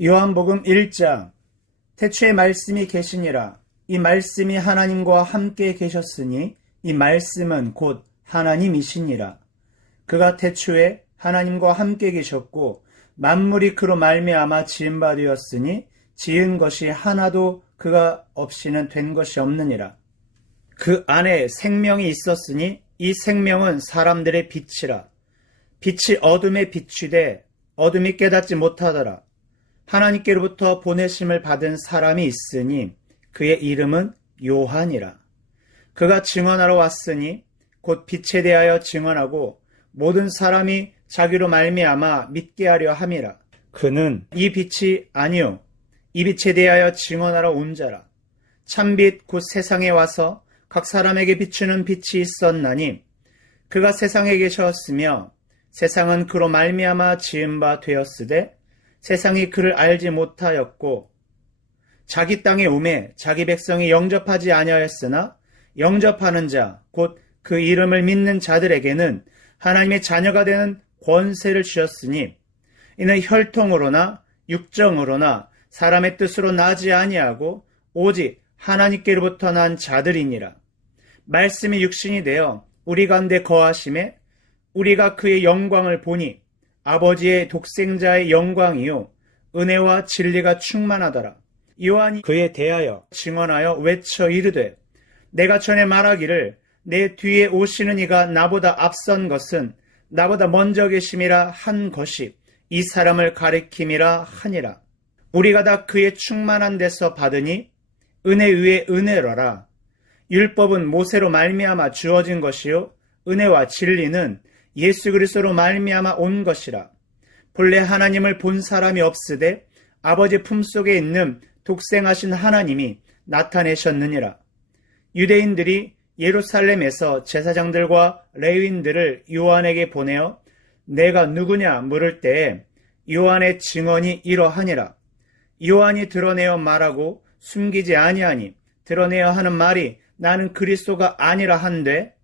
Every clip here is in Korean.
요한복음 1장. 태초에 말씀이 계시니라. 이 말씀이 하나님과 함께 계셨으니 이 말씀은 곧 하나님이시니라. 그가 태초에 하나님과 함께 계셨고 만물이 그로 말미암아 지은 바 되었으니 지은 것이 하나도 그가 없이는 된 것이 없느니라. 그 안에 생명이 있었으니 이 생명은 사람들의 빛이라. 빛이 어둠에 비추되 어둠이 깨닫지 못하더라. 하나님께로부터 보내심을 받은 사람이 있으니 그의 이름은 요한이라. 그가 증언하러 왔으니 곧 빛에 대하여 증언하고 모든 사람이 자기로 말미암아 믿게 하려 함이라. 그는 이 빛이 아니요 이 빛에 대하여 증언하러 온 자라. 참빛 곧 세상에 와서 각 사람에게 비추는 빛이 있었나니 그가 세상에 계셨으며 세상은 그로 말미암아 지은 바 되었으되 세상이 그를 알지 못하였고 자기 땅에 오매 자기 백성이 영접하지 아니하였으나 영접하는 자 곧 그 이름을 믿는 자들에게는 하나님의 자녀가 되는 권세를 주셨으니 이는 혈통으로나 육정으로나 사람의 뜻으로 나지 아니하고 오직 하나님께로부터 난 자들이니라. 말씀이 육신이 되어 우리 가운데 거하심에 우리가 그의 영광을 보니 아버지의 독생자의 영광이요 은혜와 진리가 충만하더라. 요한이 그에 대하여 증언하여 외쳐 이르되 내가 전에 말하기를 내 뒤에 오시는 이가 나보다 앞선 것은 나보다 먼저 계심이라 한 것이 이 사람을 가리킴이라 하니라. 우리가 다 그의 충만한 데서 받으니 은혜 위에 은혜로라. 율법은 모세로 말미암아 주어진 것이요 은혜와 진리는 예수 그리스도로 말미암아 온 것이라. 본래 하나님을 본 사람이 없으되 아버지 품속에 있는 독생하신 하나님이 나타내셨느니라. 유대인들이 예루살렘에서 제사장들과 레위인들을 요한에게 보내어 내가 누구냐 물을 때에 요한의 증언이 이러하니라. 요한이 드러내어 말하고 숨기지 아니하니 드러내어 하는 말이 나는 그리스도가 아니라 한데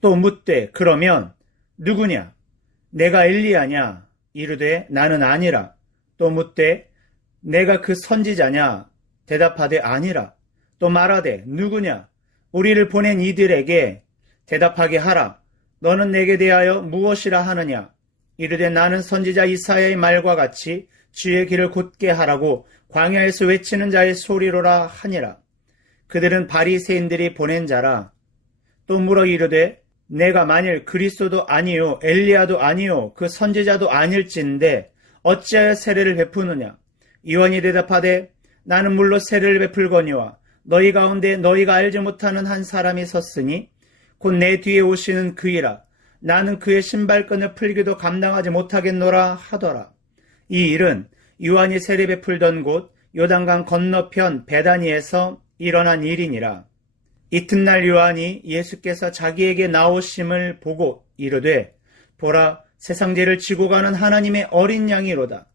또 묻되 그러면 누구냐? 내가 엘리야냐? 이르되 나는 아니라. 또 묻되 내가 그 선지자냐? 대답하되 아니라. 또 말하되 누구냐? 우리를 보낸 이들에게 대답하게 하라. 너는 내게 대하여 무엇이라 하느냐? 이르되 나는 선지자 이사야의 말과 같이 주의 길을 곧게 하라고 광야에서 외치는 자의 소리로라 하니라. 그들은 바리새인들이 보낸 자라. 또 물어 이르되 내가 만일 그리스도도 아니요 엘리야도 아니요 그 선지자도 아닐진데 어찌하여 세례를 베푸느냐? 요한이 대답하되 나는 물로 세례를 베풀거니와 너희 가운데 너희가 알지 못하는 한 사람이 섰으니 곧 내 뒤에 오시는 그이라. 나는 그의 신발끈을 풀기도 감당하지 못하겠노라 하더라. 이 일은 요한이 세례 베풀던 곳 요단강 건너편 베다니에서 일어난 일이니라. 이튿날 요한이 예수께서 자기에게 나오심을 보고 이르되 보라 세상 죄를 지고 가는 하나님의 어린 양이로다.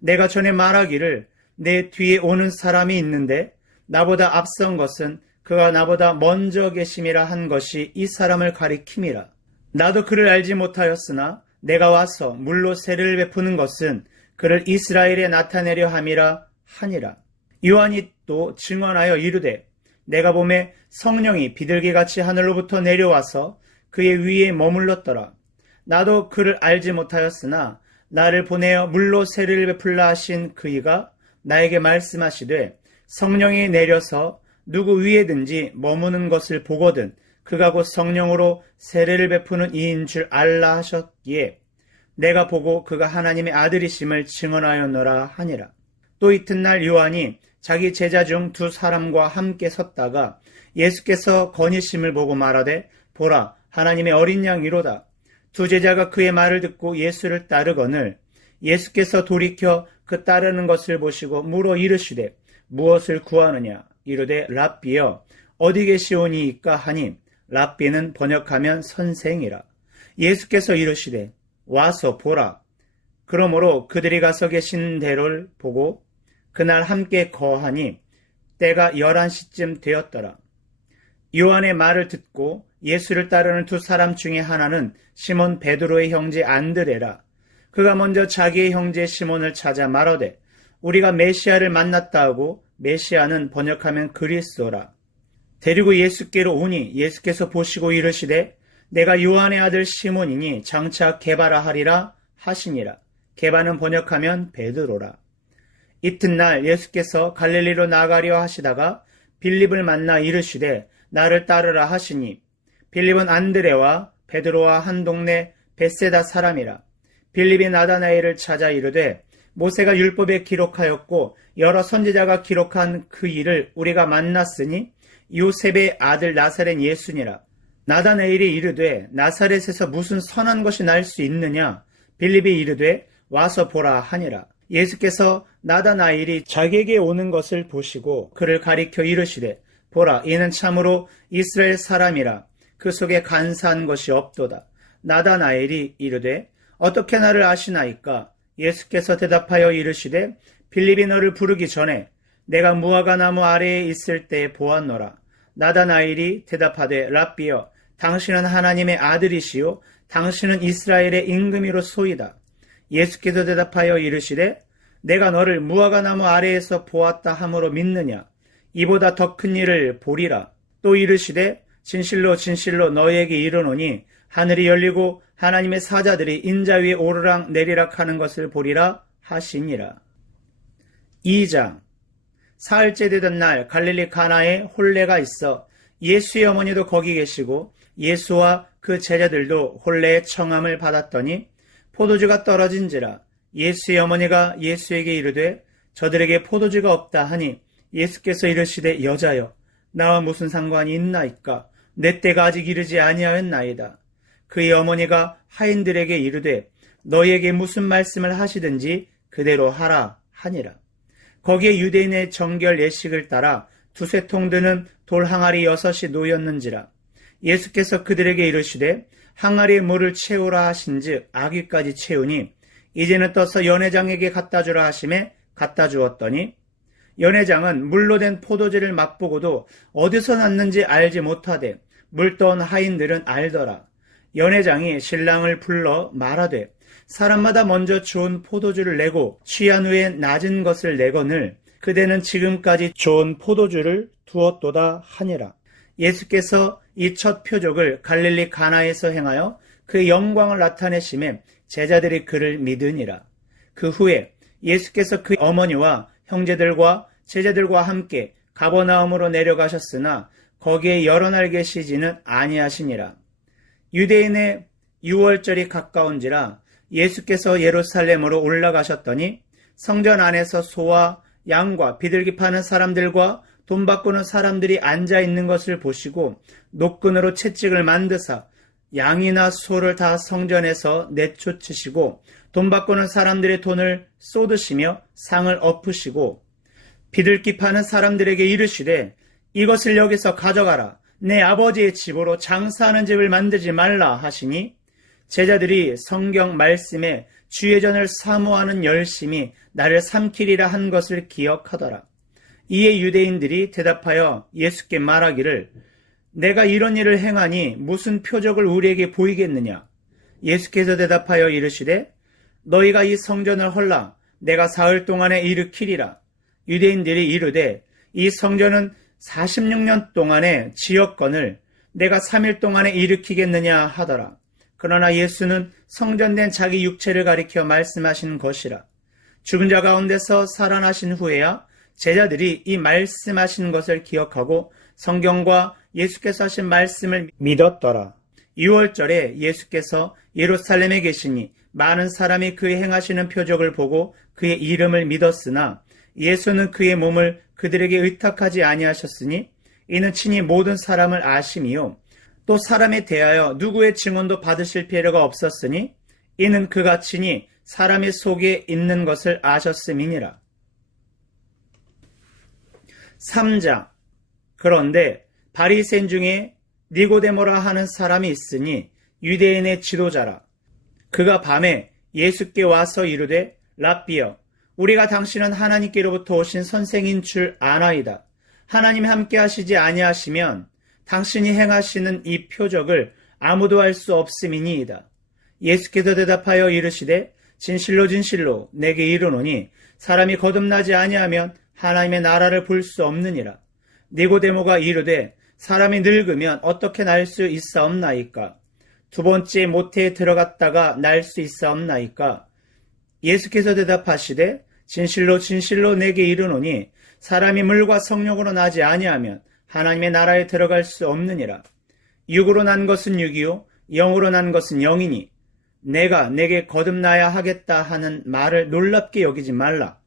내가 전에 말하기를 내 뒤에 오는 사람이 있는데 나보다 앞선 것은 그가 나보다 먼저 계심이라 한 것이 이 사람을 가리킴이라. 나도 그를 알지 못하였으나 내가 와서 물로 세례를 베푸는 것은 그를 이스라엘에 나타내려 함이라 하니라. 요한이 또 증언하여 이르되 내가 보매 성령이 비둘기같이 하늘로부터 내려와서 그의 위에 머물렀더라. 나도 그를 알지 못하였으나 나를 보내어 물로 세례를 베풀라 하신 그이가 나에게 말씀하시되 성령이 내려서 누구 위에든지 머무는 것을 보거든 그가 곧 성령으로 세례를 베푸는 이인 줄 알라 하셨기에 내가 보고 그가 하나님의 아들이심을 증언하였노라 하니라. 또 이튿날 요한이 자기 제자 중 두 사람과 함께 섰다가 예수께서 거니심을 보고 말하되 보라 하나님의 어린 양이로다. 두 제자가 그의 말을 듣고 예수를 따르거늘 예수께서 돌이켜 그 따르는 것을 보시고 물어 이르시되 무엇을 구하느냐? 이르되 랍비여 어디 계시오니이까 하니 랍비는 번역하면 선생이라. 예수께서 이르시되 와서 보라. 그러므로 그들이 가서 계신 대로를 보고 그날 함께 거하니 때가 11시쯤 되었더라. 요한의 말을 듣고 예수를 따르는 두 사람 중에 하나는 시몬 베드로의 형제 안드레라. 그가 먼저 자기의 형제 시몬을 찾아 말하되 우리가 메시아를 만났다 하고 메시아는 번역하면 그리스도라. 데리고 예수께로 오니 예수께서 보시고 이르시되 내가 요한의 아들 시몬이니 장차 게바라 하리라 하시니라. 게바는 번역하면 베드로라. 이튿날 예수께서 갈릴리로 나가려 하시다가 빌립을 만나 이르시되 나를 따르라 하시니 빌립은 안드레와 베드로와 한 동네 벳세다 사람이라. 빌립이 나다나엘을 찾아 이르되 모세가 율법에 기록하였고 여러 선지자가 기록한 그 일을 우리가 만났으니 요셉의 아들 나사렛 예수니라. 나다나엘이 이르되 나사렛에서 무슨 선한 것이 날 수 있느냐? 빌립이 이르되 와서 보라 하니라. 예수께서 나다나엘이 자기에게 오는 것을 보시고 그를 가리켜 이르시되 보라 이는 참으로 이스라엘 사람이라. 그 속에 간사한 것이 없도다. 나다나엘이 이르되 어떻게 나를 아시나이까? 예수께서 대답하여 이르시되 빌립이 너를 부르기 전에 내가 무화과 나무 아래에 있을 때에 보았노라. 나다나엘이 대답하되 랍비여 당신은 하나님의 아들이시요 당신은 이스라엘의 임금이로소이다. 예수께서 대답하여 이르시되 내가 너를 무화과 나무 아래에서 보았다 함으로 믿느냐? 이보다 더 큰 일을 보리라. 또 이르시되 진실로 진실로 너희에게 이르노니 하늘이 열리고 하나님의 사자들이 인자 위에 오르락 내리락 하는 것을 보리라 하시니라. 2장. 사흘째 되던 날 갈릴리 가나에 혼례가 있어 예수의 어머니도 거기 계시고 예수와 그 제자들도 혼례의 청함을 받았더니 포도주가 떨어진지라. 예수의 어머니가 예수에게 이르되 저들에게 포도주가 없다 하니 예수께서 이르시되 여자여 나와 무슨 상관이 있나이까? 내 때가 아직 이르지 아니하였나이다. 그의 어머니가 하인들에게 이르되 너희에게 무슨 말씀을 하시든지 그대로 하라 하니라. 거기에 유대인의 정결 예식을 따라 두세 통 드는 돌 항아리 6이 놓였는지라. 예수께서 그들에게 이르시되 항아리에 물을 채우라 하신즉 아귀까지 채우니 이제는 떠서 연회장에게 갖다 주라 하심에 갖다 주었더니 연회장은 물로 된 포도주를 맛보고도 어디서 났는지 알지 못하되 물 떠온 하인들은 알더라. 연회장이 신랑을 불러 말하되 사람마다 먼저 좋은 포도주를 내고 취한 후에 낮은 것을 내거늘 그대는 지금까지 좋은 포도주를 두었도다 하니라. 예수께서 이 첫 표적을 갈릴리 가나에서 행하여 그의 영광을 나타내심에 제자들이 그를 믿으니라. 그 후에 예수께서 그 어머니와 형제들과 제자들과 함께 가버나움으로 내려가셨으나 거기에 여러 날 계시지는 아니하시니라. 유대인의 유월절이 가까운지라 예수께서 예루살렘으로 올라가셨더니 성전 안에서 소와 양과 비둘기 파는 사람들과 돈 바꾸는 사람들이 앉아 있는 것을 보시고 노끈으로 채찍을 만드사 양이나 소를 다 성전에서 내쫓으시고 돈 바꾸는 사람들의 돈을 쏟으시며 상을 엎으시고 비둘기 파는 사람들에게 이르시되 이것을 여기서 가져가라. 내 아버지의 집으로 장사하는 집을 만들지 말라 하시니 제자들이 성경 말씀에 주의 전을 사모하는 열심이 나를 삼키리라 한 것을 기억하더라. 이에 유대인들이 대답하여 예수께 말하기를 내가 이런 일을 행하니 무슨 표적을 우리에게 보이겠느냐? 예수께서 대답하여 이르시되 너희가 이 성전을 헐라 내가 사흘 동안에 일으키리라. 유대인들이 이르되 이 성전은 46년 동안에 지었거늘 내가 3일 동안에 일으키겠느냐 하더라. 그러나 예수는 성전된 자기 육체를 가리켜 말씀하신 것이라. 죽은 자 가운데서 살아나신 후에야 제자들이 이 말씀하신 것을 기억하고 성경과 예수께서 하신 말씀을 믿었더라. 6월절에 예수께서 예루살렘에 계시니 많은 사람이 그의 행하시는 표적을 보고 그의 이름을 믿었으나 예수는 그의 몸을 그들에게 의탁하지 아니하셨으니 이는 친히 모든 사람을 아심이요 또 사람에 대하여 누구의 증언도 받으실 필요가 없었으니 이는 그가 친히 사람의 속에 있는 것을 아셨음이니라. 3장. 그런데 바리새인 중에 니고데모라 하는 사람이 있으니 유대인의 지도자라. 그가 밤에 예수께 와서 이르되 랍비여 우리가 당신은 하나님께로부터 오신 선생인 줄 아나이다. 하나님이 함께 하시지 아니하시면 당신이 행하시는 이 표적을 아무도 알 수 없음이니이다. 예수께서 대답하여 이르시되 진실로 진실로 내게 이르노니 사람이 거듭나지 아니하면 하나님의 나라를 볼 수 없느니라. 니고데모가 이르되 사람이 늙으면 어떻게 날 수 있사옵나이까? 두 번째 모태에 들어갔다가 날 수 있사옵나이까? 예수께서 대답하시되 진실로 진실로 내게 이르노니 사람이 물과 성령으로 나지 아니하면 하나님의 나라에 들어갈 수 없느니라. 육으로 난 것은 육이요 영으로 난 것은 영이니 내가 내게 거듭나야 하겠다 하는 말을 놀랍게 여기지 말라.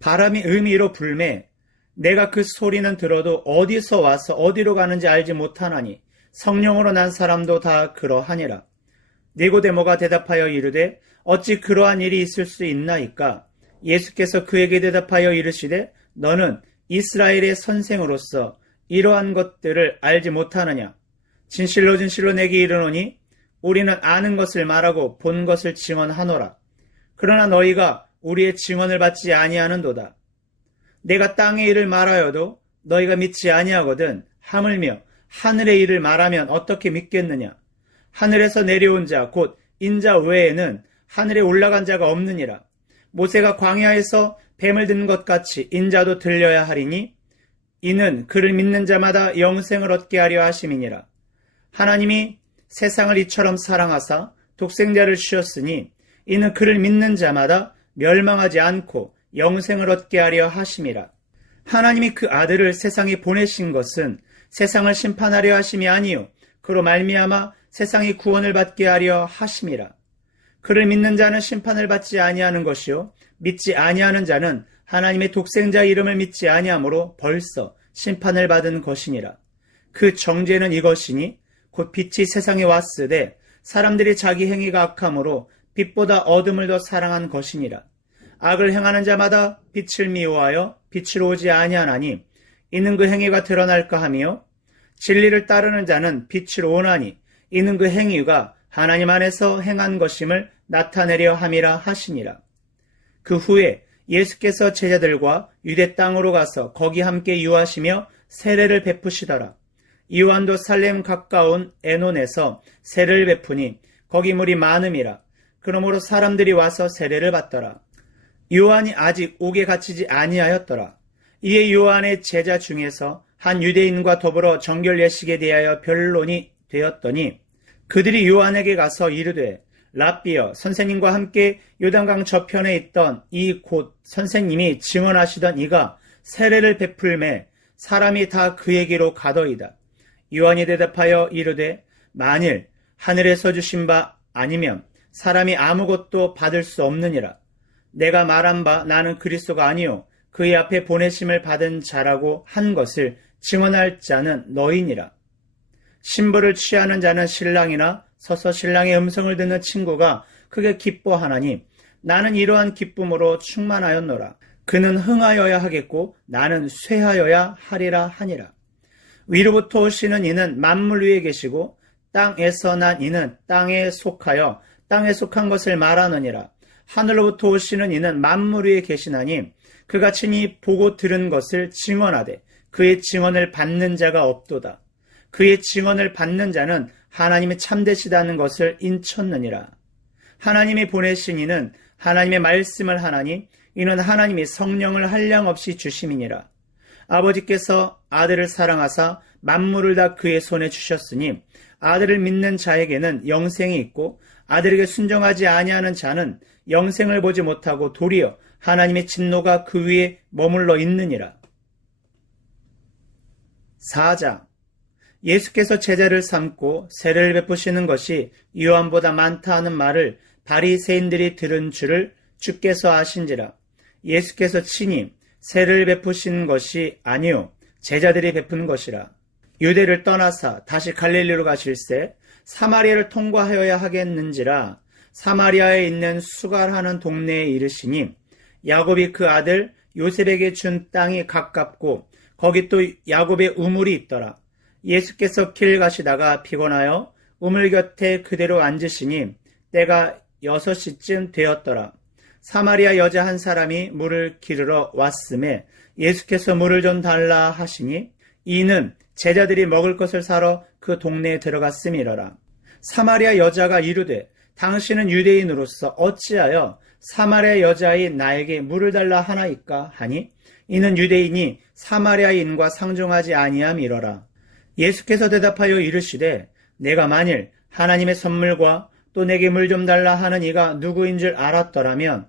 바람이 의미로 불매 내가 그 소리는 들어도 어디서 와서 어디로 가는지 알지 못하나니 성령으로 난 사람도 다 그러하니라. 니고데모가 대답하여 이르되 어찌 그러한 일이 있을 수 있나이까? 예수께서 그에게 대답하여 이르시되 너는 이스라엘의 선생으로서 이러한 것들을 알지 못하느냐? 진실로 진실로 내게 이르노니 우리는 아는 것을 말하고 본 것을 증언하노라. 그러나 너희가 우리의 증언을 받지 아니하는도다. 내가 땅의 일을 말하여도 너희가 믿지 아니하거든 하물며 하늘의 일을 말하면 어떻게 믿겠느냐? 하늘에서 내려온 자 곧 인자 외에는 하늘에 올라간 자가 없느니라. 모세가 광야에서 뱀을 든 것 같이 인자도 들려야 하리니 이는 그를 믿는 자마다 영생을 얻게 하려 하심이니라. 하나님이 세상을 이처럼 사랑하사 독생자를 주셨으니 이는 그를 믿는 자마다 멸망하지 않고 영생을 얻게 하려 하심이라. 하나님이 그 아들을 세상에 보내신 것은 세상을 심판하려 하심이 아니요 그로 말미암아 세상이 구원을 받게 하려 하심이라. 그를 믿는 자는 심판을 받지 아니하는 것이요 믿지 아니하는 자는 하나님의 독생자 이름을 믿지 아니하므로 벌써 심판을 받은 것이니라. 그 정죄는 이것이니 곧 빛이 세상에 왔으되 사람들이 자기 행위가 악함으로 빛보다 어둠을 더 사랑한 것이니라. 악을 행하는 자마다 빛을 미워하여 빛으로 오지 아니하나니 이는 그 행위가 드러날까 하며 진리를 따르는 자는 빛으로 오나니 이는 그 행위가 하나님 안에서 행한 것임을 나타내려 함이라 하시니라. 그 후에 예수께서 제자들과 유대 땅으로 가서 거기 함께 유하시며 세례를 베푸시더라. 요한도 살렘 가까운 에논에서 세례를 베푸니 거기 물이 많음이라. 그러므로 사람들이 와서 세례를 받더라. 요한이 아직 옥에 갇히지 아니하였더라. 이에 요한의 제자 중에서 한 유대인과 더불어 정결 예식에 대하여 변론이 되었더니 그들이 요한에게 가서 이르되 랍비여 선생님과 함께 요단강 저편에 있던 이 곧 선생님이 증언하시던 이가 세례를 베풀매 사람이 다 그에게로 가더이다. 요한이 대답하여 이르되 만일 하늘에서 주신 바 아니면 사람이 아무것도 받을 수 없느니라. 내가 말한 바 나는 그리스도가 아니요 그의 앞에 보내심을 받은 자라고 한 것을 증언할 자는 너희니라. 신부를 취하는 자는 신랑이나 서서 신랑의 음성을 듣는 친구가 크게 기뻐하나니 나는 이러한 기쁨으로 충만하였노라. 그는 흥하여야 하겠고 나는 쇠하여야 하리라 하니라. 위로부터 오시는 이는 만물 위에 계시고 땅에서 난 이는 땅에 속하여 땅에 속한 것을 말하느니라. 하늘로부터 오시는 이는 만물 위에 계시나니 그가 친히 보고 들은 것을 증언하되 그의 증언을 받는 자가 없도다. 그의 증언을 받는 자는 하나님이 참되시다는 것을 인쳤느니라. 하나님이 보내신 이는 하나님의 말씀을 하나니 이는 하나님이 성령을 한량없이 주심이니라. 아버지께서 아들을 사랑하사 만물을 다 그의 손에 주셨으니 아들을 믿는 자에게는 영생이 있고 아들에게 순종하지 아니하는 자는 영생을 보지 못하고 도리어 하나님의 진노가 그 위에 머물러 있느니라. 4장 예수께서 제자를 삼고 세례를 베푸시는 것이 요한보다 많다 하는 말을 바리새인들이 들은 줄을 주께서 아신지라. 예수께서 친히 세례를 베푸신 것이 아니요 제자들이 베푼 것이라. 유대를 떠나사 다시 갈릴리로 가실새 사마리아를 통과하여야 하겠는지라. 사마리아에 있는 수갈하는 동네에 이르시니 야곱이 그 아들 요셉에게 준 땅이 가깝고 거기 또 야곱의 우물이 있더라. 예수께서 길 가시다가 피곤하여 우물 곁에 그대로 앉으시니 때가 6시쯤 되었더라. 사마리아 여자 한 사람이 물을 기르러 왔음에 예수께서 물을 좀 달라 하시니 이는 제자들이 먹을 것을 사러 그 동네에 들어갔음이러라. 사마리아 여자가 이르되 당신은 유대인으로서 어찌하여 사마리아 여자인 나에게 물을 달라 하나이까 하니 이는 유대인이 사마리아인과 상종하지 아니함이러라. 예수께서 대답하여 이르시되 내가 만일 하나님의 선물과 또 내게 물 좀 달라 하는 이가 누구인 줄 알았더라면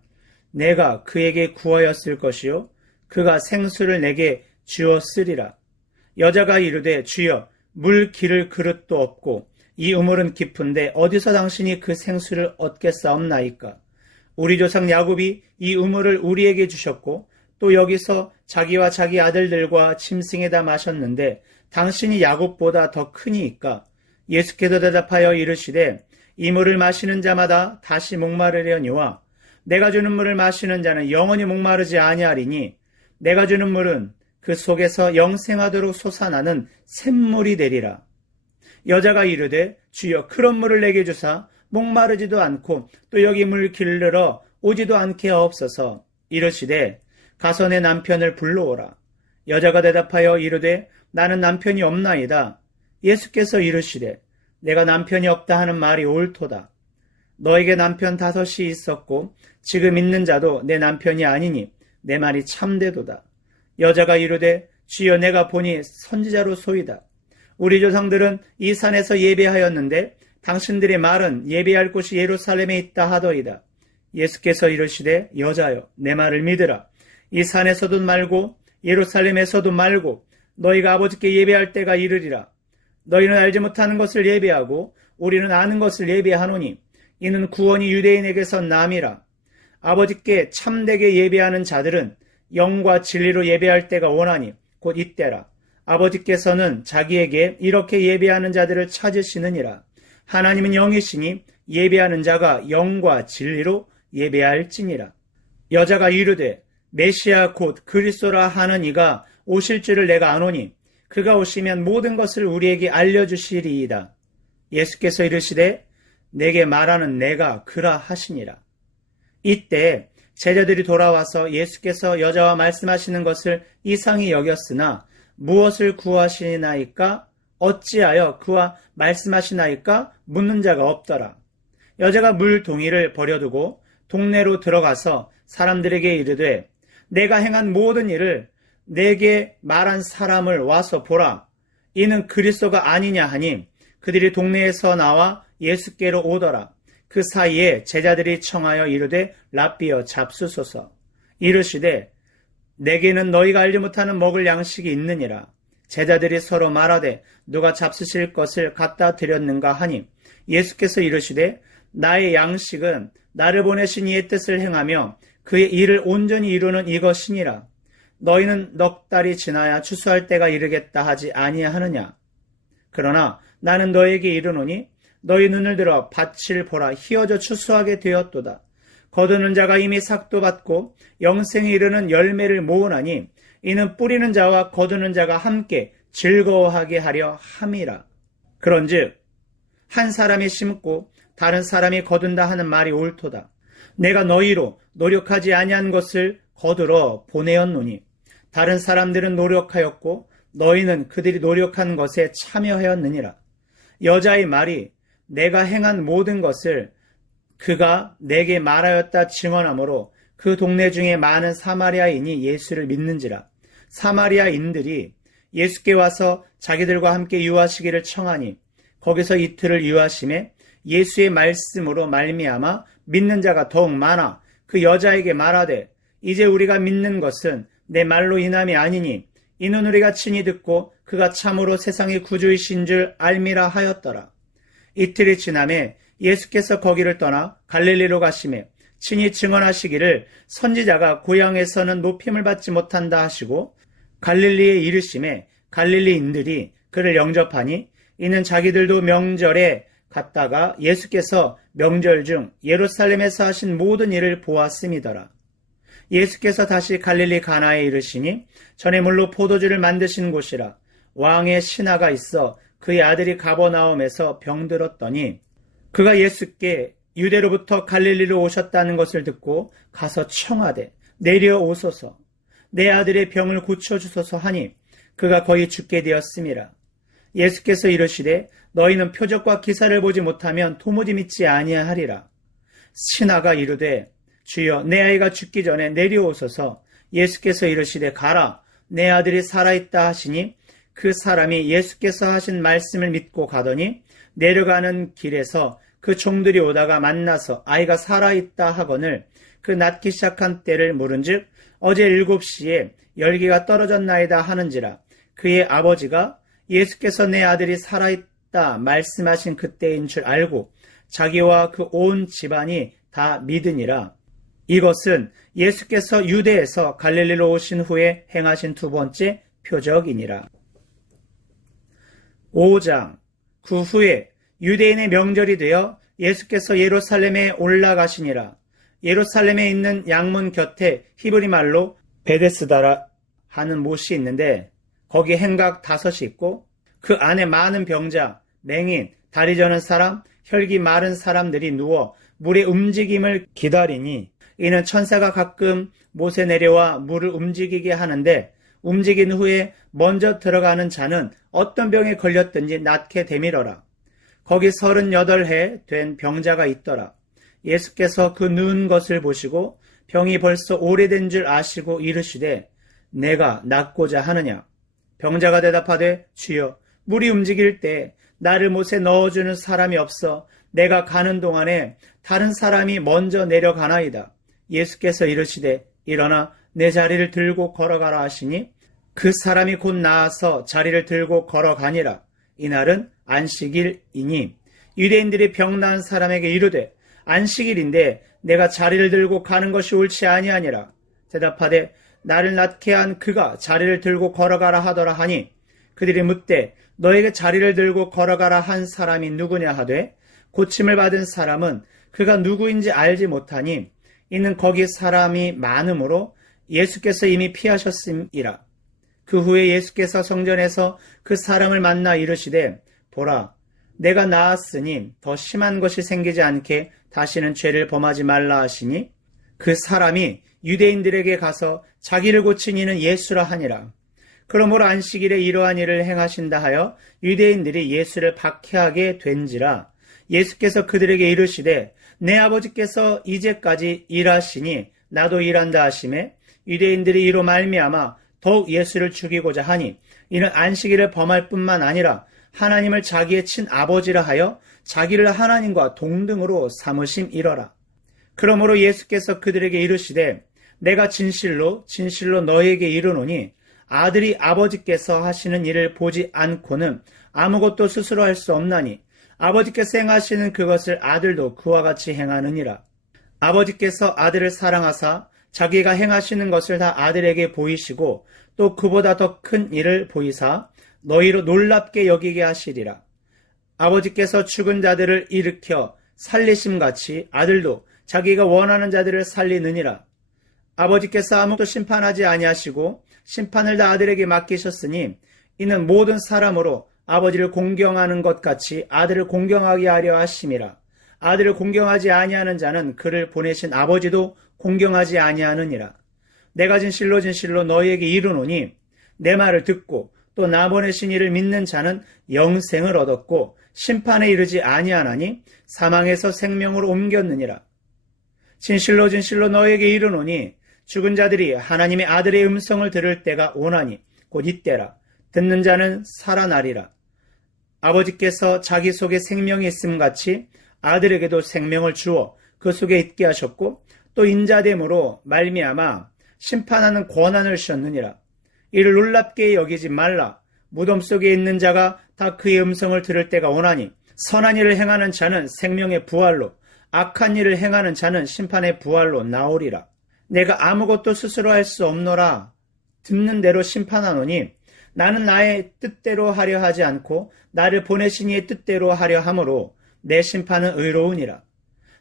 내가 그에게 구하였을 것이요 그가 생수를 내게 주었으리라. 여자가 이르되 주여 물 기를 그릇도 없고 이 우물은 깊은데 어디서 당신이 그 생수를 얻겠사옵나이까. 우리 조상 야곱이 이 우물을 우리에게 주셨고 또 여기서 자기와 자기 아들들과 짐승에다 마셨는데 당신이 야곱보다 더 크니이까. 예수께서 대답하여 이르시되 이 물을 마시는 자마다 다시 목마르려니와 내가 주는 물을 마시는 자는 영원히 목마르지 아니하리니 내가 주는 물은 그 속에서 영생하도록 솟아나는 샘물이 되리라. 여자가 이르되 주여 그런 물을 내게 주사 목마르지도 않고 또 여기 물 길르러 오지도 않게 하옵소서. 이르시되 가서 내 남편을 불러오라. 여자가 대답하여 이르되 나는 남편이 없나이다. 예수께서 이르시되 내가 남편이 없다 하는 말이 옳도다. 너에게 남편 5이 있었고 지금 있는 자도 내 남편이 아니니 내 말이 참되도다. 여자가 이르되 주여 내가 보니 선지자로 소이다. 우리 조상들은 이 산에서 예배하였는데 당신들의 말은 예배할 곳이 예루살렘에 있다 하더이다. 예수께서 이르시되 여자여 내 말을 믿으라. 이 산에서도 말고 예루살렘에서도 말고 너희가 아버지께 예배할 때가 이르리라. 너희는 알지 못하는 것을 예배하고 우리는 아는 것을 예배하노니 이는 구원이 유대인에게서 남이라. 아버지께 참되게 예배하는 자들은 영과 진리로 예배할 때가 오나니 곧 이때라. 아버지께서는 자기에게 이렇게 예배하는 자들을 찾으시느니라. 하나님은 영이시니 예배하는 자가 영과 진리로 예배할지니라. 여자가 이르되 메시아 곧 그리스도라 하는 이가 오실 줄을 내가 아노니 그가 오시면 모든 것을 우리에게 알려주시리이다. 예수께서 이르시되 내게 말하는 내가 그라 하시니라. 이때 제자들이 돌아와서 예수께서 여자와 말씀하시는 것을 이상히 여겼으나 무엇을 구하시나이까? 어찌하여 그와 말씀하시나이까? 묻는 자가 없더라. 여자가 물동이를 버려두고 동네로 들어가서 사람들에게 이르되 내가 행한 모든 일을 내게 말한 사람을 와서 보라. 이는 그리스도가 아니냐 하니 그들이 동네에서 나와 예수께로 오더라. 그 사이에 제자들이 청하여 이르되 랍비여 잡수소서. 이르시되 내게는 너희가 알지 못하는 먹을 양식이 있느니라. 제자들이 서로 말하되 누가 잡수실 것을 갖다 드렸는가 하니 예수께서 이르시되 나의 양식은 나를 보내신 이의 뜻을 행하며 그의 일을 온전히 이루는 이것이니라. 너희는 넉 달이 지나야 추수할 때가 이르겠다 하지 아니하느냐. 그러나 나는 너에게 이르노니 너희 눈을 들어 밭을 보라. 희어져 추수하게 되었도다. 거두는 자가 이미 삭도 받고 영생에 이르는 열매를 모으나니 이는 뿌리는 자와 거두는 자가 함께 즐거워하게 하려 함이라. 그런즉 한 사람이 심고 다른 사람이 거둔다 하는 말이 옳도다. 내가 너희로 노력하지 아니한 것을 거두러 보내었노니 다른 사람들은 노력하였고 너희는 그들이 노력한 것에 참여하였느니라. 여자의 말이 내가 행한 모든 것을 그가 내게 말하였다 증언하므로 그 동네 중에 많은 사마리아인이 예수를 믿는지라. 사마리아인들이 예수께 와서 자기들과 함께 유하시기를 청하니 거기서 이틀을 유하심에 예수의 말씀으로 말미암아 믿는 자가 더욱 많아 그 여자에게 말하되 이제 우리가 믿는 것은 내 말로 인함이 아니니 이는 우리가 친히 듣고 그가 참으로 세상의 구주이신 줄 알미라 하였더라. 이틀이 지남에 예수께서 거기를 떠나 갈릴리로 가시매 친히 증언하시기를 선지자가 고향에서는 높임을 받지 못한다 하시고 갈릴리에 이르심에 갈릴리인들이 그를 영접하니 이는 자기들도 명절에 갔다가 예수께서 명절 중 예루살렘에서 하신 모든 일을 보았음이더라. 예수께서 다시 갈릴리 가나에 이르시니 전에 물로 포도주를 만드신 곳이라. 왕의 신하가 있어 그의 아들이 가버나움에서 병들었더니 그가 예수께 유대로부터 갈릴리로 오셨다는 것을 듣고 가서 청하되 내려오소서 내 아들의 병을 고쳐주소서 하니 그가 거의 죽게 되었음이라. 예수께서 이르시되 너희는 표적과 기사를 보지 못하면 도무지 믿지 아니하리라. 신하가 이르되 주여 내 아이가 죽기 전에 내려오소서. 예수께서 이르시되 가라 내 아들이 살아있다 하시니 그 사람이 예수께서 하신 말씀을 믿고 가더니 내려가는 길에서 그 종들이 오다가 만나서 아이가 살아있다 하거늘 그 낫기 시작한 때를 물은즉 어제 7시에 열기가 떨어졌나이다 하는지라. 그의 아버지가 예수께서 내 아들이 살아있다 말씀하신 그때인 줄 알고 자기와 그 온 집안이 다 믿으니라. 이것은 예수께서 유대에서 갈릴리로 오신 후에 행하신 두 번째 표적이니라. 5장. 그 후에 유대인의 명절이 되어 예수께서 예루살렘에 올라가시니라. 예루살렘에 있는 양문 곁에 히브리 말로 베데스다라 하는 못이 있는데 거기 행각 5이 있고 그 안에 많은 병자, 맹인, 다리 저는 사람, 혈기 마른 사람들이 누워 물의 움직임을 기다리니 이는 천사가 가끔 못에 내려와 물을 움직이게 하는데 움직인 후에 먼저 들어가는 자는 어떤 병에 걸렸든지 낫게 되밀어라. 거기 38해 된 병자가 있더라. 예수께서 그 누운 것을 보시고 병이 벌써 오래된 줄 아시고 이르시되 내가 낫고자 하느냐. 병자가 대답하되 주여 물이 움직일 때 나를 못에 넣어주는 사람이 없어 내가 가는 동안에 다른 사람이 먼저 내려가나이다. 예수께서 이르시되 일어나 내 자리를 들고 걸어가라 하시니 그 사람이 곧 나아서 자리를 들고 걸어가니라. 이날은 안식일이니 유대인들이 병 나은 사람에게 이르되 안식일인데 내가 자리를 들고 가는 것이 옳지 아니하니라. 대답하되 나를 낫게 한 그가 자리를 들고 걸어가라 하더라 하니 그들이 묻되 너에게 자리를 들고 걸어가라 한 사람이 누구냐 하되 고침을 받은 사람은 그가 누구인지 알지 못하니 이는 거기 사람이 많으므로 예수께서 이미 피하셨음이라. 그 후에 예수께서 성전에서 그 사람을 만나 이르시되 보라 내가 나았으니 더 심한 것이 생기지 않게 다시는 죄를 범하지 말라 하시니 그 사람이 유대인들에게 가서 자기를 고친 이는 예수라 하니라. 그러므로 안식일에 이러한 일을 행하신다 하여 유대인들이 예수를 박해하게 된지라. 예수께서 그들에게 이르시되 내 아버지께서 이제까지 일하시니 나도 일한다 하시매 유대인들이 이로 말미암아 더욱 예수를 죽이고자 하니 이는 안식일을 범할 뿐만 아니라 하나님을 자기의 친아버지라 하여 자기를 하나님과 동등으로 삼으심이러라. 그러므로 예수께서 그들에게 이르시되 내가 진실로 너희에게 이르노니 아들이 아버지께서 하시는 일을 보지 않고는 아무것도 스스로 할 수 없나니 아버지께서 행하시는 그것을 아들도 그와 같이 행하느니라. 아버지께서 아들을 사랑하사 자기가 행하시는 것을 다 아들에게 보이시고 또 그보다 더 큰 일을 보이사 너희로 놀랍게 여기게 하시리라. 아버지께서 죽은 자들을 일으켜 살리심같이 아들도 자기가 원하는 자들을 살리느니라. 아버지께서 아무것도 심판하지 아니하시고 심판을 다 아들에게 맡기셨으니 이는 모든 사람으로 아버지를 공경하는 것 같이 아들을 공경하게 하려 하심이라. 아들을 공경하지 아니하는 자는 그를 보내신 아버지도 공경하지 아니하느니라. 내가 진실로 너희에게 이르노니 내 말을 듣고 또 나 보내신 이를 믿는 자는 영생을 얻었고 심판에 이르지 아니하나니 사망에서 생명으로 옮겼느니라. 진실로 너희에게 이르노니 죽은 자들이 하나님의 아들의 음성을 들을 때가 오나니 곧 이때라. 듣는 자는 살아나리라. 아버지께서 자기 속에 생명이 있음같이 아들에게도 생명을 주어 그 속에 있게 하셨고 또 인자됨으로 말미암아 심판하는 권한을 주셨느니라. 이를 놀랍게 여기지 말라. 무덤 속에 있는 자가 다 그의 음성을 들을 때가 오나니 선한 일을 행하는 자는 생명의 부활로 악한 일을 행하는 자는 심판의 부활로 나오리라. 내가 아무것도 스스로 할 수 없노라. 듣는 대로 심판하노니 나는 나의 뜻대로 하려 하지 않고 나를 보내신 이의 뜻대로 하려 함으로 내 심판은 의로우니라.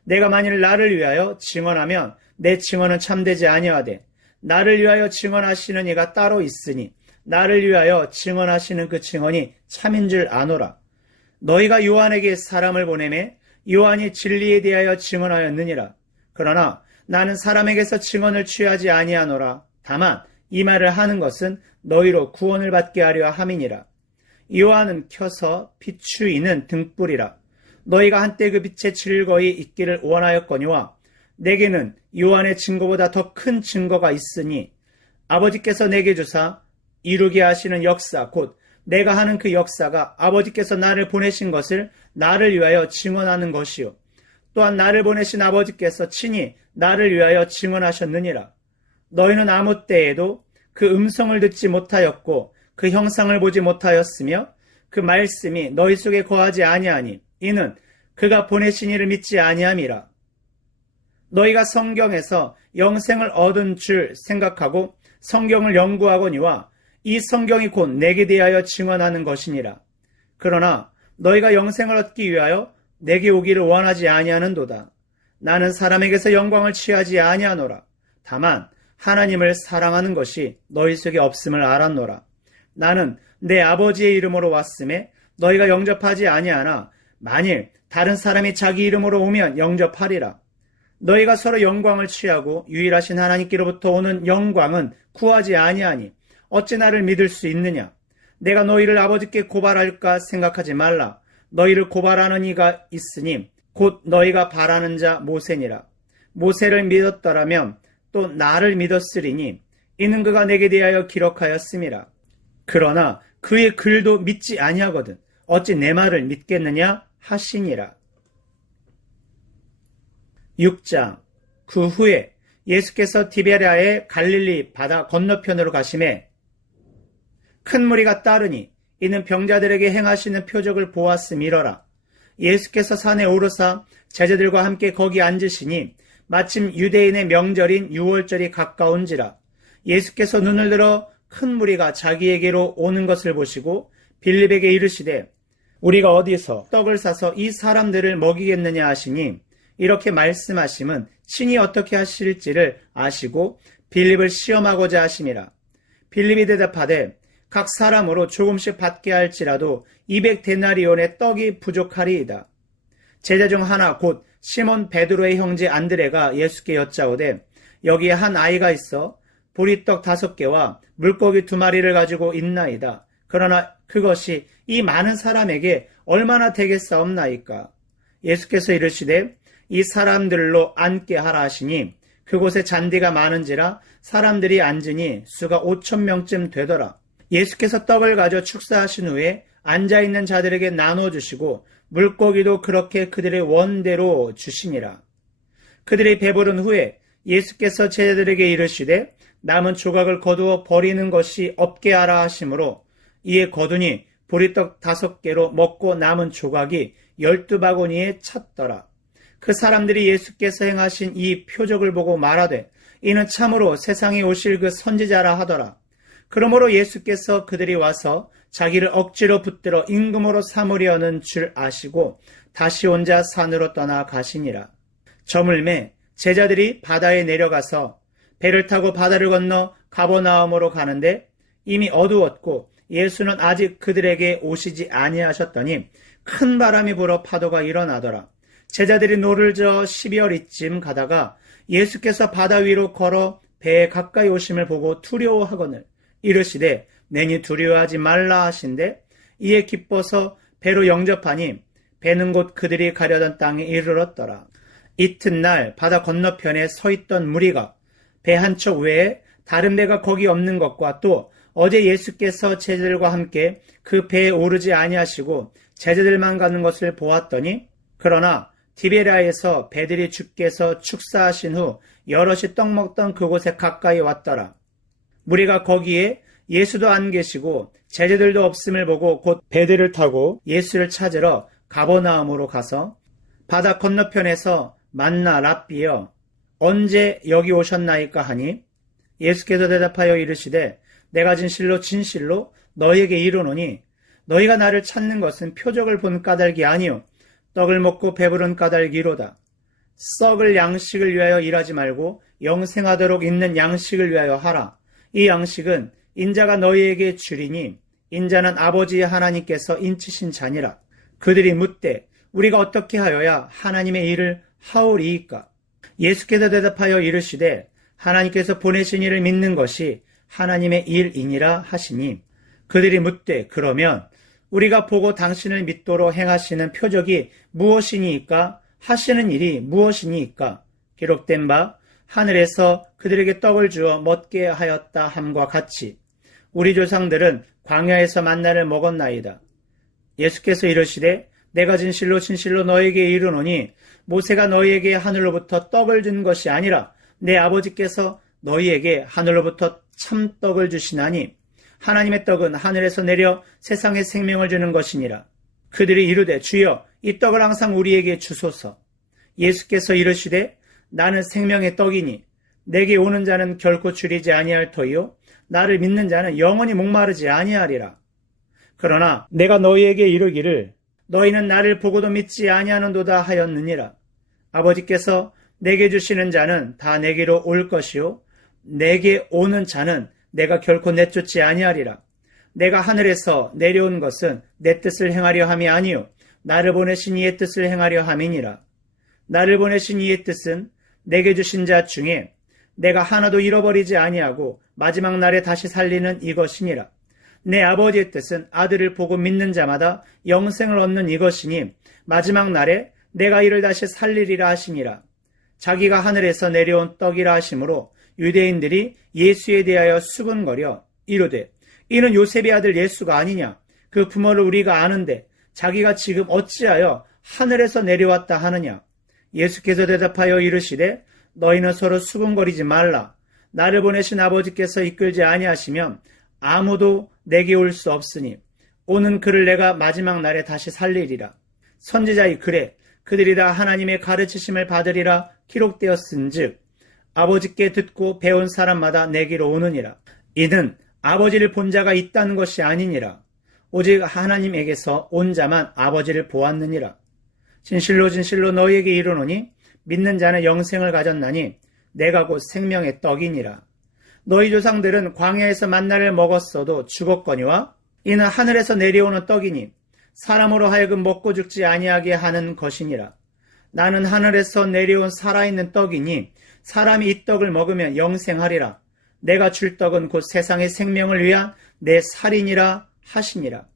내가 만일 나를 위하여 증언하면 내 증언은 참되지 아니하되 나를 위하여 증언하시는 이가 따로 있으니 나를 위하여 증언하시는 그 증언이 참인 줄 아노라. 너희가 요한에게 사람을 보내매 요한이 진리에 대하여 증언하였느니라. 그러나 나는 사람에게서 증언을 취하지 아니하노라. 다만 이 말을 하는 것은 너희로 구원을 받게 하려 함이니라. 요한은 켜서 비추이는 등불이라. 너희가 한때 그 빛에 즐거이 있기를 원하였거니와 내게는 요한의 증거보다 더 큰 증거가 있으니 아버지께서 내게 주사 이루게 하시는 역사 곧 내가 하는 그 역사가 아버지께서 나를 보내신 것을 나를 위하여 증언하는 것이요 또한 나를 보내신 아버지께서 친히 나를 위하여 증언하셨느니라. 너희는 아무 때에도 그 음성을 듣지 못하였고 그 형상을 보지 못하였으며 그 말씀이 너희 속에 거하지 아니하니 이는 그가 보내신 이를 믿지 아니함이라. 너희가 성경에서 영생을 얻은 줄 생각하고 성경을 연구하거니와 이 성경이 곧 내게 대하여 증언하는 것이니라. 그러나 너희가 영생을 얻기 위하여 내게 오기를 원하지 아니하는도다. 나는 사람에게서 영광을 취하지 아니하노라. 다만 하나님을 사랑하는 것이 너희 속에 없음을 알았노라. 나는 내 아버지의 이름으로 왔음에 너희가 영접하지 아니하나 만일 다른 사람이 자기 이름으로 오면 영접하리라. 너희가 서로 영광을 취하고 유일하신 하나님께로부터 오는 영광은 구하지 아니하니 어찌 나를 믿을 수 있느냐. 내가 너희를 아버지께 고발할까 생각하지 말라. 너희를 고발하는 이가 있으니 곧 너희가 바라는 자 모세니라. 모세를 믿었더라면 또 나를 믿었으리니 이는 그가 내게 대하여 기록하였음이라. 그러나 그의 글도 믿지 아니하거든 어찌 내 말을 믿겠느냐 하시니라. 6장. 그 후에 예수께서 디베랴의 갈릴리 바다 건너편으로 가심에 큰 무리가 따르니 이는 병자들에게 행하시는 표적을 보았음이러라. 예수께서 산에 오르사 제자들과 함께 거기 앉으시니 마침 유대인의 명절인 유월절이 가까운지라. 예수께서 눈을 들어 큰 무리가 자기에게로 오는 것을 보시고 빌립에게 이르시되 우리가 어디서 떡을 사서 이 사람들을 먹이겠느냐 하시니 이렇게 말씀하심은 친히 어떻게 하실지를 아시고 빌립을 시험하고자 하심이라. 빌립이 대답하되 각 사람으로 조금씩 받게 할지라도 200데나리온의 떡이 부족하리이다. 제자 중 하나 곧 시몬 베드로의 형제 안드레가 예수께 여짜오되 여기에 한 아이가 있어 보리떡 5개와 물고기 2마리를 가지고 있나이다. 그러나 그것이 이 많은 사람에게 얼마나 되겠사옵나이까. 예수께서 이르시되 이 사람들로 앉게 하라 하시니 그곳에 잔디가 많은지라 사람들이 앉으니 수가 5,000명쯤 되더라. 예수께서 떡을 가져 축사하신 후에 앉아있는 자들에게 나눠주시고 물고기도 그렇게 그들의 원대로 주시니라. 그들이 배부른 후에 예수께서 제자들에게 이르시되 남은 조각을 거두어 버리는 것이 없게 하라 하시므로 이에 거두니 보리떡 5개로 먹고 남은 조각이 12바구니에 찼더라. 그 사람들이 예수께서 행하신 이 표적을 보고 말하되 이는 참으로 세상에 오실 그 선지자라 하더라. 그러므로 예수께서 그들이 와서 자기를 억지로 붙들어 임금으로 삼으려는 줄 아시고 다시 혼자 산으로 떠나 가시니라. 저물매 제자들이 바다에 내려가서 배를 타고 바다를 건너 가버나움으로 가는데 이미 어두웠고 예수는 아직 그들에게 오시지 아니하셨더니 큰 바람이 불어 파도가 일어나더라. 제자들이 노를 저어 12월이쯤 가다가 예수께서 바다 위로 걸어 배에 가까이 오심을 보고 두려워하거늘 이르시되 내니 두려워하지 말라 하신대 이에 기뻐서 배로 영접하니 배는 곧 그들이 가려던 땅에 이르렀더라. 이튿날 바다 건너편에 서 있던 무리가 배 한 척 외에 다른 배가 거기 없는 것과 또 어제 예수께서 제자들과 함께 그 배에 오르지 아니하시고 제자들만 가는 것을 보았더니 그러나 디베랴에서 배들이 주께서 축사하신 후 여럿이 떡 먹던 그곳에 가까이 왔더라. 무리가 거기에 예수도 안 계시고 제자들도 없음을 보고 곧 배들을 타고 예수를 찾으러 가버나움으로 가서 바다 건너편에서 만나 랍비여 언제 여기 오셨나이까 하니 예수께서 대답하여 이르시되 내가 진실로 너희에게 이르노니 너희가 나를 찾는 것은 표적을 본 까닭이 아니요 떡을 먹고 배부른 까닭이로다. 썩을 양식을 위하여 일하지 말고 영생하도록 있는 양식을 위하여 하라. 이 양식은 인자가 너희에게 주리니 인자는 아버지 하나님께서 인치신 자니라. 그들이 묻되 우리가 어떻게 하여야 하나님의 일을 하오리이까? 예수께서 대답하여 이르시되 하나님께서 보내신 이를 믿는 것이 하나님의 일이니라 하시니 그들이 묻되 그러면 우리가 보고 당신을 믿도록 행하시는 표적이 무엇이니까 하시는 일이 무엇이니까? 기록된 바 하늘에서 그들에게 떡을 주어 먹게 하였다 함과 같이 우리 조상들은 광야에서 만나를 먹었나이다. 예수께서 이르시되 내가 진실로 진실로 너에게 이르노니 모세가 너희에게 하늘로부터 떡을 준 것이 아니라 내 아버지께서 너희에게 하늘로부터 참떡을 주시나니 하나님의 떡은 하늘에서 내려 세상에 생명을 주는 것이니라. 그들이 이르되 주여 이 떡을 항상 우리에게 주소서. 예수께서 이르시되 나는 생명의 떡이니 내게 오는 자는 결코 줄이지 아니할 터이요 나를 믿는 자는 영원히 목마르지 아니하리라. 그러나 내가 너희에게 이르기를 너희는 나를 보고도 믿지 아니하는도다 하였느니라. 아버지께서 내게 주시는 자는 다 내게로 올 것이요 내게 오는 자는 내가 결코 내쫓지 아니하리라. 내가 하늘에서 내려온 것은 내 뜻을 행하려 함이 아니요 나를 보내신 이의 뜻을 행하려 함이니라. 나를 보내신 이의 뜻은 내게 주신 자 중에 내가 하나도 잃어버리지 아니하고 마지막 날에 다시 살리는 이것이니라. 내 아버지의 뜻은 아들을 보고 믿는 자마다 영생을 얻는 이것이니 마지막 날에 내가 이를 다시 살리리라 하시니라. 자기가 하늘에서 내려온 떡이라 하시므로 유대인들이 예수에 대하여 수군거려 이르되 이는 요셉의 아들 예수가 아니냐. 그 부모를 우리가 아는데 자기가 지금 어찌하여 하늘에서 내려왔다 하느냐. 예수께서 대답하여 이르시되 너희는 서로 수군거리지 말라. 나를 보내신 아버지께서 이끌지 아니하시면 아무도 내게 올 수 없으니 오는 그를 내가 마지막 날에 다시 살리리라. 선지자의 글에 그들이 다 하나님의 가르치심을 받으리라 기록되었은즉 아버지께 듣고 배운 사람마다 내게로 오느니라. 이는 아버지를 본 자가 있다는 것이 아니니라. 오직 하나님에게서 온 자만 아버지를 보았느니라. 진실로 진실로 너희에게 이르노니 믿는 자는 영생을 가졌나니 내가 곧 생명의 떡이니라. 너희 조상들은 광야에서 만나를 먹었어도 죽었거니와 이는 하늘에서 내려오는 떡이니 사람으로 하여금 먹고 죽지 아니하게 하는 것이니라. 나는 하늘에서 내려온 살아있는 떡이니 사람이 이 떡을 먹으면 영생하리라. 내가 줄 떡은 곧 세상의 생명을 위한 내 살이니라 하시니라.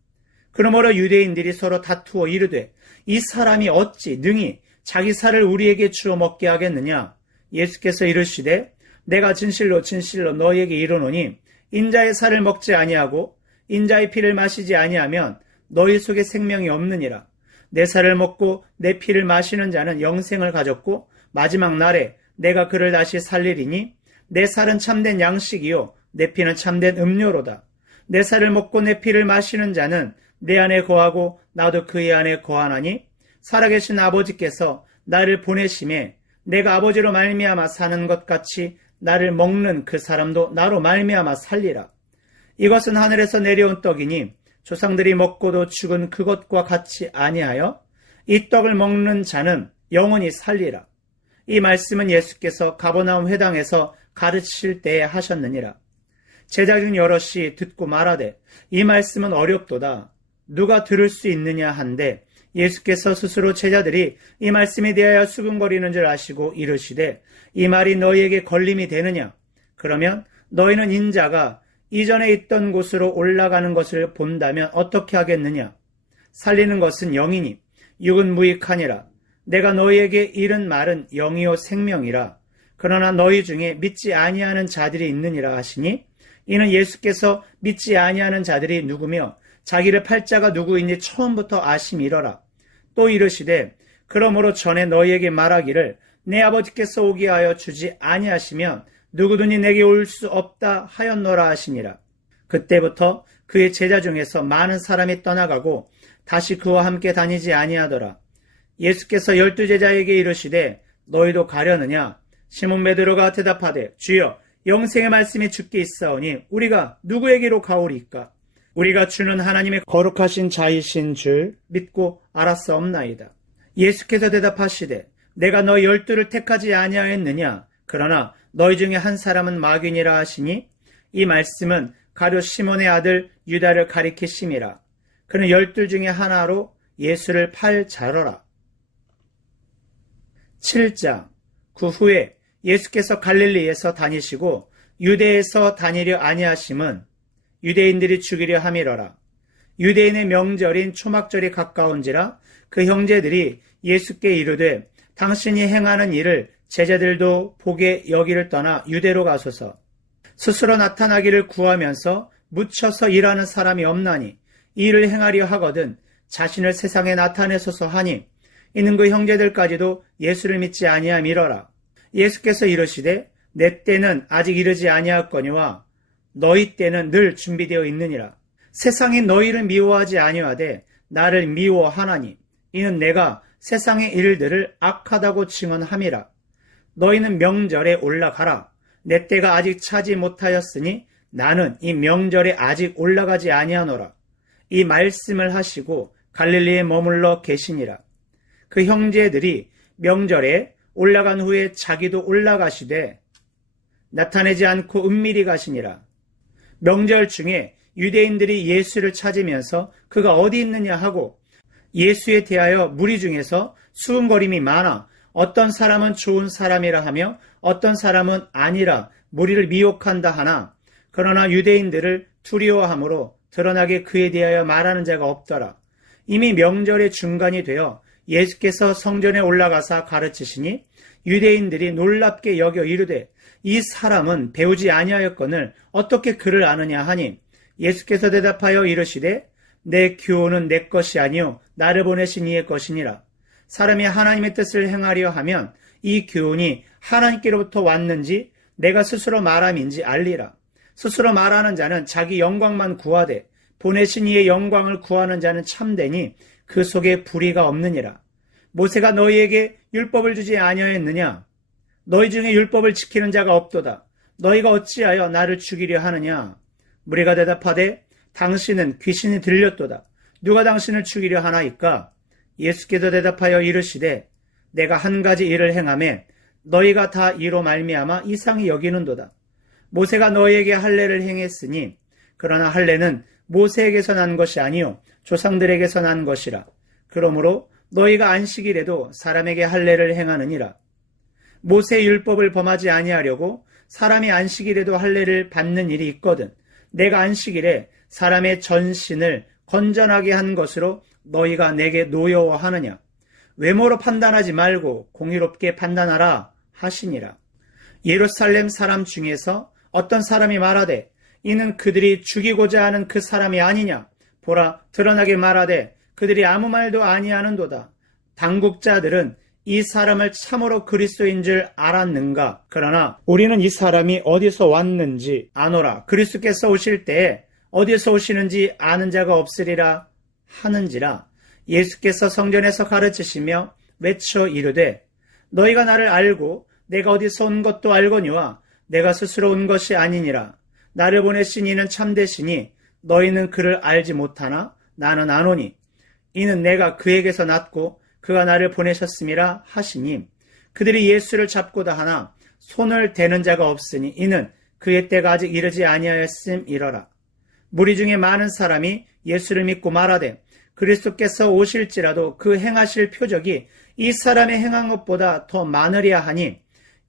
그러므로 유대인들이 서로 다투어 이르되 이 사람이 어찌 능히 자기 살을 우리에게 주어 먹게 하겠느냐. 예수께서 이르시되 내가 진실로 진실로 너희에게 이르노니 인자의 살을 먹지 아니하고 인자의 피를 마시지 아니하면 너희 속에 생명이 없느니라. 내 살을 먹고 내 피를 마시는 자는 영생을 가졌고 마지막 날에 내가 그를 다시 살리리니 내 살은 참된 양식이요 내 피는 참된 음료로다. 내 살을 먹고 내 피를 마시는 자는 내 안에 거하고 나도 그의 안에 거하나니 살아계신 아버지께서 나를 보내심에 내가 아버지로 말미암아 사는 것 같이 나를 먹는 그 사람도 나로 말미암아 살리라. 이것은 하늘에서 내려온 떡이니 조상들이 먹고도 죽은 그것과 같이 아니하여 이 떡을 먹는 자는 영원히 살리라. 이 말씀은 예수께서 가버나움 회당에서 가르치실 때에 하셨느니라. 제자 중 여럿이 듣고 말하되 이 말씀은 어렵도다. 누가 들을 수 있느냐 한데 예수께서 스스로 제자들이 이 말씀에 대하여 수군거리는 줄 아시고 이르시되 이 말이 너희에게 걸림이 되느냐. 그러면 너희는 인자가 이전에 있던 곳으로 올라가는 것을 본다면 어떻게 하겠느냐. 살리는 것은 영이니 육은 무익하니라. 내가 너희에게 이른 말은 영이요 생명이라. 그러나 너희 중에 믿지 아니하는 자들이 있느니라 하시니 이는 예수께서 믿지 아니하는 자들이 누구며 자기를 팔 자가 누구인지 처음부터 아심이러라. 또 이르시되 그러므로 전에 너희에게 말하기를 내 아버지께서 오게 하여 주지 아니하시면 누구든지 내게 올 수 없다 하였노라 하시니라. 그때부터 그의 제자 중에서 많은 사람이 떠나가고 다시 그와 함께 다니지 아니하더라. 예수께서 12제자에게 이르시되 너희도 가려느냐. 시몬 베드로가 대답하되 주여 영생의 말씀이 주께 있사오니 우리가 누구에게로 가오리이까. 우리가 주는 하나님의 거룩하신 자이신 줄 믿고 알았사옵나이다. 예수께서 대답하시되 내가 너희 12를 택하지 아니하였느냐. 그러나 너희 중에 한 사람은 마귀니라 하시니 이 말씀은 가룟 시몬의 아들 유다를 가리키심이라. 그는 12 중에 하나로 예수를 팔 자러라. 7장. 그 후에 예수께서 갈릴리에서 다니시고 유대에서 다니려 아니하심은 유대인들이 죽이려 함이러라. 유대인의 명절인 초막절이 가까운지라 그 형제들이 예수께 이르되 당신이 행하는 일을 제자들도 보게 여기를 떠나 유대로 가소서. 스스로 나타나기를 구하면서 묻혀서 일하는 사람이 없나니 이를 행하려 하거든 자신을 세상에 나타내소서 하니 이는 그 형제들까지도 예수를 믿지 아니함이러라. 예수께서 이르시되 내 때는 아직 이르지 아니하거니와 너희 때는 늘 준비되어 있느니라. 세상이 너희를 미워하지 아니하되 나를 미워하나니 이는 내가 세상의 일들을 악하다고 증언함이라. 너희는 명절에 올라가라. 내 때가 아직 차지 못하였으니 나는 이 명절에 아직 올라가지 아니하노라. 이 말씀을 하시고 갈릴리에 머물러 계시니라. 그 형제들이 명절에 올라간 후에 자기도 올라가시되 나타내지 않고 은밀히 가시니라. 명절 중에 유대인들이 예수를 찾으면서 그가 어디 있느냐 하고 예수에 대하여 무리 중에서 수군거림이 많아 어떤 사람은 좋은 사람이라 하며 어떤 사람은 아니라 무리를 미혹한다 하나 그러나 유대인들을 두려워함으로 드러나게 그에 대하여 말하는 자가 없더라. 이미 명절의 중간이 되어 예수께서 성전에 올라가사 가르치시니 유대인들이 놀랍게 여겨 이르되 이 사람은 배우지 아니하였거늘 어떻게 그를 아느냐 하니 예수께서 대답하여 이르시되 내 교훈은 내 것이 아니요 나를 보내신 이의 것이니라. 사람이 하나님의 뜻을 행하려 하면 이 교훈이 하나님께로부터 왔는지 내가 스스로 말함인지 알리라. 스스로 말하는 자는 자기 영광만 구하되 보내신 이의 영광을 구하는 자는 참되니 그 속에 불의가 없느니라. 모세가 너희에게 율법을 주지 아니하였느냐? 너희 중에 율법을 지키는 자가 없도다. 너희가 어찌하여 나를 죽이려 하느냐? 무리가 대답하되 당신은 귀신이 들렸도다. 누가 당신을 죽이려 하나이까? 예수께서 대답하여 이르시되 내가 한 가지 일을 행하매 너희가 다 이로 말미암아 이상히 여기는도다. 모세가 너희에게 할례를 행했으니 그러나 할례는 모세에게서 난 것이 아니요 조상들에게서 난 것이라. 그러므로 너희가 안식일에도 사람에게 할례를 행하느니라. 모세의 율법을 범하지 아니하려고 사람이 안식일에도 할례를 받는 일이 있거든 내가 안식일에 사람의 전신을 건전하게 한 것으로 너희가 내게 노여워하느냐? 외모로 판단하지 말고 공의롭게 판단하라 하시니라. 예루살렘 사람 중에서 어떤 사람이 말하되 이는 그들이 죽이고자 하는 그 사람이 아니냐? 보라 드러나게 말하되 그들이 아무 말도 아니하는도다. 당국자들은 이 사람을 참으로 그리스도인 줄 알았는가? 그러나 우리는 이 사람이 어디서 왔는지 아노라. 그리스도께서 오실 때에 어디서 오시는지 아는 자가 없으리라 하는지라. 예수께서 성전에서 가르치시며 외쳐 이르되 너희가 나를 알고 내가 어디서 온 것도 알거니와 내가 스스로 온 것이 아니니라. 나를 보내신 이는 참되시니 너희는 그를 알지 못하나 나는 아노니 이는 내가 그에게서 났고 그가 나를 보내셨음이라 하시니 그들이 예수를 잡고다 하나 손을 대는 자가 없으니 이는 그의 때가 아직 이르지 아니하였음이러라. 무리 중에 많은 사람이 예수를 믿고 말하되 그리스도께서 오실지라도 그 행하실 표적이 이 사람의 행한 것보다 더 많으리야 하니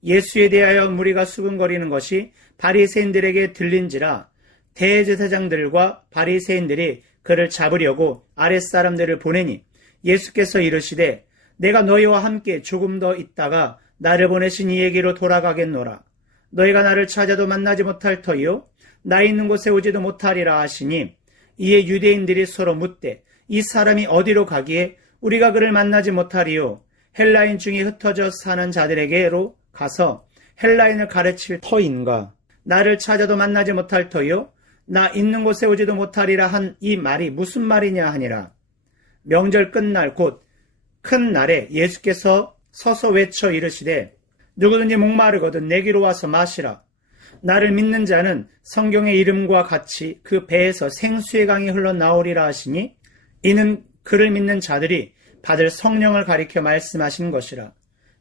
예수에 대하여 무리가 수군거리는 것이 바리새인들에게 들린지라. 대제사장들과 바리새인들이 그를 잡으려고 아랫사람들을 보내니 예수께서 이르시되 내가 너희와 함께 조금 더 있다가 나를 보내신 이에게로 돌아가겠노라. 너희가 나를 찾아도 만나지 못할 터이요 나 있는 곳에 오지도 못하리라 하시니 이에 유대인들이 서로 묻되 이 사람이 어디로 가기에 우리가 그를 만나지 못하리요? 헬라인 중에 흩어져 사는 자들에게로 가서 헬라인을 가르칠 터인가? 나를 찾아도 만나지 못할 터이요 나 있는 곳에 오지도 못하리라 한 이 말이 무슨 말이냐 하니라. 명절 끝날 곧 큰 날에 예수께서 서서 외쳐 이르시되 누구든지 목마르거든 내게로 와서 마시라. 나를 믿는 자는 성경의 이름과 같이 그 배에서 생수의 강이 흘러나오리라 하시니 이는 그를 믿는 자들이 받을 성령을 가리켜 말씀하신 것이라.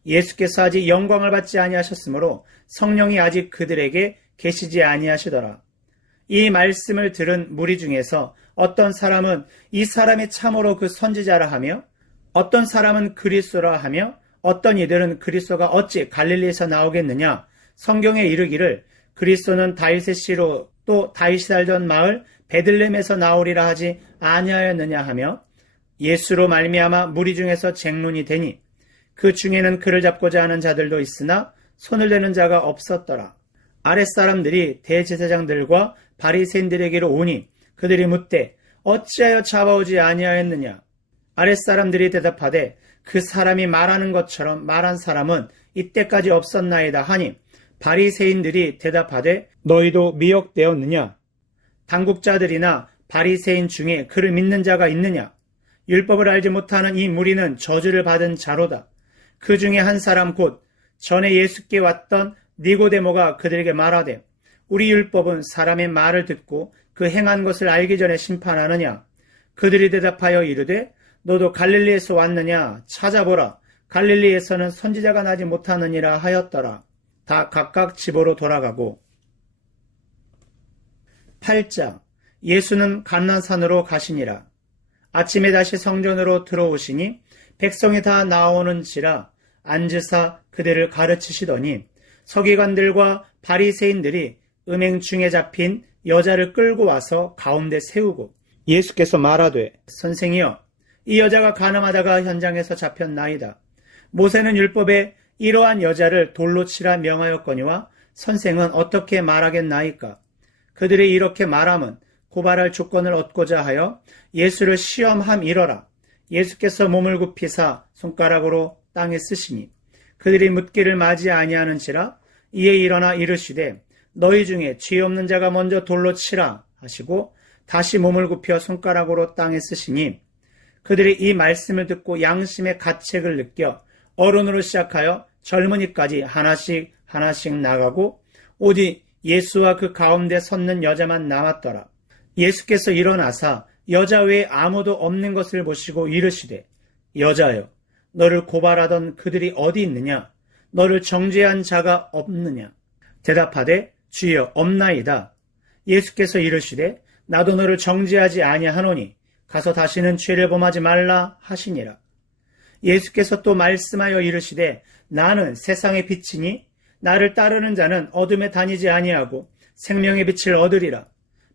예수께서 아직 영광을 받지 아니하셨으므로 성령이 아직 그들에게 계시지 아니하시더라. 이 말씀을 들은 무리 중에서 어떤 사람은 이 사람이 참으로 그 선지자라 하며 어떤 사람은 그리스도라 하며 어떤 이들은 그리스도가 어찌 갈릴리에서 나오겠느냐? 성경에 이르기를 그리스도는 다윗의 씨로 또 다윗이 살던 마을 베들레헴에서 나오리라 하지 아니하였느냐 하며 예수로 말미암아 무리 중에서 쟁론이 되니 그 중에는 그를 잡고자 하는 자들도 있으나 손을 대는 자가 없었더라. 아랫사람들이 대제사장들과 바리새인들에게로 오니 그들이 묻되 어찌하여 잡아오지 아니하였느냐. 아랫사람들이 대답하되 그 사람이 말하는 것처럼 말한 사람은 이때까지 없었나이다 하니 바리새인들이 대답하되 너희도 미혹되었느냐. 당국자들이나 바리새인 중에 그를 믿는 자가 있느냐. 율법을 알지 못하는 이 무리는 저주를 받은 자로다. 그 중에 한 사람 곧 전에 예수께 왔던 니고데모가 그들에게 말하되 우리 율법은 사람의 말을 듣고 그 행한 것을 알기 전에 심판하느냐. 그들이 대답하여 이르되 너도 갈릴리에서 왔느냐. 찾아보라. 갈릴리에서는 선지자가 나지 못하느니라 하였더라. 다 각각 집으로 돌아가고. 8장. 예수는 감난산으로 가시니라. 아침에 다시 성전으로 들어오시니 백성이 다 나오는지라 앉으사 그들을 가르치시더니 서기관들과 바리새인들이 음행 중에 잡힌 여자를 끌고 와서 가운데 세우고 예수께서 말하되 선생이여 이 여자가 간음하다가 현장에서 잡혔나이다. 모세는 율법에 이러한 여자를 돌로 치라 명하였거니와 선생은 어떻게 말하겠나이까. 그들이 이렇게 말함은 고발할 조건을 얻고자 하여 예수를 시험함이러라. 예수께서 몸을 굽히사 손가락으로 땅에 쓰시니 그들이 묻기를 맞이 아니하는지라. 이에 일어나 이르시되 너희 중에 죄 없는 자가 먼저 돌로 치라 하시고 다시 몸을 굽혀 손가락으로 땅에 쓰시니 그들이 이 말씀을 듣고 양심의 가책을 느껴 어른으로 시작하여 젊은이까지 하나씩 하나씩 나가고 오직 예수와 그 가운데 섰는 여자만 남았더라. 예수께서 일어나사 여자 외에 아무도 없는 것을 보시고 이르시되 여자여 너를 고발하던 그들이 어디 있느냐. 너를 정죄한 자가 없느냐. 대답하되 주여 없나이다. 예수께서 이르시되 나도 너를 정죄하지 아니하노니 가서 다시는 죄를 범하지 말라 하시니라. 예수께서 또 말씀하여 이르시되 나는 세상의 빛이니 나를 따르는 자는 어둠에 다니지 아니하고 생명의 빛을 얻으리라.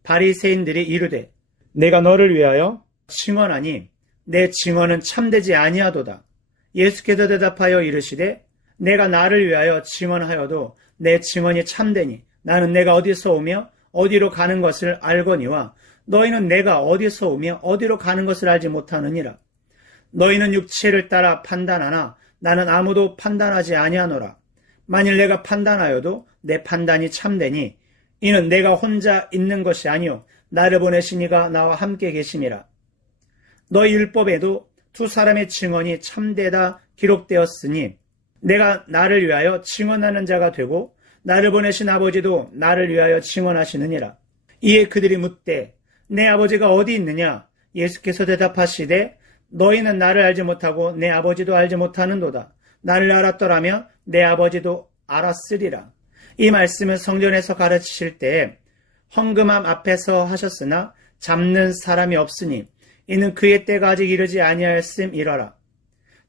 바리새인들이 이르되 내가 너를 위하여 증언하니 내 증언은 참되지 아니하도다. 예수께서 대답하여 이르시되 내가 나를 위하여 증언하여도 내 증언이 참되니 나는 내가 어디서 오며 어디로 가는 것을 알거니와 너희는 내가 어디서 오며 어디로 가는 것을 알지 못하느니라. 너희는 육체를 따라 판단하나 나는 아무도 판단하지 아니하노라. 만일 내가 판단하여도 내 판단이 참되니 이는 내가 혼자 있는 것이 아니요 나를 보내신 이가 나와 함께 계심이라. 너희 율법에도 두 사람의 증언이 참되다 기록되었으니 내가 나를 위하여 증언하는 자가 되고 나를 보내신 아버지도 나를 위하여 증언하시느니라. 이에 그들이 묻되 내 아버지가 어디 있느냐. 예수께서 대답하시되 너희는 나를 알지 못하고 내 아버지도 알지 못하는도다. 나를 알았더라면 내 아버지도 알았으리라. 이 말씀을 성전에서 가르치실 때에 헌금함 앞에서 하셨으나 잡는 사람이 없으니 이는 그의 때가 아직 이르지 아니하였음이러라.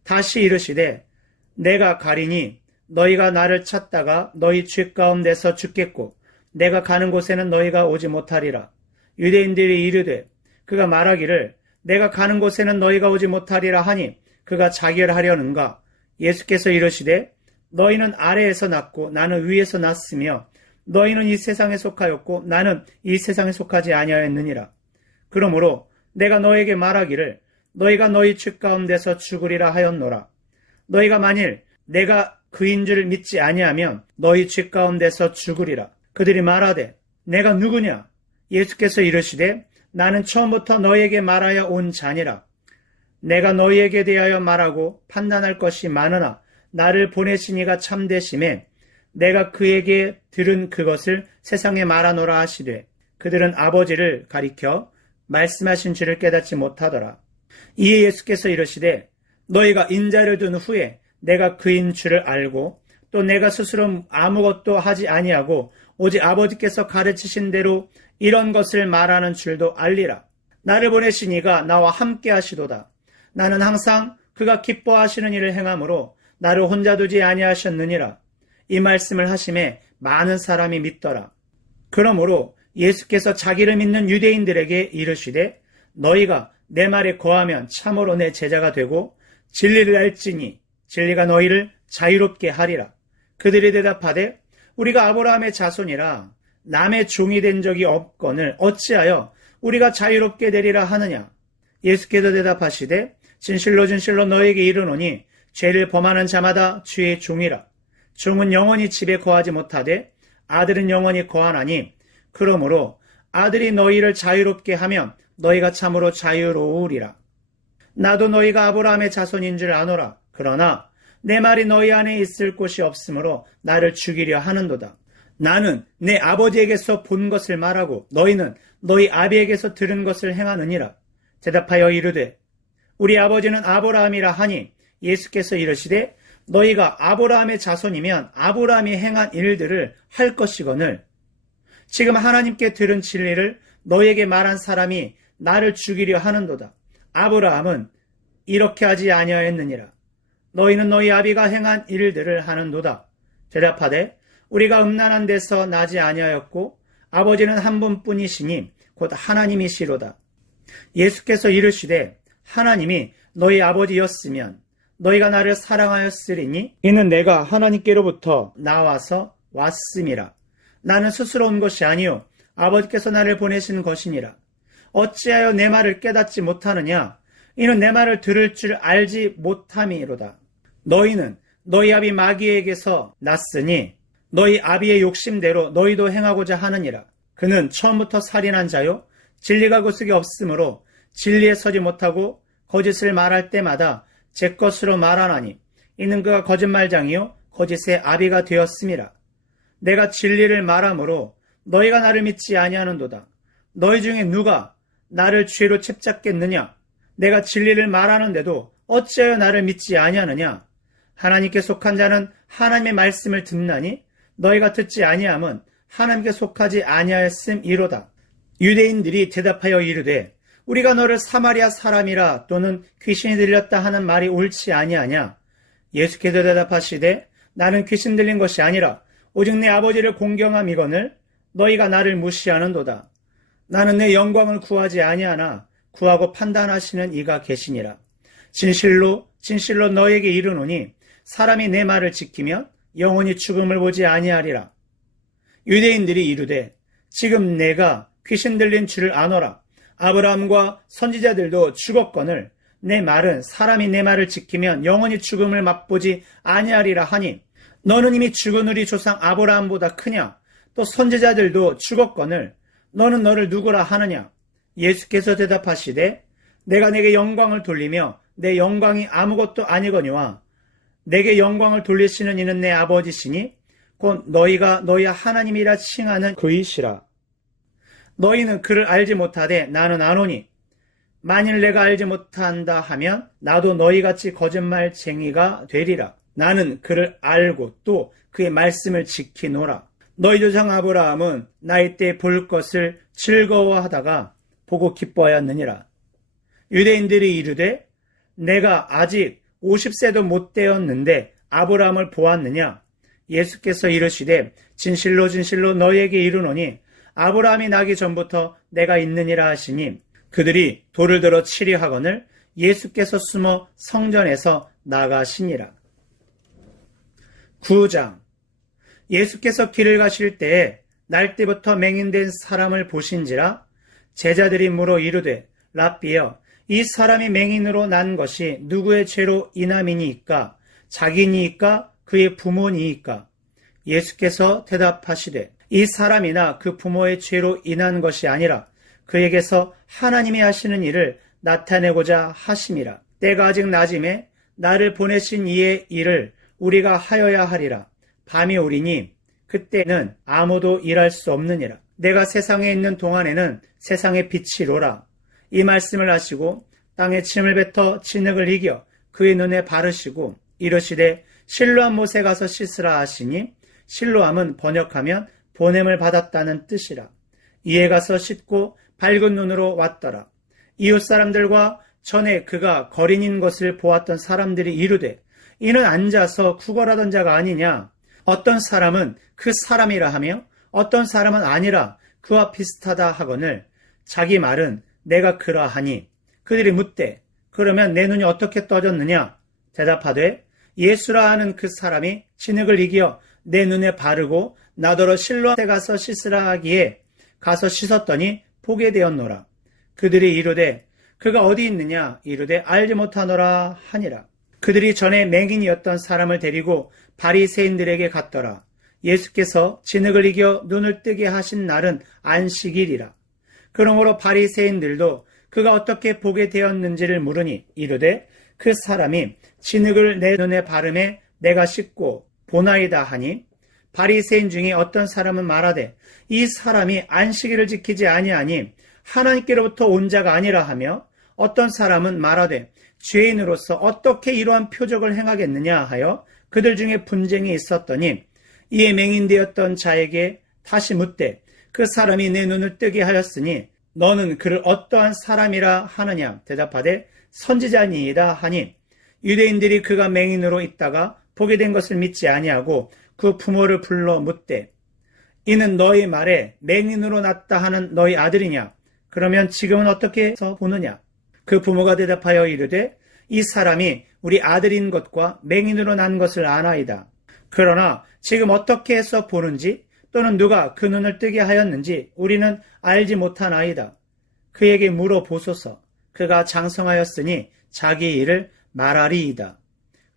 다시 이르시되 내가 가리니 너희가 나를 찾다가 너희 죄 가운데서 죽겠고 내가 가는 곳에는 너희가 오지 못하리라. 유대인들이 이르되 그가 말하기를 내가 가는 곳에는 너희가 오지 못하리라 하니 그가 자결하려는가. 예수께서 이르시되 너희는 아래에서 났고 나는 위에서 났으며 너희는 이 세상에 속하였고 나는 이 세상에 속하지 아니하였느니라. 그러므로 내가 너에게 말하기를 너희가 너희 죄 가운데서 죽으리라 하였노라. 너희가 만일 내가 그인 줄 믿지 아니하면 너희 죄 가운데서 죽으리라. 그들이 말하되 내가 누구냐. 예수께서 이르시되 나는 처음부터 너희에게 말하여 온 자니라. 내가 너희에게 대하여 말하고 판단할 것이 많으나 나를 보내신 이가 참되심에 내가 그에게 들은 그것을 세상에 말하노라 하시되 그들은 아버지를 가리켜 말씀하신 줄을 깨닫지 못하더라. 이에 예수께서 이르시되 너희가 인자를 둔 후에 내가 그인 줄을 알고 또 내가 스스로 아무것도 하지 아니하고 오직 아버지께서 가르치신 대로 이런 것을 말하는 줄도 알리라. 나를 보내신 이가 나와 함께 하시도다. 나는 항상 그가 기뻐하시는 일을 행함으로 나를 혼자 두지 아니하셨느니라. 이 말씀을 하심에 많은 사람이 믿더라. 그러므로 예수께서 자기를 믿는 유대인들에게 이르시되 너희가 내 말에 거하면 참으로 내 제자가 되고 진리를 알지니 진리가 너희를 자유롭게 하리라. 그들이 대답하되 우리가 아브라함의 자손이라 남의 종이 된 적이 없거늘 어찌하여 우리가 자유롭게 되리라 하느냐. 예수께서 대답하시되 진실로 진실로 너희에게 이르노니 죄를 범하는 자마다 주의 종이라. 종은 영원히 집에 거하지 못하되 아들은 영원히 거하나니 그러므로 아들이 너희를 자유롭게 하면 너희가 참으로 자유로우리라. 나도 너희가 아브라함의 자손인 줄 아노라. 그러나 내 말이 너희 안에 있을 곳이 없으므로 나를 죽이려 하는도다. 나는 내 아버지에게서 본 것을 말하고 너희는 너희 아비에게서 들은 것을 행하느니라. 대답하여 이르되 우리 아버지는 아브라함이라 하니 예수께서 이르시되 너희가 아브라함의 자손이면 아브라함이 행한 일들을 할 것이거늘 지금 하나님께 들은 진리를 너희에게 말한 사람이 나를 죽이려 하는도다. 아브라함은 이렇게 하지 아니하였느니라. 너희는 너희 아비가 행한 일들을 하는도다. 대답하되 우리가 음란한 데서 나지 아니하였고 아버지는 한 분뿐이시니 곧 하나님이시로다. 예수께서 이르시되 하나님이 너희 아버지였으면 너희가 나를 사랑하였으리니 이는 내가 하나님께로부터 나와서 왔음이라. 나는 스스로 온 것이 아니요 아버지께서 나를 보내신 것이니라. 어찌하여 내 말을 깨닫지 못하느냐. 이는 내 말을 들을 줄 알지 못함이로다. 너희는 너희 아비 마귀에게서 났으니 너희 아비의 욕심대로 너희도 행하고자 하느니라. 그는 처음부터 살인한 자요 진리가 그 속에 없으므로 진리에 서지 못하고 거짓을 말할 때마다 제 것으로 말하나니 이는 그가 거짓말장이요 거짓의 아비가 되었음이라. 내가 진리를 말하므로 너희가 나를 믿지 아니하는도다. 너희 중에 누가 나를 죄로 칩잡겠느냐. 내가 진리를 말하는데도 어찌하여 나를 믿지 아니하느냐. 하나님께 속한 자는 하나님의 말씀을 듣나니 너희가 듣지 아니함은 하나님께 속하지 아니하였음이로다. 유대인들이 대답하여 이르되 우리가 너를 사마리아 사람이라 또는 귀신이 들렸다 하는 말이 옳지 아니하냐. 예수께서 대답하시되 나는 귀신 들린 것이 아니라 오직 내 아버지를 공경함이거늘 너희가 나를 무시하는도다. 나는 내 영광을 구하지 아니하나 구하고 판단하시는 이가 계시니라. 진실로 진실로 너희에게 이르노니 사람이 내 말을 지키면 영원히 죽음을 보지 아니하리라. 유대인들이 이르되 지금 내가 귀신 들린 줄을 아노라. 아브라함과 선지자들도 죽었거늘 내 말은 사람이 내 말을 지키면 영원히 죽음을 맛보지 아니하리라 하니 너는 이미 죽은 우리 조상 아브라함보다 크냐. 또 선지자들도 죽었거늘 너는 너를 누구라 하느냐. 예수께서 대답하시되 내가 내게 영광을 돌리며 내 영광이 아무것도 아니거니와 내게 영광을 돌리시는 이는 내 아버지시니 곧 너희가 너희 하나님이라 칭하는 그이시라. 너희는 그를 알지 못하되 나는 아노니 만일 내가 알지 못한다 하면 나도 너희같이 거짓말쟁이가 되리라. 나는 그를 알고 또 그의 말씀을 지키노라. 너희 조상 아브라함은 나이 때 볼 것을 즐거워하다가 보고 기뻐하였느니라. 유대인들이 이르되 내가 아직 50세도 못 되었는데 아브라함을 보았느냐. 예수께서 이르시되 진실로 진실로 너희에게 이르노니 아브라함이 나기 전부터 내가 있느니라 하시니 그들이 돌을 들어 치려 하거늘 예수께서 숨어 성전에서 나가시니라. 9장. 예수께서 길을 가실 때에 날때부터 맹인된 사람을 보신지라. 제자들이 물어 이르되 랍비여 이 사람이 맹인으로 난 것이 누구의 죄로 인함이니이까 자기니이까 그의 부모니이까. 예수께서 대답하시되 이 사람이나 그 부모의 죄로 인한 것이 아니라 그에게서 하나님이 하시는 일을 나타내고자 하심이라. 때가 아직 낮음에 나를 보내신 이의 일을 우리가 하여야 하리라. 밤이 오리니 그때는 아무도 일할 수 없느니라. 내가 세상에 있는 동안에는 세상의 빛이로라. 이 말씀을 하시고 땅에 침을 뱉어 진흙을 이겨 그의 눈에 바르시고 이르시되 실로암 못에 가서 씻으라 하시니 실로암은 번역하면 보냄을 받았다는 뜻이라. 이에 가서 씻고 밝은 눈으로 왔더라. 이웃 사람들과 전에 그가 거린인 것을 보았던 사람들이 이르되 이는 앉아서 구걸하던 자가 아니냐. 어떤 사람은 그 사람이라 하며 어떤 사람은 아니라 그와 비슷하다 하거늘 자기 말은 내가 그러하니 그들이 묻되 그러면 내 눈이 어떻게 떠졌느냐. 대답하되 예수라 하는 그 사람이 진흙을 이겨 내 눈에 바르고 나더러 실로암에 가서 씻으라 하기에 가서 씻었더니 보게 되었노라. 그들이 이르되 그가 어디 있느냐 이르되 알지 못하노라 하니라. 그들이 전에 맹인이었던 사람을 데리고 바리새인들에게 갔더라. 예수께서 진흙을 이겨 눈을 뜨게 하신 날은 안식일이라. 그러므로 바리새인들도 그가 어떻게 보게 되었는지를 물으니 이르되 그 사람이 진흙을 내 눈에 바르매 내가 씻고 보나이다 하니, 바리새인 중에 어떤 사람은 말하되 이 사람이 안식일을 지키지 아니하니 하나님께로부터 온 자가 아니라 하며, 어떤 사람은 말하되 죄인으로서 어떻게 이러한 표적을 행하겠느냐 하여 그들 중에 분쟁이 있었더니, 이에 맹인되었던 자에게 다시 묻되 그 사람이 내 눈을 뜨게 하였으니 너는 그를 어떠한 사람이라 하느냐 대답하되 선지자니이다 하니, 유대인들이 그가 맹인으로 있다가 보게 된 것을 믿지 아니하고 그 부모를 불러 묻되 이는 너희 말에 맹인으로 났다 하는 너희 아들이냐? 그러면 지금은 어떻게 해서 보느냐? 그 부모가 대답하여 이르되 이 사람이 우리 아들인 것과 맹인으로 난 것을 아나이다. 그러나 지금 어떻게 해서 보는지 또는 누가 그 눈을 뜨게 하였는지 우리는 알지 못하나이다. 그에게 물어보소서. 그가 장성하였으니 자기 일을 말하리이다.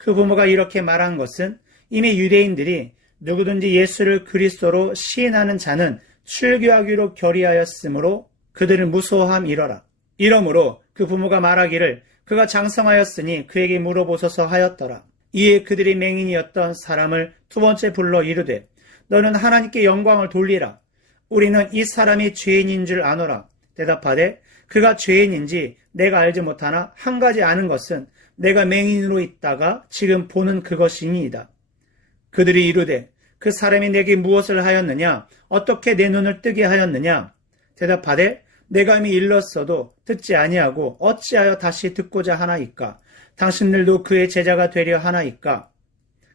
그 부모가 이렇게 말한 것은 이미 유대인들이 누구든지 예수를 그리스도로 시인하는 자는 출교하기로 결의하였으므로 그들을 무소함이러라. 이러므로 그 부모가 말하기를 그가 장성하였으니 그에게 물어보소서 하였더라. 이에 그들이 맹인이었던 사람을 두 번째 불러 이르되 너는 하나님께 영광을 돌리라. 우리는 이 사람이 죄인인 줄 아노라. 대답하되 그가 죄인인지 내가 알지 못하나 한 가지 아는 것은 내가 맹인으로 있다가 지금 보는 그것이니이다. 그들이 이르되 그 사람이 내게 무엇을 하였느냐? 어떻게 내 눈을 뜨게 하였느냐? 대답하되 내가 이미 일렀어도 듣지 아니하고 어찌하여 다시 듣고자 하나이까? 당신들도 그의 제자가 되려 하나이까?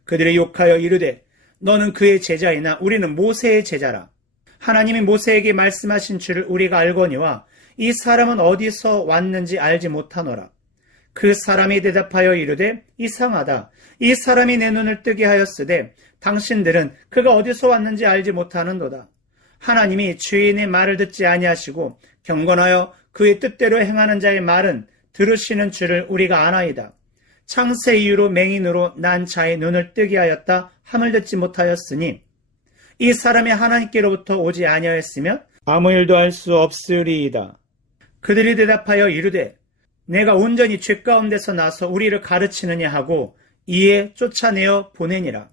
그들이 욕하여 이르되 너는 그의 제자이나 우리는 모세의 제자라. 하나님이 모세에게 말씀하신 줄을 우리가 알거니와 이 사람은 어디서 왔는지 알지 못하노라. 그 사람이 대답하여 이르되 이상하다. 이 사람이 내 눈을 뜨게 하였으되 당신들은 그가 어디서 왔는지 알지 못하는도다. 하나님이 죄인의 말을 듣지 아니하시고 경건하여 그의 뜻대로 행하는 자의 말은 들으시는 줄을 우리가 아나이다. 창세 이후로 맹인으로 난 자의 눈을 뜨게 하였다 함을 듣지 못하였으니 이 사람이 하나님께로부터 오지 아니하였으면 아무 일도 할 수 없으리이다. 그들이 대답하여 이르되 내가 온전히 죄 가운데서 나서 우리를 가르치느냐 하고 이에 쫓아내어 보내니라.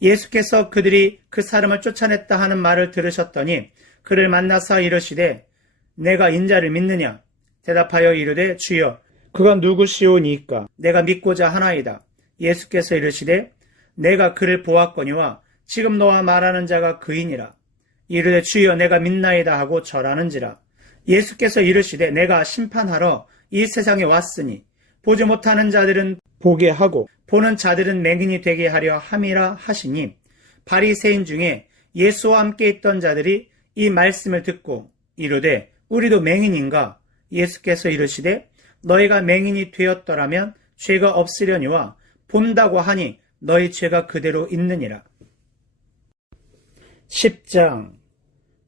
예수께서 그들이 그 사람을 쫓아냈다 하는 말을 들으셨더니 그를 만나서 이르시되 내가 인자를 믿느냐? 대답하여 이르되 주여 그가 누구시오니까? 내가 믿고자 하나이다. 예수께서 이르시되 내가 그를 보았거니와 지금 너와 말하는 자가 그이니라. 이르되 주여 내가 믿나이다 하고 절하는지라. 예수께서 이르시되 내가 심판하러 이 세상에 왔으니 보지 못하는 자들은 보게 하고 보는 자들은 맹인이 되게 하려 함이라 하시니, 바리새인 중에 예수와 함께 있던 자들이 이 말씀을 듣고 이르되 우리도 맹인인가? 예수께서 이르시되 너희가 맹인이 되었더라면 죄가 없으려니와 본다고 하니 너희 죄가 그대로 있느니라. 10장.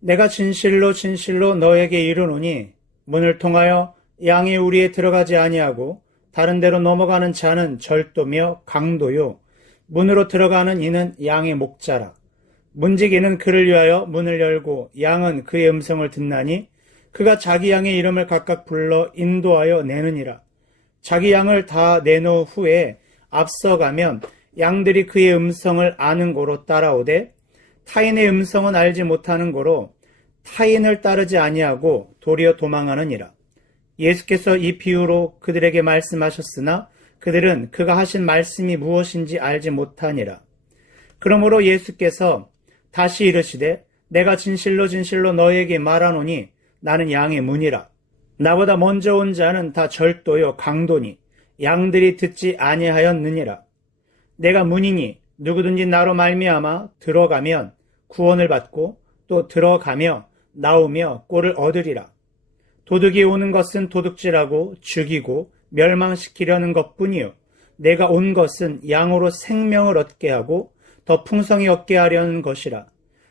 내가 진실로 진실로 너에게 이르노니 문을 통하여 양의 우리에 들어가지 아니하고 다른 데로 넘어가는 자는 절도며 강도요 문으로 들어가는 이는 양의 목자라. 문지기는 그를 위하여 문을 열고 양은 그의 음성을 듣나니 그가 자기 양의 이름을 각각 불러 인도하여 내느니라. 자기 양을 다 내놓은 후에 앞서가면 양들이 그의 음성을 아는 고로 따라오되 타인의 음성은 알지 못하는 고로 타인을 따르지 아니하고 도리어 도망하느니라. 예수께서 이 비유로 그들에게 말씀하셨으나 그들은 그가 하신 말씀이 무엇인지 알지 못하니라. 그러므로 예수께서 다시 이르시되 내가 진실로 진실로 너에게 말하노니 나는 양의 문이라. 나보다 먼저 온 자는 다 절도요 강도니 양들이 듣지 아니하였느니라. 내가 문이니 누구든지 나로 말미암아 들어가면 구원을 받고 또 들어가며 나오며 꼴을 얻으리라. 도둑이 오는 것은 도둑질하고 죽이고 멸망시키려는 것뿐이요 내가 온 것은 양으로 생명을 얻게 하고 더 풍성히 얻게 하려는 것이라.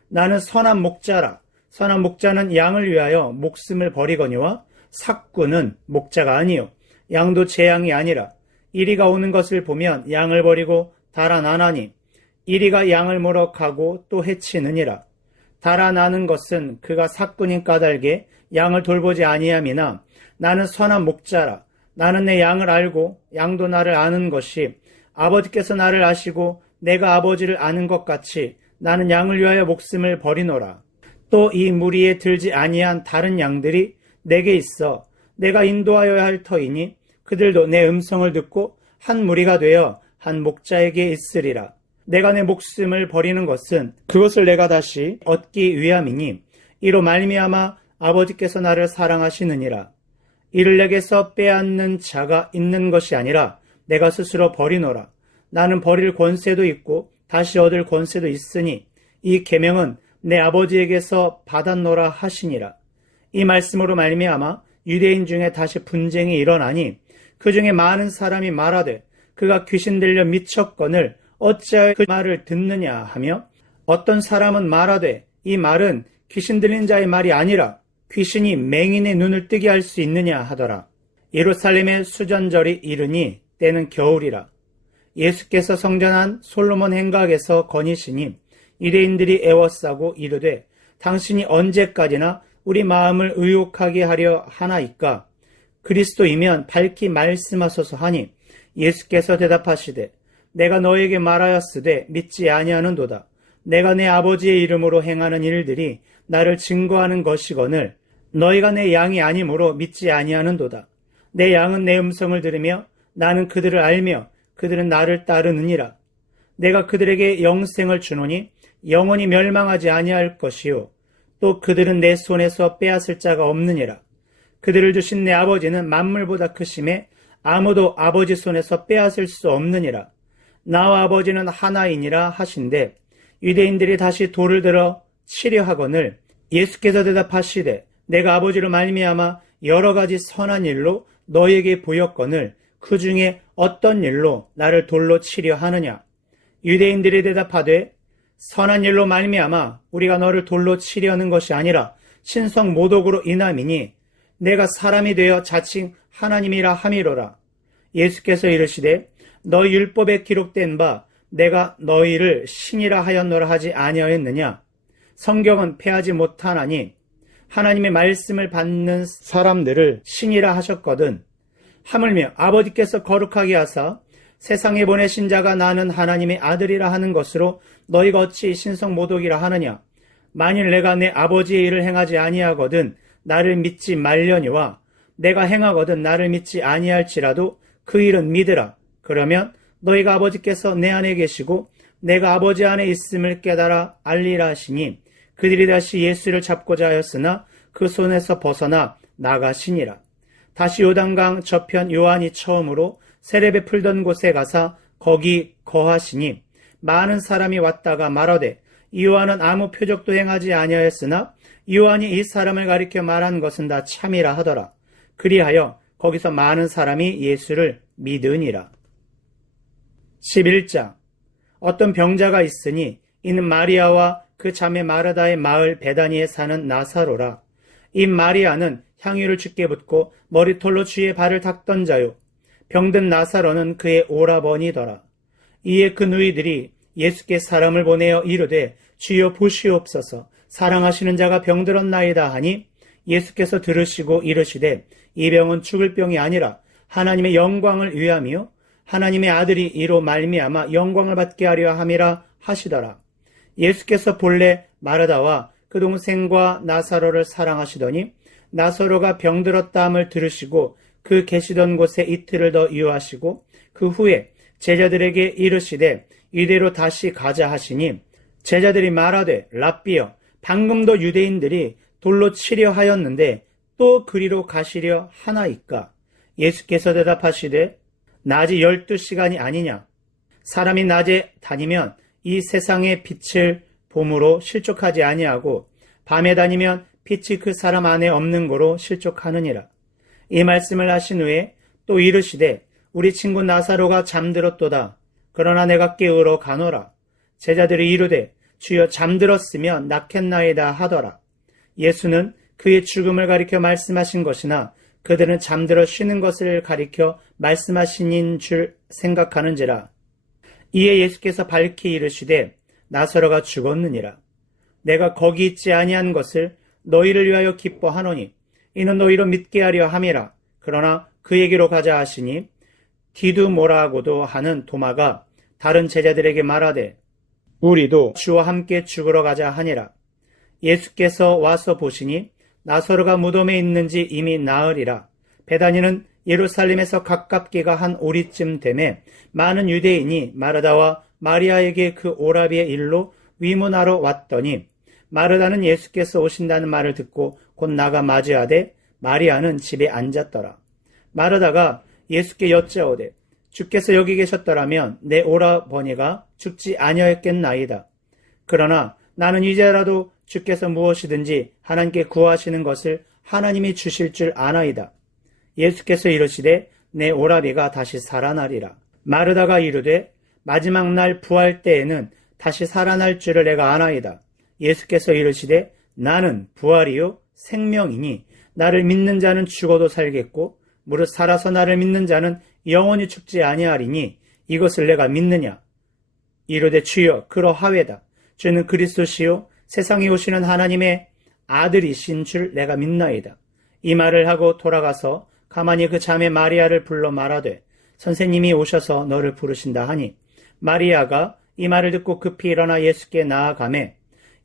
나는 선한 목자라. 선한 목자는 양을 위하여 목숨을 버리거니와 삭구는 목자가 아니요 양도 제 양이 아니라. 이리가 오는 것을 보면 양을 버리고 달아나나니 이리가 양을 모욕하고 또 해치느니라. 달아나는 것은 그가 삭군인 까닭에 양을 돌보지 아니함이나 나는 선한 목자라. 나는 내 양을 알고 양도 나를 아는 것이 아버지께서 나를 아시고 내가 아버지를 아는 것 같이 나는 양을 위하여 목숨을 버리노라. 또 이 무리에 들지 아니한 다른 양들이 내게 있어 내가 인도하여야 할 터이니 그들도 내 음성을 듣고 한 무리가 되어 한 목자에게 있으리라. 내가 내 목숨을 버리는 것은 그것을 내가 다시 얻기 위함이니 이로 말미암아 아버지께서 나를 사랑하시느니라. 이를 내게서 빼앗는 자가 있는 것이 아니라 내가 스스로 버리노라. 나는 버릴 권세도 있고 다시 얻을 권세도 있으니 이 계명은 내 아버지에게서 받았노라 하시니라. 이 말씀으로 말미암아 유대인 중에 다시 분쟁이 일어나니 그 중에 많은 사람이 말하되 그가 귀신 들려 미쳤거늘 어찌하여 그 말을 듣느냐 하며 어떤 사람은 말하되 이 말은 귀신 들린 자의 말이 아니라 귀신이 맹인의 눈을 뜨게 할 수 있느냐 하더라. 예루살렘의 수전절이 이르니 때는 겨울이라. 예수께서 성전한 솔로몬 행각에서 거니시니 유대인들이 애워싸고 이르되 당신이 언제까지나 우리 마음을 의혹하게 하려 하나이까. 그리스도이면 밝히 말씀하소서 하니 예수께서 대답하시되 내가 너에게 말하였으되 믿지 아니하는도다. 내가 내 아버지의 이름으로 행하는 일들이 나를 증거하는 것이거늘 너희가 내 양이 아니므로 믿지 아니하는도다. 내 양은 내 음성을 들으며 나는 그들을 알며 그들은 나를 따르느니라. 내가 그들에게 영생을 주노니 영원히 멸망하지 아니할 것이요 또 그들은 내 손에서 빼앗을 자가 없느니라. 그들을 주신 내 아버지는 만물보다 크심에 아무도 아버지 손에서 빼앗을 수 없느니라. 나와 아버지는 하나이니라 하신대 유대인들이 다시 돌을 들어 치려 하거늘 예수께서 대답하시되 내가 아버지로 말미암아 여러 가지 선한 일로 너에게 보였거늘 그 중에 어떤 일로 나를 돌로 치려 하느냐. 유대인들이 대답하되 선한 일로 말미암아 우리가 너를 돌로 치려는 것이 아니라 신성 모독으로 인함이니 내가 사람이 되어 자칭 하나님이라 함이로라. 예수께서 이르시되 너희 율법에 기록된 바 내가 너희를 신이라 하였노라 하지 아니하였느냐. 성경은 패하지 못하나니 하나님의 말씀을 받는 사람들을 신이라 하셨거든. 하물며 아버지께서 거룩하게 하사 세상에 보내신 자가 나는 하나님의 아들이라 하는 것으로 너희가 어찌 신성 모독이라 하느냐. 만일 내가 내 아버지의 일을 행하지 아니하거든 나를 믿지 말려니와 내가 행하거든 나를 믿지 아니할지라도 그 일은 믿으라. 그러면 너희가 아버지께서 내 안에 계시고 내가 아버지 안에 있음을 깨달아 알리라 하시니 그들이 다시 예수를 잡고자 하였으나 그 손에서 벗어나 나가시니라. 다시 요단강 저편 요한이 처음으로 세례배 풀던 곳에 가사 거기 거하시니 많은 사람이 왔다가 말하되 이 요한은 아무 표적도 행하지 아니하였으나 요한이 이 사람을 가리켜 말한 것은 다 참이라 하더라. 그리하여 거기서 많은 사람이 예수를 믿으니라. 11장. 어떤 병자가 있으니 이는 마리아와 그 자매 마르다의 마을 베다니에 사는 나사로라. 이 마리아는 향유를 주께 붓고 머리털로 주의 발을 닦던 자요 병든 나사로는 그의 오라버니더라. 이에 그 누이들이 예수께 사람을 보내어 이르되 주여 보시옵소서 사랑하시는 자가 병들었나이다 하니 예수께서 들으시고 이르시되 이 병은 죽을 병이 아니라 하나님의 영광을 위하며 하나님의 아들이 이로 말미암아 영광을 받게 하려 함이라 하시더라. 예수께서 본래 마르다와 그 동생과 나사로를 사랑하시더니 나사로가 병들었다함을 들으시고 그 계시던 곳에 이틀을 더 유하시고 그 후에 제자들에게 이르시되 이대로 다시 가자 하시니 제자들이 말하되 랍비여 방금도 유대인들이 돌로 치려 하였는데 또 그리로 가시려 하나이까. 예수께서 대답하시되 낮이 12시간이 아니냐. 사람이 낮에 다니면 이 세상의 빛을 봄으로 실족하지 아니하고 밤에 다니면 빛이 그 사람 안에 없는 거로 실족하느니라. 이 말씀을 하신 후에 또 이르시되 우리 친구 나사로가 잠들었도다. 그러나 내가 깨우러 가노라. 제자들이 이르되 주여 잠들었으면 낫겠나이다 하더라. 예수는 그의 죽음을 가리켜 말씀하신 것이나 그들은 잠들어 쉬는 것을 가리켜 말씀하신인 줄 생각하는지라. 이에 예수께서 밝히 이르시되 나사로가 죽었느니라. 내가 거기 있지 아니한 것을 너희를 위하여 기뻐하노니 이는 너희로 믿게 하려 함이라. 그러나 그에게로 가자 하시니 디두모라고도 하는 도마가 다른 제자들에게 말하되 우리도 주와 함께 죽으러 가자 하니라. 예수께서 와서 보시니 나사로가 무덤에 있는지 이미 나으리라. 베다니는 예루살렘에서 가깝기가 한 오리쯤 되매 많은 유대인이 마르다와 마리아에게 그 오라비의 일로 위문하러 왔더니 마르다는 예수께서 오신다는 말을 듣고 곧 나가 맞이하되 마리아는 집에 앉았더라. 마르다가 예수께 여짜오되 주께서 여기 계셨더라면 내 오라버니가 죽지 아니하였겠나이다. 그러나 나는 이제라도 주께서 무엇이든지 하나님께 구하시는 것을 하나님이 주실 줄 아나이다. 예수께서 이르시되 내 오라비가 다시 살아나리라. 마르다가 이르되 마지막 날 부활 때에는 다시 살아날 줄을 내가 아나이다. 예수께서 이르시되 나는 부활이요 생명이니 나를 믿는 자는 죽어도 살겠고 무릇 살아서 나를 믿는 자는 영원히 죽지 아니하리니 이것을 내가 믿느냐. 이르되 주여 그러하외다. 주는 그리스도시요 세상에 오시는 하나님의 아들이신 줄 내가 믿나이다. 이 말을 하고 돌아가서 가만히 그 자매 마리아를 불러 말하되 선생님이 오셔서 너를 부르신다 하니 마리아가 이 말을 듣고 급히 일어나 예수께 나아가매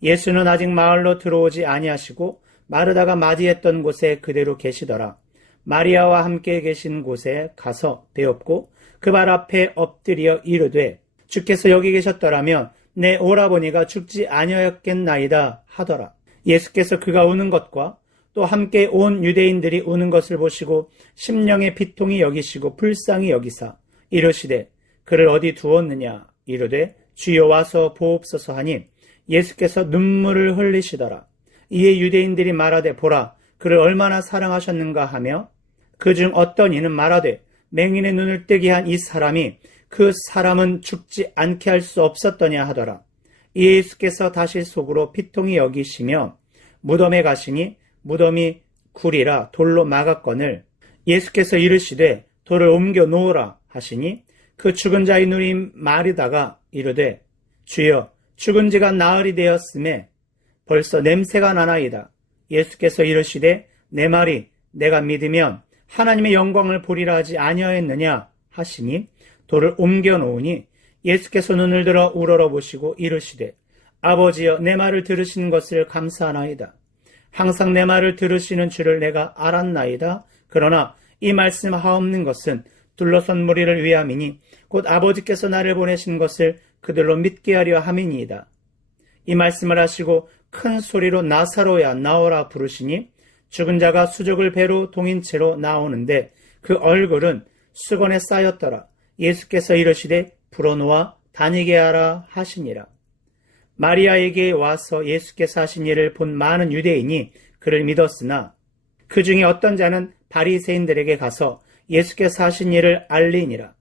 예수는 아직 마을로 들어오지 아니하시고 마르다가 맞이했던 곳에 그대로 계시더라. 마리아와 함께 계신 곳에 가서 배웠고 그 발 앞에 엎드려 이르되 주께서 여기 계셨더라면 내 오라버니가 죽지 아니하였겠나이다 하더라. 예수께서 그가 우는 것과 또 함께 온 유대인들이 우는 것을 보시고 심령의 비통이 여기시고 불쌍히 여기사 이르시되 그를 어디 두었느냐. 이르되 주여 와서 보옵소서 하니 예수께서 눈물을 흘리시더라. 이에 유대인들이 말하되 보라 그를 얼마나 사랑하셨는가 하며 그중 어떤 이는 말하되 맹인의 눈을 뜨게 한 이 사람이 그 사람은 죽지 않게 할 수 없었더냐 하더라. 이에 예수께서 다시 속으로 피통이 여기시며 무덤에 가시니 무덤이 굴이라 돌로 막았거늘 예수께서 이르시되 돌을 옮겨 놓으라 하시니 그 죽은 자의 눈이 마르다가 이르되 주여 죽은 지가 나흘이 되었음에 벌써 냄새가 나나이다. 예수께서 이르시되 내 말이 내가 믿으면 하나님의 영광을 보리라 하지 아니하였느냐 하시니 돌을 옮겨 놓으니 예수께서 눈을 들어 우러러보시고 이르시되 아버지여 내 말을 들으시는 것을 감사하나이다. 항상 내 말을 들으시는 줄을 내가 알았나이다. 그러나 이 말씀 하옵는 것은 둘러선 무리를 위함이니 곧 아버지께서 나를 보내신 것을 그들로 믿게 하려 함이니이다. 이 말씀을 하시고 큰 소리로 나사로야 나오라 부르시니 죽은 자가 수족을 배로 동인 채로 나오는데 그 얼굴은 수건에 쌓였더라. 예수께서 이르시되 불어놓아 다니게 하라 하시니라. 마리아에게 와서 예수께서 하신 일을 본 많은 유대인이 그를 믿었으나 그 중에 어떤 자는 바리새인들에게 가서 예수께서 하신 일을 알리니라.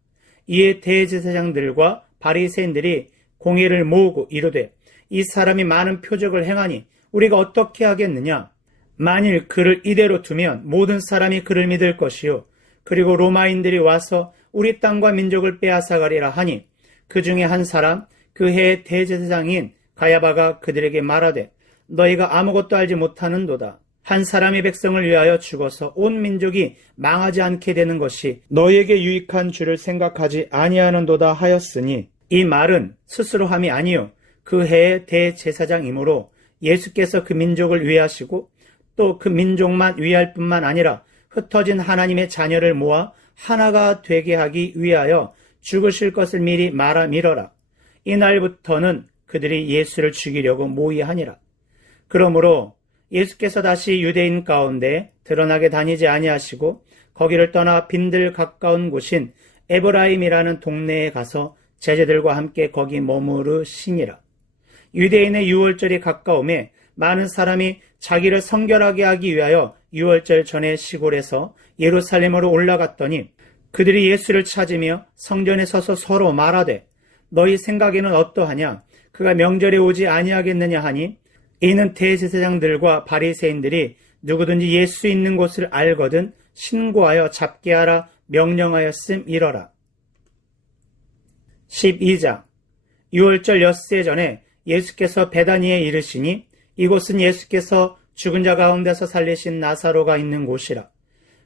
이에 대제사장들과 바리새인들이 공회를 모으고 이르되 이 사람이 많은 표적을 행하니 우리가 어떻게 하겠느냐. 만일 그를 이대로 두면 모든 사람이 그를 믿을 것이요 그리고 로마인들이 와서 우리 땅과 민족을 빼앗아가리라 하니 그 중에 한 사람 그 해의 대제사장인 가야바가 그들에게 말하되 너희가 아무것도 알지 못하는도다. 한 사람이 백성을 위하여 죽어서 온 민족이 망하지 않게 되는 것이 너희에게 유익한 줄을 생각하지 아니하는도다 하였으니 이 말은 스스로 함이 아니요 그 해의 대제사장이므로 예수께서 그 민족을 위하시고 또 그 민족만 위할 뿐만 아니라 흩어진 하나님의 자녀를 모아 하나가 되게 하기 위하여 죽으실 것을 미리 말하미러라. 이날부터는 그들이 예수를 죽이려고 모의하니라. 그러므로 예수께서 다시 유대인 가운데 드러나게 다니지 아니하시고 거기를 떠나 빈들 가까운 곳인 에브라임이라는 동네에 가서 제자들과 함께 거기 머무르시니라. 유대인의 유월절이 가까움에 많은 사람이 자기를 성결하게 하기 위하여 유월절 전에 시골에서 예루살렘으로 올라갔더니 그들이 예수를 찾으며 성전에 서서 서로 말하되 너희 생각에는 어떠하냐? 그가 명절에 오지 아니하겠느냐 하니 이는 대제사장들과 바리새인들이 누구든지 예수 있는 곳을 알거든 신고하여 잡게 하라 명령하였음이러라. 12장. 유월절 엿새 전에 예수께서 베다니에 이르시니 이곳은 예수께서 죽은 자 가운데서 살리신 나사로가 있는 곳이라.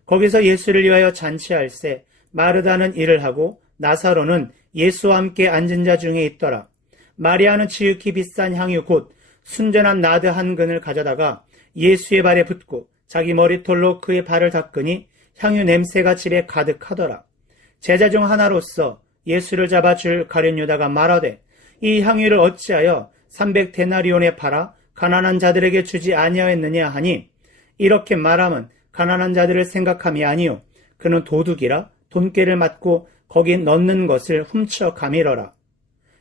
거기서 예수를 위하여 잔치할세 마르다는 일을 하고 나사로는 예수와 함께 앉은 자 중에 있더라. 마리아는 지극히 비싼 향유 곧 순전한 나드 한 근을 가져다가 예수의 발에 붓고 자기 머리털로 그의 발을 닦으니 향유 냄새가 집에 가득하더라. 제자 중 하나로서 예수를 잡아 줄 가룟 유다가 말하되 이 향유를 어찌하여 300데나리온에 팔아 가난한 자들에게 주지 아니하였느냐 하니 이렇게 말함은 가난한 자들을 생각함이 아니요 그는 도둑이라 돈꾀를 맞고 거기 넣는 것을 훔쳐 가밀어라.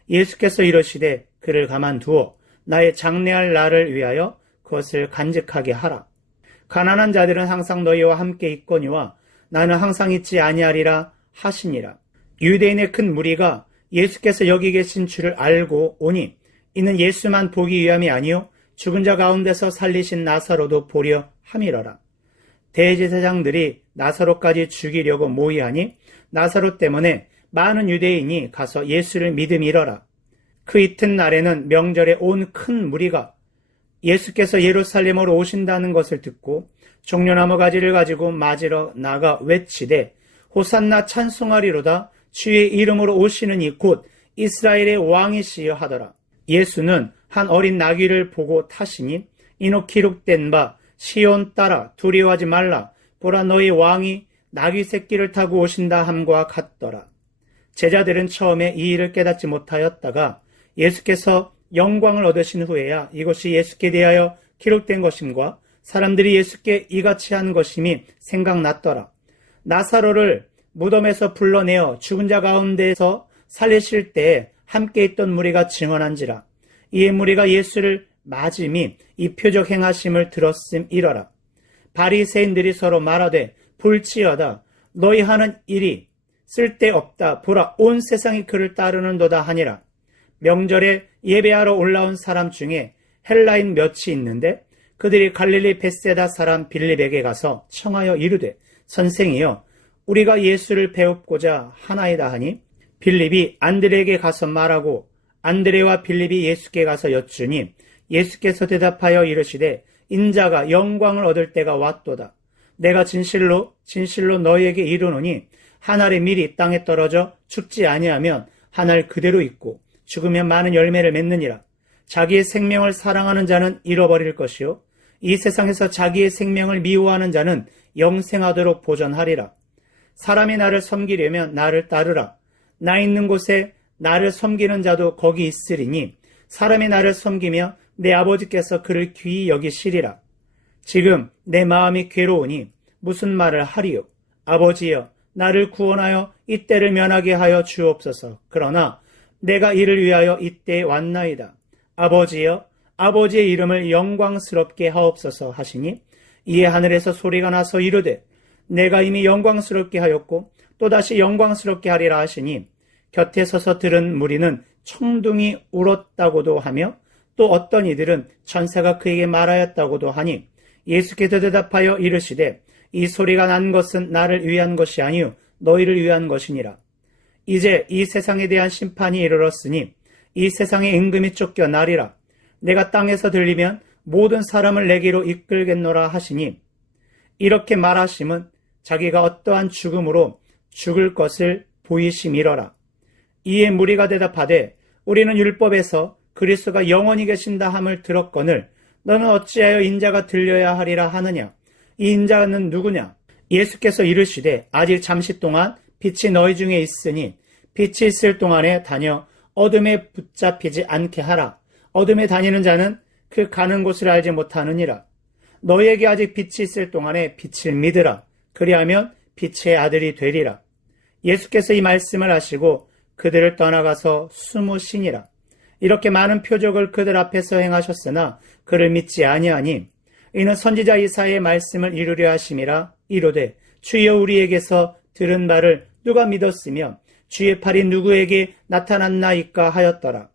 예수께서 이러시되 그를 가만두어 나의 장래할 날을 위하여 그것을 간직하게 하라. 가난한 자들은 항상 너희와 함께 있거니와 나는 항상 있지 아니하리라 하시니라. 유대인의 큰 무리가 예수께서 여기 계신 줄을 알고 오니 이는 예수만 보기 위함이 아니요 죽은 자 가운데서 살리신 나사로도 보려 함이러라. 대제사장들이 나사로까지 죽이려고 모의하니 나사로 때문에 많은 유대인이 가서 예수를 믿음이러라. 그 이튿날에는 명절에 온 큰 무리가 예수께서 예루살렘으로 오신다는 것을 듣고 종려나무 가지를 가지고 맞으러 나가 외치되 호산나 찬송하리로다 주의 이름으로 오시는 이 곧 이스라엘의 왕이시여 하더라. 예수는 한 어린 나귀를 보고 타시니 이노 기록된 바 시온 따라 두려워하지 말라 보라 너희 왕이 나귀 새끼를 타고 오신다 함과 같더라. 제자들은 처음에 이 일을 깨닫지 못하였다가 예수께서 영광을 얻으신 후에야 이것이 예수께 대하여 기록된 것임과 사람들이 예수께 이같이 한 것임이 생각났더라. 나사로를 무덤에서 불러내어 죽은 자 가운데서 살리실 때에 함께 있던 무리가 증언한지라. 이에 무리가 예수를 맞음이 이 표적 행하심을 들었음이러라. 바리새인들이 서로 말하되 볼지어다 너희 하는 일이 쓸데없다 보라 온 세상이 그를 따르는도다 하니라. 명절에 예배하러 올라온 사람 중에 헬라인 몇이 있는데 그들이 갈릴리 벳세다 사람 빌립에게 가서 청하여 이르되 선생이여 우리가 예수를 배웁고자 하나이다 하니 빌립이 안드레에게 가서 말하고 안드레와 빌립이 예수께 가서 여쭈니 예수께서 대답하여 이르시되 인자가 영광을 얻을 때가 왔도다. 내가 진실로 너희에게 이르노니 한 알의 밀이 땅에 떨어져 죽지 아니하면 한 알 그대로 있고 죽으면 많은 열매를 맺느니라. 자기의 생명을 사랑하는 자는 잃어버릴 것이요 이 세상에서 자기의 생명을 미워하는 자는 영생하도록 보전하리라. 사람이 나를 섬기려면 나를 따르라. 나 있는 곳에 나를 섬기는 자도 거기 있으리니 사람이 나를 섬기며 내 아버지께서 그를 귀히 여기시리라. 지금 내 마음이 괴로우니 무슨 말을 하리요. 아버지여 나를 구원하여 이 때를 면하게 하여 주옵소서. 그러나 내가 이를 위하여 이때에 왔나이다. 아버지여 아버지의 이름을 영광스럽게 하옵소서 하시니 이에 하늘에서 소리가 나서 이르되 내가 이미 영광스럽게 하였고 또다시 영광스럽게 하리라 하시니 곁에 서서 들은 무리는 청둥이 울었다고도 하며 또 어떤 이들은 천사가 그에게 말하였다고도 하니 예수께서 대답하여 이르시되 이 소리가 난 것은 나를 위한 것이 아니요 너희를 위한 것이니라. 이제 이 세상에 대한 심판이 이르렀으니 이 세상의 임금이 쫓겨나리라. 내가 땅에서 들리면 모든 사람을 내게로 이끌겠노라 하시니 이렇게 말하심은 자기가 어떠한 죽음으로 죽을 것을 보이심이러라. 이에 무리가 대답하되 우리는 율법에서 그리스도가 영원히 계신다 함을 들었거늘 너는 어찌하여 인자가 들려야 하리라 하느냐. 이 인자는 누구냐. 예수께서 이르시되 아직 잠시 동안 빛이 너희 중에 있으니 빛이 있을 동안에 다녀 어둠에 붙잡히지 않게 하라. 어둠에 다니는 자는 그 가는 곳을 알지 못하느니라. 너희에게 아직 빛이 있을 동안에 빛을 믿으라. 그리하면 빛의 아들이 되리라. 예수께서 이 말씀을 하시고 그들을 떠나가서 숨으시니라. 이렇게 많은 표적을 그들 앞에서 행하셨으나 그를 믿지 아니하니 이는 선지자 이사야의 말씀을 이루려 하심이라. 이르되 주여 우리에게서 들은 바를 누가 믿었으며 주의 팔이 누구에게 나타났나이까 하였더라.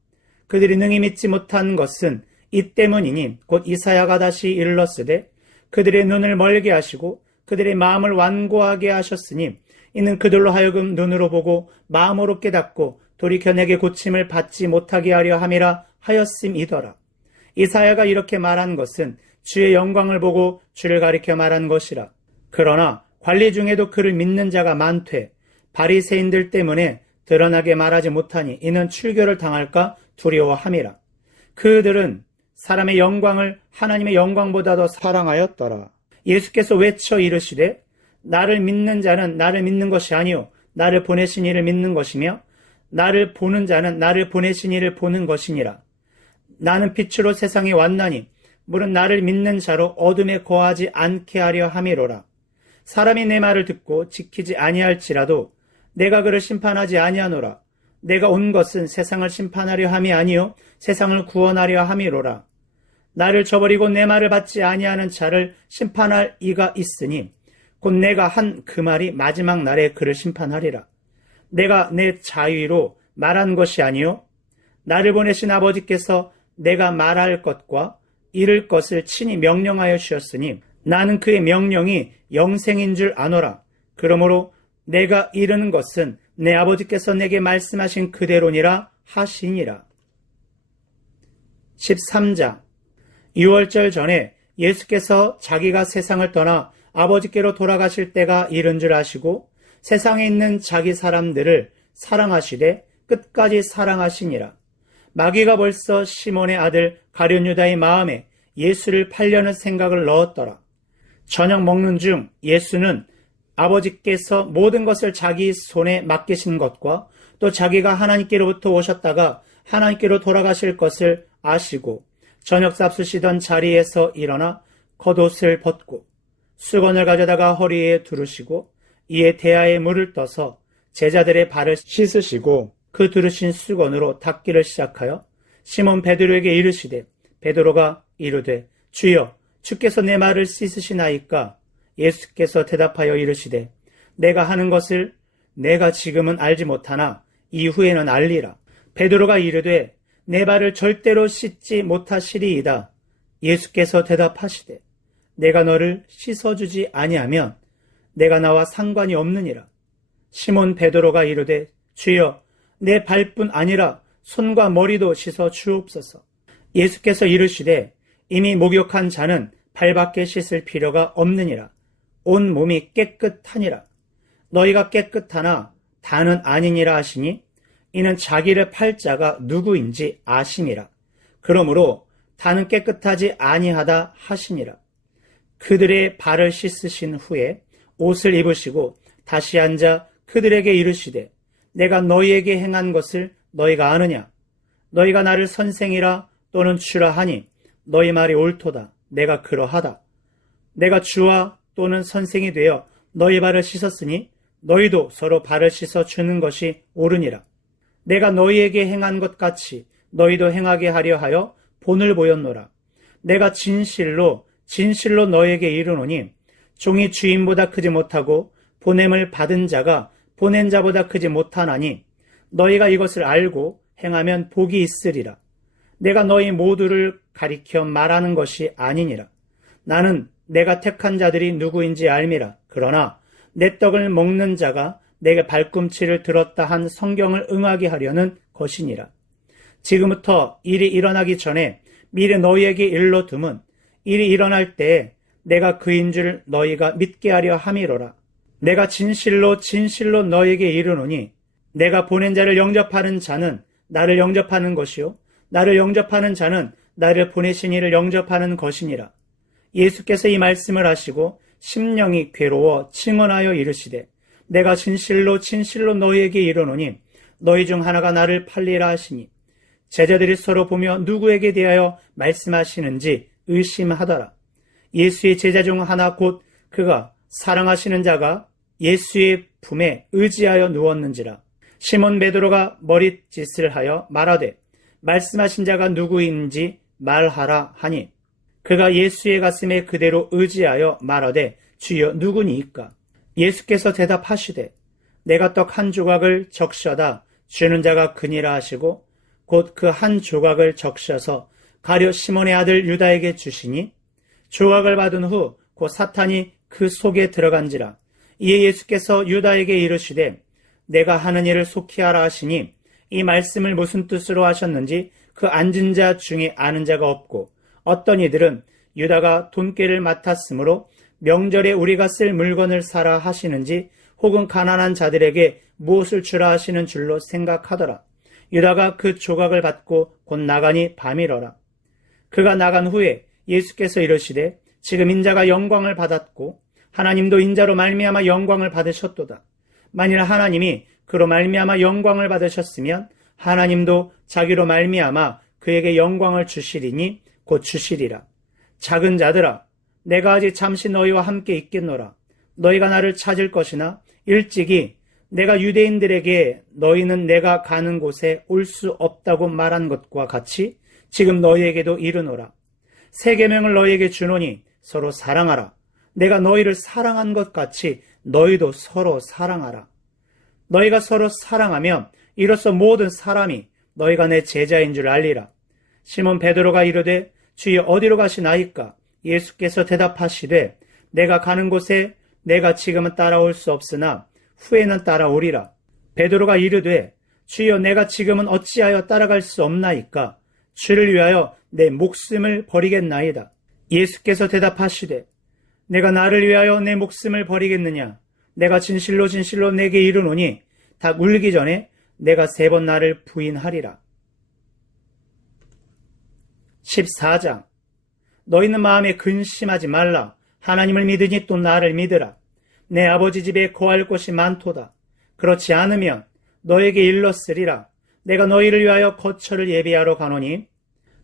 그들이 능히 믿지 못한 것은 이 때문이니 곧 이사야가 다시 일렀으되 그들의 눈을 멀게 하시고 그들의 마음을 완고하게 하셨으니 이는 그들로 하여금 눈으로 보고 마음으로 깨닫고 돌이켜 내게 고침을 받지 못하게 하려 함이라 하였음이더라. 이사야가 이렇게 말한 것은 주의 영광을 보고 주를 가리켜 말한 것이라. 그러나 관리 중에도 그를 믿는 자가 많되 바리새인들 때문에 드러나게 말하지 못하니 이는 출교를 당할까 두려워함이라. 그들은 사람의 영광을 하나님의 영광보다 더 사랑하였더라. 예수께서 외쳐 이르시되 나를 믿는 자는 나를 믿는 것이 아니요 나를 보내신 이를 믿는 것이며 나를 보는 자는 나를 보내신 이를 보는 것이니라. 나는 빛으로 세상에 왔나니 물은 나를 믿는 자로 어둠에 거하지 않게 하려 함이로라. 사람이 내 말을 듣고 지키지 아니할지라도 내가 그를 심판하지 아니하노라. 내가 온 것은 세상을 심판하려 함이 아니요 세상을 구원하려 함이로라. 나를 저버리고 내 말을 받지 아니하는 자를 심판할 이가 있으니 곧 내가 한 그 말이 마지막 날에 그를 심판하리라. 내가 내 자유로 말한 것이 아니요 나를 보내신 아버지께서 내가 말할 것과 이를 것을 친히 명령하여 주셨으니 나는 그의 명령이 영생인 줄 아노라. 그러므로 내가 이르는 것은 내 아버지께서 내게 말씀하신 그대로니라 하시니라. 13장. 유월절 전에 예수께서 자기가 세상을 떠나 아버지께로 돌아가실 때가 이른 줄 아시고 세상에 있는 자기 사람들을 사랑하시되 끝까지 사랑하시니라. 마귀가 벌써 시몬의 아들 가룟 유다의 마음에 예수를 팔려는 생각을 넣었더라. 저녁 먹는 중 예수는 아버지께서 모든 것을 자기 손에 맡기신 것과 또 자기가 하나님께로부터 오셨다가 하나님께로 돌아가실 것을 아시고 저녁 삽수시던 자리에서 일어나 겉옷을 벗고 수건을 가져다가 허리에 두르시고 이에 대야에 물을 떠서 제자들의 발을 씻으시고 그 두르신 수건으로 닦기를 시작하여 시몬 베드로에게 이르시되 베드로가 이르되 주여 주께서 내 말을 씻으시나이까? 예수께서 대답하여 이르시되 내가 하는 것을 내가 지금은 알지 못하나 이후에는 알리라. 베드로가 이르되 내 발을 절대로 씻지 못하시리이다. 예수께서 대답하시되 내가 너를 씻어주지 아니하면 내가 나와 상관이 없느니라. 시몬 베드로가 이르되 주여 내 발뿐 아니라 손과 머리도 씻어 주옵소서. 예수께서 이르시되 이미 목욕한 자는 발밖에 씻을 필요가 없느니라. 온 몸이 깨끗하니라. 너희가 깨끗하나 다는 아니니라 하시니 이는 자기를 팔 자가 누구인지 아심이라. 그러므로 다는 깨끗하지 아니하다 하시니라. 그들의 발을 씻으신 후에 옷을 입으시고 다시 앉아 그들에게 이르시되 내가 너희에게 행한 것을 너희가 아느냐? 너희가 나를 선생이라 또는 주라 하니 너희 말이 옳도다. 내가 그러하다. 내가 주와 또는 선생이 되어 너희 발을 씻었으니 너희도 서로 발을 씻어 주는 것이 옳으니라. 내가 너희에게 행한 것 같이 너희도 행하게 하려 하여 본을 보였노라. 내가 진실로 너희에게 이르노니 종이 주인보다 크지 못하고 보냄을 받은 자가 보낸 자보다 크지 못하나니 너희가 이것을 알고 행하면 복이 있으리라. 내가 너희 모두를 가리켜 말하는 것이 아니니라. 나는 내가 택한 자들이 누구인지 알미라. 그러나 내 떡을 먹는 자가 내게 발꿈치를 들었다 한 성경을 응하게 하려는 것이니라. 지금부터 일이 일어나기 전에 미리 너희에게 일러둠은 일이 일어날 때에 내가 그인 줄 너희가 믿게 하려 함이로라. 내가 진실로 너희에게 이르노니 내가 보낸 자를 영접하는 자는 나를 영접하는 것이요 나를 영접하는 자는 나를 보내신 이를 영접하는 것이니라. 예수께서 이 말씀을 하시고 심령이 괴로워 증언하여 이르시되 내가 진실로 너희에게 이르노니 너희 중 하나가 나를 팔리라 하시니 제자들이 서로 보며 누구에게 대하여 말씀하시는지 의심하더라. 예수의 제자 중 하나 곧 그가 사랑하시는 자가 예수의 품에 의지하여 누웠는지라. 시몬 베드로가 머릿짓을 하여 말하되 말씀하신 자가 누구인지 말하라 하니 그가 예수의 가슴에 그대로 의지하여 말하되 주여 누구니이까? 예수께서 대답하시되 내가 떡 한 조각을 적셔다 주는 자가 그니라 하시고 곧 그 한 조각을 적셔서 가룟 시몬의 아들 유다에게 주시니 조각을 받은 후 곧 사탄이 그 속에 들어간지라. 이에 예수께서 유다에게 이르시되 내가 하는 일을 속히 하라 하시니 이 말씀을 무슨 뜻으로 하셨는지 그 앉은 자 중에 아는 자가 없고 어떤 이들은 유다가 돈꾀를 맡았으므로 명절에 우리가 쓸 물건을 사라 하시는지 혹은 가난한 자들에게 무엇을 주라 하시는 줄로 생각하더라. 유다가 그 조각을 받고 곧 나가니 밤이러라. 그가 나간 후에 예수께서 이르시되 지금 인자가 영광을 받았고 하나님도 인자로 말미암아 영광을 받으셨도다. 만일 하나님이 그로 말미암아 영광을 받으셨으면 하나님도 자기로 말미암아 그에게 영광을 주시리니 곧 주시리라. 작은 자들아, 내가 아직 잠시 너희와 함께 있겠노라. 너희가 나를 찾을 것이나 일찍이 내가 유대인들에게 너희는 내가 가는 곳에 올 수 없다고 말한 것과 같이 지금 너희에게도 이르노라. 새 계명을 너희에게 주노니 서로 사랑하라. 내가 너희를 사랑한 것 같이 너희도 서로 사랑하라. 너희가 서로 사랑하면 이로써 모든 사람이 너희가 내 제자인 줄 알리라. 시몬 베드로가 이르되 주여 어디로 가시나이까? 예수께서 대답하시되 내가 가는 곳에 내가 지금은 따라올 수 없으나 후에는 따라오리라. 베드로가 이르되 주여 내가 지금은 어찌하여 따라갈 수 없나이까? 주를 위하여 내 목숨을 버리겠나이다. 예수께서 대답하시되 내가 나를 위하여 내 목숨을 버리겠느냐? 내가 진실로 진실로 내게 이르노니 닭 울기 전에 내가 3번 나를 부인하리라. 14장. 너희는 마음에 근심하지 말라. 하나님을 믿으니 또 나를 믿으라. 내 아버지 집에 거할 곳이 많도다. 그렇지 않으면 너에게 일렀으리라. 내가 너희를 위하여 거처를 예비하러 가노니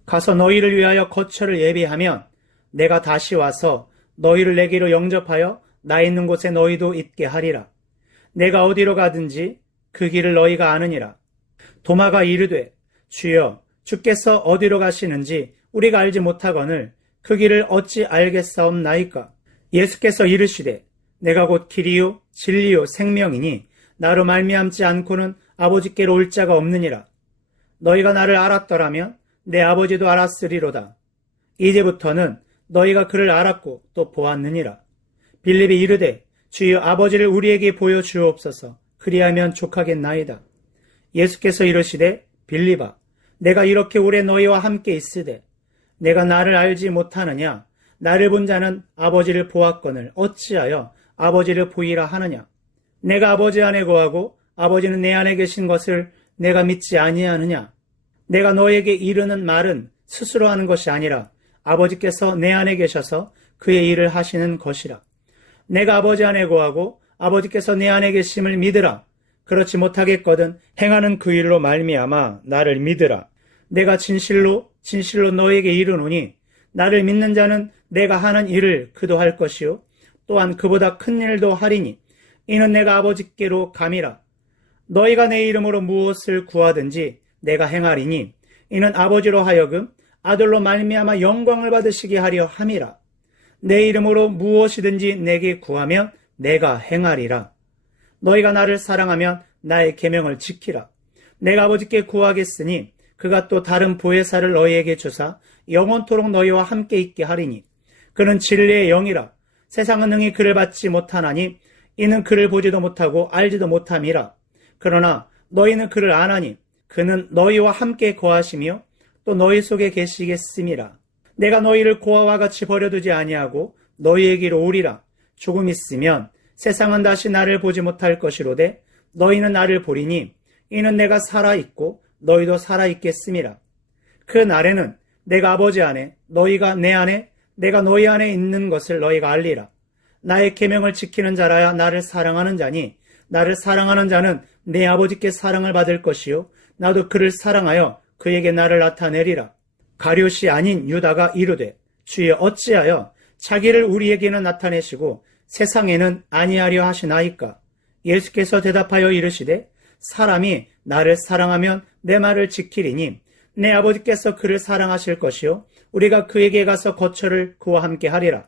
가서 너희를 위하여 거처를 예비하면 내가 다시 와서 너희를 내게로 영접하여 나 있는 곳에 너희도 있게 하리라. 내가 어디로 가든지 그 길을 너희가 아느니라. 도마가 이르되 주여 주께서 어디로 가시는지 우리가 알지 못하거늘 그 길을 어찌 알겠사옵나이까? 예수께서 이르시되 내가 곧 길이요 진리요 생명이니 나로 말미암지 않고는 아버지께로 올 자가 없느니라. 너희가 나를 알았더라면 내 아버지도 알았으리로다. 이제부터는 너희가 그를 알았고 또 보았느니라. 빌립이 이르되 주여 아버지를 우리에게 보여주옵소서. 그리하면 족하겠나이다. 예수께서 이르시되 빌립아 내가 이렇게 오래 너희와 함께 있으되 내가 나를 알지 못하느냐? 나를 본 자는 아버지를 보았거늘 어찌하여 아버지를 보이라 하느냐? 내가 아버지 안에 거하고 아버지는 내 안에 계신 것을 내가 믿지 아니하느냐? 내가 너에게 이르는 말은 스스로 하는 것이 아니라 아버지께서 내 안에 계셔서 그의 일을 하시는 것이라. 내가 아버지 안에 거하고 아버지께서 내 안에 계심을 믿으라. 그렇지 못하겠거든 행하는 그 일로 말미암아 나를 믿으라. 내가 진실로 진실로 너에게 이르노니 나를 믿는 자는 내가 하는 일을 그도 할 것이요 또한 그보다 큰 일도 하리니 이는 내가 아버지께로 감이라. 너희가 내 이름으로 무엇을 구하든지 내가 행하리니 이는 아버지로 하여금 아들로 말미암아 영광을 받으시게 하려 함이라. 내 이름으로 무엇이든지 내게 구하면 내가 행하리라. 너희가 나를 사랑하면 나의 계명을 지키라. 내가 아버지께 구하겠으니 그가 또 다른 보혜사를 너희에게 주사 영원토록 너희와 함께 있게 하리니 그는 진리의 영이라. 세상은 능히 그를 받지 못하나니 이는 그를 보지도 못하고 알지도 못함이라. 그러나 너희는 그를 아나니 그는 너희와 함께 거하시며 또 너희 속에 계시겠음이라. 내가 너희를 고아와 같이 버려두지 아니하고 너희에게로 오리라. 조금 있으면 세상은 다시 나를 보지 못할 것이로되 너희는 나를 보리니 이는 내가 살아있고 너희도 살아있겠음이라. 그 날에는 내가 아버지 안에 너희가 내 안에 내가 너희 안에 있는 것을 너희가 알리라. 나의 계명을 지키는 자라야 나를 사랑하는 자니 나를 사랑하는 자는 내 아버지께 사랑을 받을 것이요 나도 그를 사랑하여 그에게 나를 나타내리라. 가룟이 아닌 유다가 이르되 주여 어찌하여 자기를 우리에게는 나타내시고 세상에는 아니하려 하시나이까? 예수께서 대답하여 이르시되 사람이 나를 사랑하면 내 말을 지키리니 내 아버지께서 그를 사랑하실 것이요 우리가 그에게 가서 거처를 그와 함께 하리라.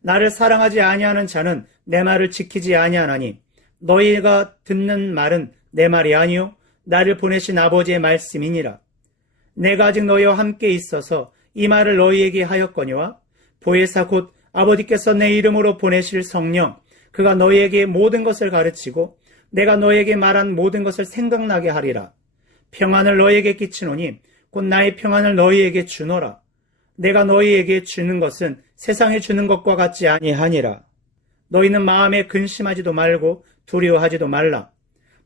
나를 사랑하지 아니하는 자는 내 말을 지키지 아니하나니 너희가 듣는 말은 내 말이 아니요 나를 보내신 아버지의 말씀이니라. 내가 아직 너희와 함께 있어서 이 말을 너희에게 하였거니와 보혜사 곧 아버지께서 내 이름으로 보내실 성령 그가 너희에게 모든 것을 가르치고 내가 너희에게 말한 모든 것을 생각나게 하리라. 평안을 너희에게 끼치노니 곧 나의 평안을 너희에게 주노라. 내가 너희에게 주는 것은 세상에 주는 것과 같지 아니하니라. 너희는 마음에 근심하지도 말고 두려워하지도 말라.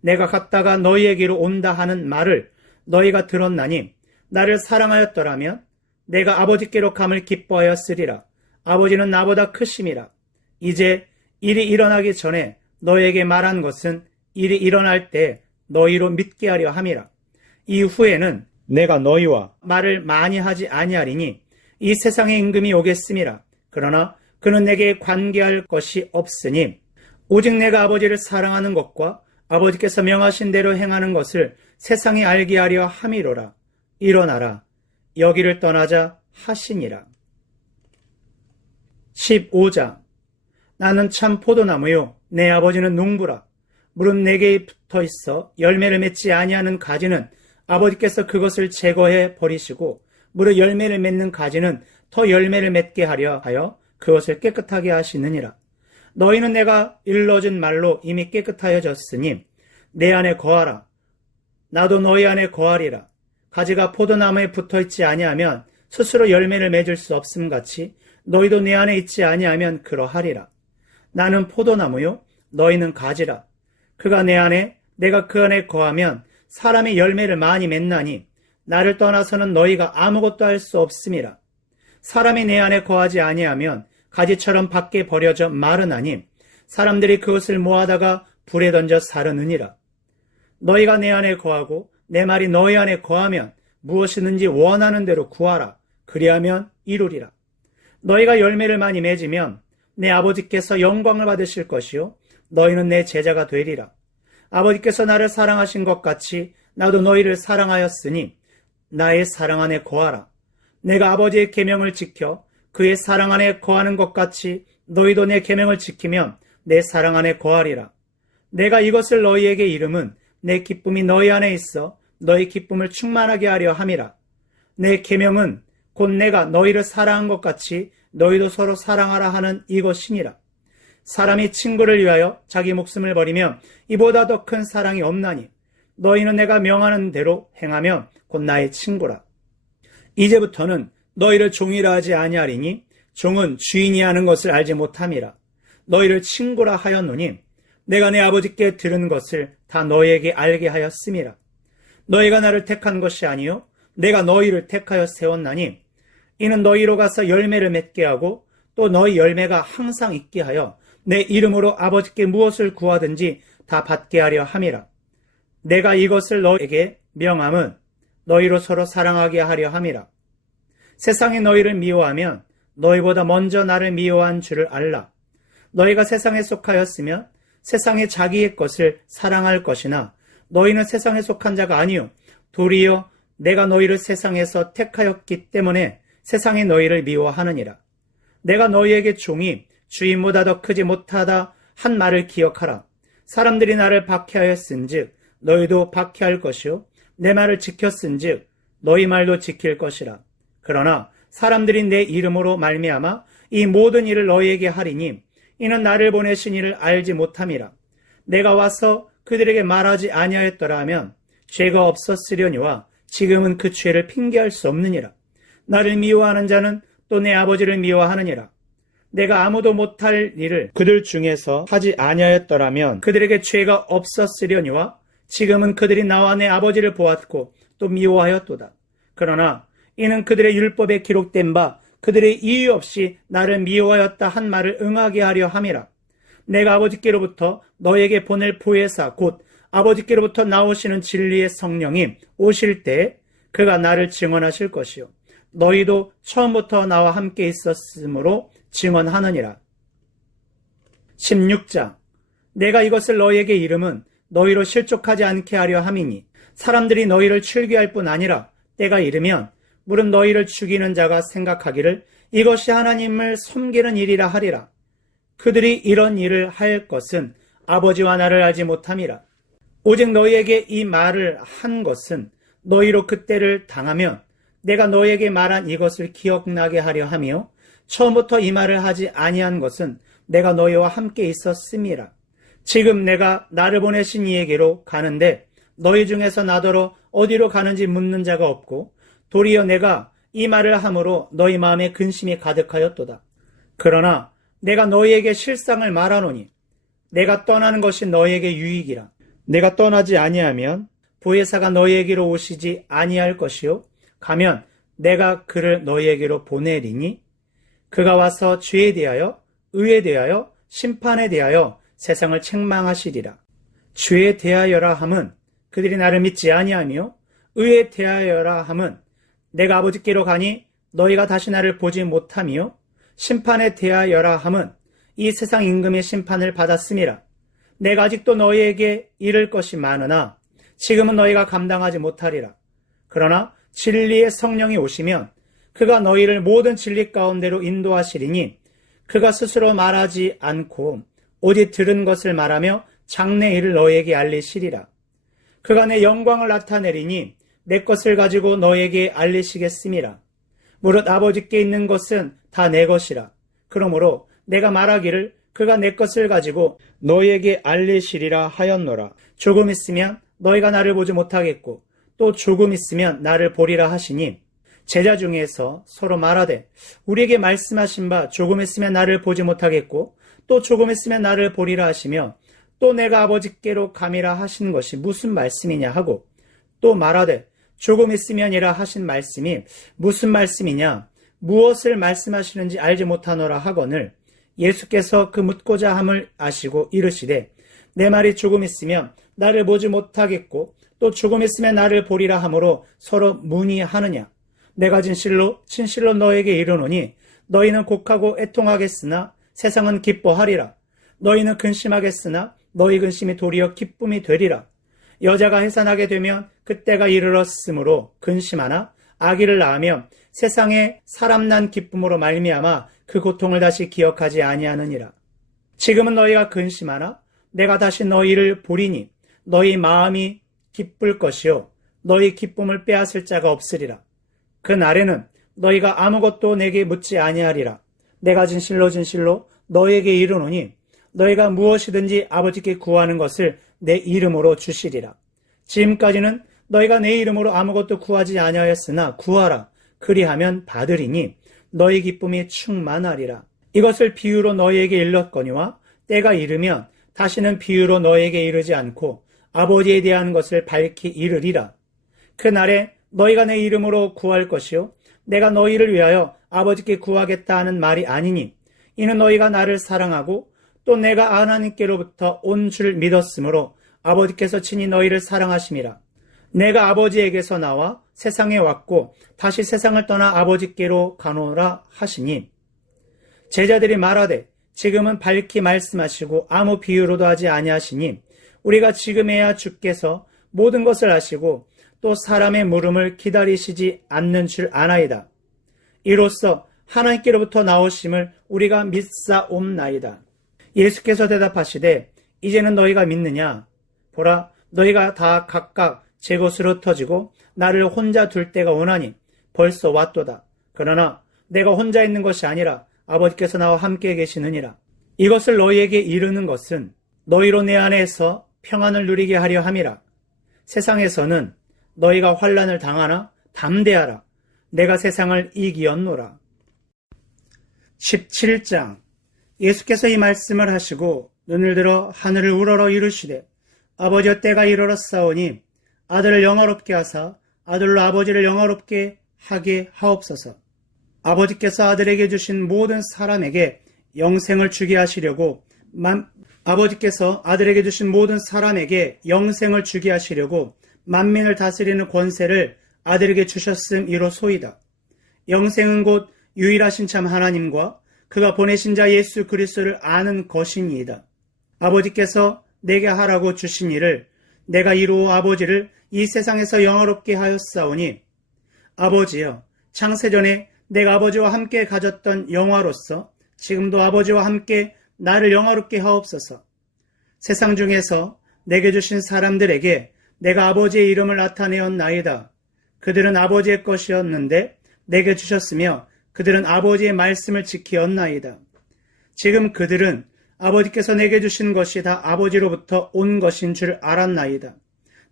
내가 갔다가 너희에게로 온다 하는 말을 너희가 들었나니 나를 사랑하였더라면 내가 아버지께로 감을 기뻐하였으리라. 아버지는 나보다 크심이라. 이제 일이 일어나기 전에 너희에게 말한 것은 일이 일어날 때 너희로 믿게 하려 함이라. 이후에는 내가 너희와 말을 많이 하지 아니하리니 이 세상의 임금이 오겠음이라. 그러나 그는 내게 관계할 것이 없으니 오직 내가 아버지를 사랑하는 것과 아버지께서 명하신 대로 행하는 것을 세상에 알게 하려 함이로라. 일어나라. 여기를 떠나자 하시니라. 15장. 나는 참 포도나무요 내 아버지는 농부라. 무릇 내게 붙어 있어 열매를 맺지 아니하는 가지는 아버지께서 그것을 제거해 버리시고 무릇 열매를 맺는 가지는 더 열매를 맺게 하려 하여 그것을 깨끗하게 하시느니라. 너희는 내가 일러준 말로 이미 깨끗하여졌으니 내 안에 거하라. 나도 너희 안에 거하리라. 가지가 포도나무에 붙어있지 아니하면 스스로 열매를 맺을 수 없음같이 너희도 내 안에 있지 아니하면 그러하리라. 나는 포도나무요 너희는 가지라. 그가 내 안에 내가 그 안에 거하면 사람이 열매를 많이 맺나니 나를 떠나서는 너희가 아무것도 할 수 없음이라. 사람이 내 안에 거하지 아니하면 가지처럼 밖에 버려져 마르나니 사람들이 그것을 모아다가 불에 던져 사르느니라. 너희가 내 안에 거하고 내 말이 너희 안에 거하면 무엇이든지 원하는 대로 구하라. 그리하면 이루리라. 너희가 열매를 많이 맺으면 내 아버지께서 영광을 받으실 것이요 너희는 내 제자가 되리라. 아버지께서 나를 사랑하신 것 같이 나도 너희를 사랑하였으니 나의 사랑 안에 거하라. 내가 아버지의 계명을 지켜 그의 사랑 안에 거하는 것 같이 너희도 내 계명을 지키면 내 사랑 안에 거하리라. 내가 이것을 너희에게 이름은 내 기쁨이 너희 안에 있어 너희 기쁨을 충만하게 하려 함이라. 내 계명은 곧 내가 너희를 사랑한 것 같이 너희도 서로 사랑하라 하는 이것이니라. 사람이 친구를 위하여 자기 목숨을 버리면 이보다 더 큰 사랑이 없나니 너희는 내가 명하는 대로 행하면 곧 나의 친구라. 이제부터는 너희를 종이라 하지 아니하리니 종은 주인이 하는 것을 알지 못함이라. 너희를 친구라 하였노니 내가 내 아버지께 들은 것을 다 너희에게 알게 하였음이라. 너희가 나를 택한 것이 아니요 내가 너희를 택하여 세웠나니 이는 너희로 가서 열매를 맺게 하고 또 너희 열매가 항상 있게 하여 내 이름으로 아버지께 무엇을 구하든지 다 받게 하려 함이라. 내가 이것을 너희에게 명함은 너희로 서로 사랑하게 하려 함이라. 세상이 너희를 미워하면 너희보다 먼저 나를 미워한 줄을 알라. 너희가 세상에 속하였으면 세상의 자기의 것을 사랑할 것이나 너희는 세상에 속한 자가 아니요 도리어 내가 너희를 세상에서 택하였기 때문에 세상이 너희를 미워하느니라. 내가 너희에게 종이 주인보다 더 크지 못하다 한 말을 기억하라. 사람들이 나를 박해하였은즉 너희도 박해할 것이요 내 말을 지켰은즉 너희 말도 지킬 것이라. 그러나 사람들이 내 이름으로 말미암아 이 모든 일을 너희에게 하리니 이는 나를 보내신 이를 알지 못함이라. 내가 와서 그들에게 말하지 아니하였더라 하면 죄가 없었으려니와 지금은 그 죄를 핑계할 수 없느니라. 나를 미워하는 자는 또 내 아버지를 미워하느니라. 내가 아무도 못할 일을 그들 중에서 하지 아니하였더라면 그들에게 죄가 없었으려니와 지금은 그들이 나와 내 아버지를 보았고 또 미워하였도다. 그러나 이는 그들의 율법에 기록된 바 그들의 이유 없이 나를 미워하였다 한 말을 응하게 하려 함이라. 내가 아버지께로부터 너에게 보낼 보혜사 곧 아버지께로부터 나오시는 진리의 성령이 오실 때 그가 나를 증언하실 것이요 너희도 처음부터 나와 함께 있었으므로 증언하느니라. 16장. 내가 이것을 너희에게 이름은 너희로 실족하지 않게 하려 함이니 사람들이 너희를 출교할 뿐 아니라 때가 이르면 무릇 너희를 죽이는 자가 생각하기를 이것이 하나님을 섬기는 일이라 하리라. 그들이 이런 일을 할 것은 아버지와 나를 알지 못함이라. 오직 너희에게 이 말을 한 것은 너희로 그때를 당하면 내가 너희에게 말한 이것을 기억나게 하려 하며 처음부터 이 말을 하지 아니한 것은 내가 너희와 함께 있었음이라. 지금 내가 나를 보내신 이에게로 가는데 너희 중에서 나더러 어디로 가는지 묻는 자가 없고 도리어 내가 이 말을 함으로 너희 마음에 근심이 가득하였도다. 그러나 내가 너희에게 실상을 말하노니 내가 떠나는 것이 너희에게 유익이라. 내가 떠나지 아니하면 보혜사가 너희에게로 오시지 아니할 것이요 가면 내가 그를 너희에게로 보내리니 그가 와서 죄에 대하여 의에 대하여 심판에 대하여 세상을 책망하시리라. 죄에 대하여라 함은 그들이 나를 믿지 아니하며 의에 대하여라 함은 내가 아버지께로 가니 너희가 다시 나를 보지 못하며 심판에 대하여라 함은 이 세상 임금의 심판을 받았음이라. 내가 아직도 너희에게 이를 것이 많으나 지금은 너희가 감당하지 못하리라. 그러나 진리의 성령이 오시면 그가 너희를 모든 진리 가운데로 인도하시리니 그가 스스로 말하지 않고 오직 들은 것을 말하며 장래 일을 너희에게 알리시리라. 그가 내 영광을 나타내리니 내 것을 가지고 너희에게 알리시겠음이라. 무릇 아버지께 있는 것은 다 내 것이라. 그러므로 내가 말하기를 그가 내 것을 가지고 너희에게 알리시리라 하였노라. 조금 있으면 너희가 나를 보지 못하겠고 또 조금 있으면 나를 보리라 하시니 제자 중에서 서로 말하되 우리에게 말씀하신 바 조금 있으면 나를 보지 못하겠고 또 조금 있으면 나를 보리라 하시며 또 내가 아버지께로 감이라 하신 것이 무슨 말씀이냐 하고 또 말하되 조금 있으면이라 하신 말씀이 무슨 말씀이냐 무엇을 말씀하시는지 알지 못하노라 하거늘 예수께서 그 묻고자 함을 아시고 이르시되 내 말이 조금 있으면 나를 보지 못하겠고 또 조금 있으면 나를 보리라 하므로 서로 문의하느냐. 내가 진실로 너에게 이르노니 너희는 곡하고 애통하겠으나 세상은 기뻐하리라. 너희는 근심하겠으나 너희 근심이 도리어 기쁨이 되리라. 여자가 해산하게 되면 그때가 이르렀으므로 근심하나 아기를 낳으면 세상에 사람 난 기쁨으로 말미암아 그 고통을 다시 기억하지 아니하느니라. 지금은 너희가 근심하나 내가 다시 너희를 보리니 너희 마음이 기쁠 것이요 너희 기쁨을 빼앗을 자가 없으리라. 그 날에는 너희가 아무것도 내게 묻지 아니하리라. 내가 진실로 너희에게 이르노니 너희가 무엇이든지 아버지께 구하는 것을 내 이름으로 주시리라. 지금까지는 너희가 내 이름으로 아무것도 구하지 아니하였으나 구하라. 그리하면 받으리니 너희 기쁨이 충만하리라. 이것을 비유로 너희에게 일렀거니와 때가 이르면 다시는 비유로 너희에게 이르지 않고 아버지에 대한 것을 밝히 이르리라. 그날에 너희가 내 이름으로 구할 것이요 내가 너희를 위하여 아버지께 구하겠다 하는 말이 아니니 이는 너희가 나를 사랑하고 또 내가 하나님께로부터 온 줄 믿었으므로 아버지께서 친히 너희를 사랑하심이라. 내가 아버지에게서 나와 세상에 왔고 다시 세상을 떠나 아버지께로 가노라 하시니 제자들이 말하되 지금은 밝히 말씀하시고 아무 비유로도 하지 아니하시니 우리가 지금에야 주께서 모든 것을 아시고 또 사람의 물음을 기다리시지 않는 줄 아나이다. 이로써 하나님께로부터 나오심을 우리가 믿사옵나이다. 예수께서 대답하시되 이제는 너희가 믿느냐? 보라 너희가 다 각각 제 것으로 흩어지고 나를 혼자 둘 때가 오나니 벌써 왔도다. 그러나 내가 혼자 있는 것이 아니라 아버지께서 나와 함께 계시느니라. 이것을 너희에게 이르는 것은 너희로 내 안에서 평안을 누리게 하려 함이라. 세상에서는 너희가 환난을 당하나 담대하라. 내가 세상을 이기었노라. 17장. 예수께서 이 말씀을 하시고 눈을 들어 하늘을 우러러 이르시되 아버지여 때가 이르렀사오니 아들을 영화롭게 하사 아들로 아버지를 영화롭게 하게 하옵소서. 아버지께서 아들에게 주신 모든 사람에게 영생을 주게 하시려고 아버지께서 아들에게 주신 모든 사람에게 영생을 주게 하시려고 만민을 다스리는 권세를 아들에게 주셨음이로소이다. 영생은 곧 유일하신 참 하나님과 그가 보내신 자 예수 그리스도를 아는 것이니이다. 아버지께서 내게 하라고 주신 일을 내가 이루어 아버지를 이 세상에서 영화롭게 하였사오니 아버지여 창세전에 내가 아버지와 함께 가졌던 영화로서 지금도 아버지와 함께 나를 영화롭게 하옵소서. 세상 중에서 내게 주신 사람들에게 내가 아버지의 이름을 나타내었나이다. 그들은 아버지의 것이었는데 내게 주셨으며 그들은 아버지의 말씀을 지키었나이다. 지금 그들은 아버지께서 내게 주신 것이 다 아버지로부터 온 것인 줄 알았나이다.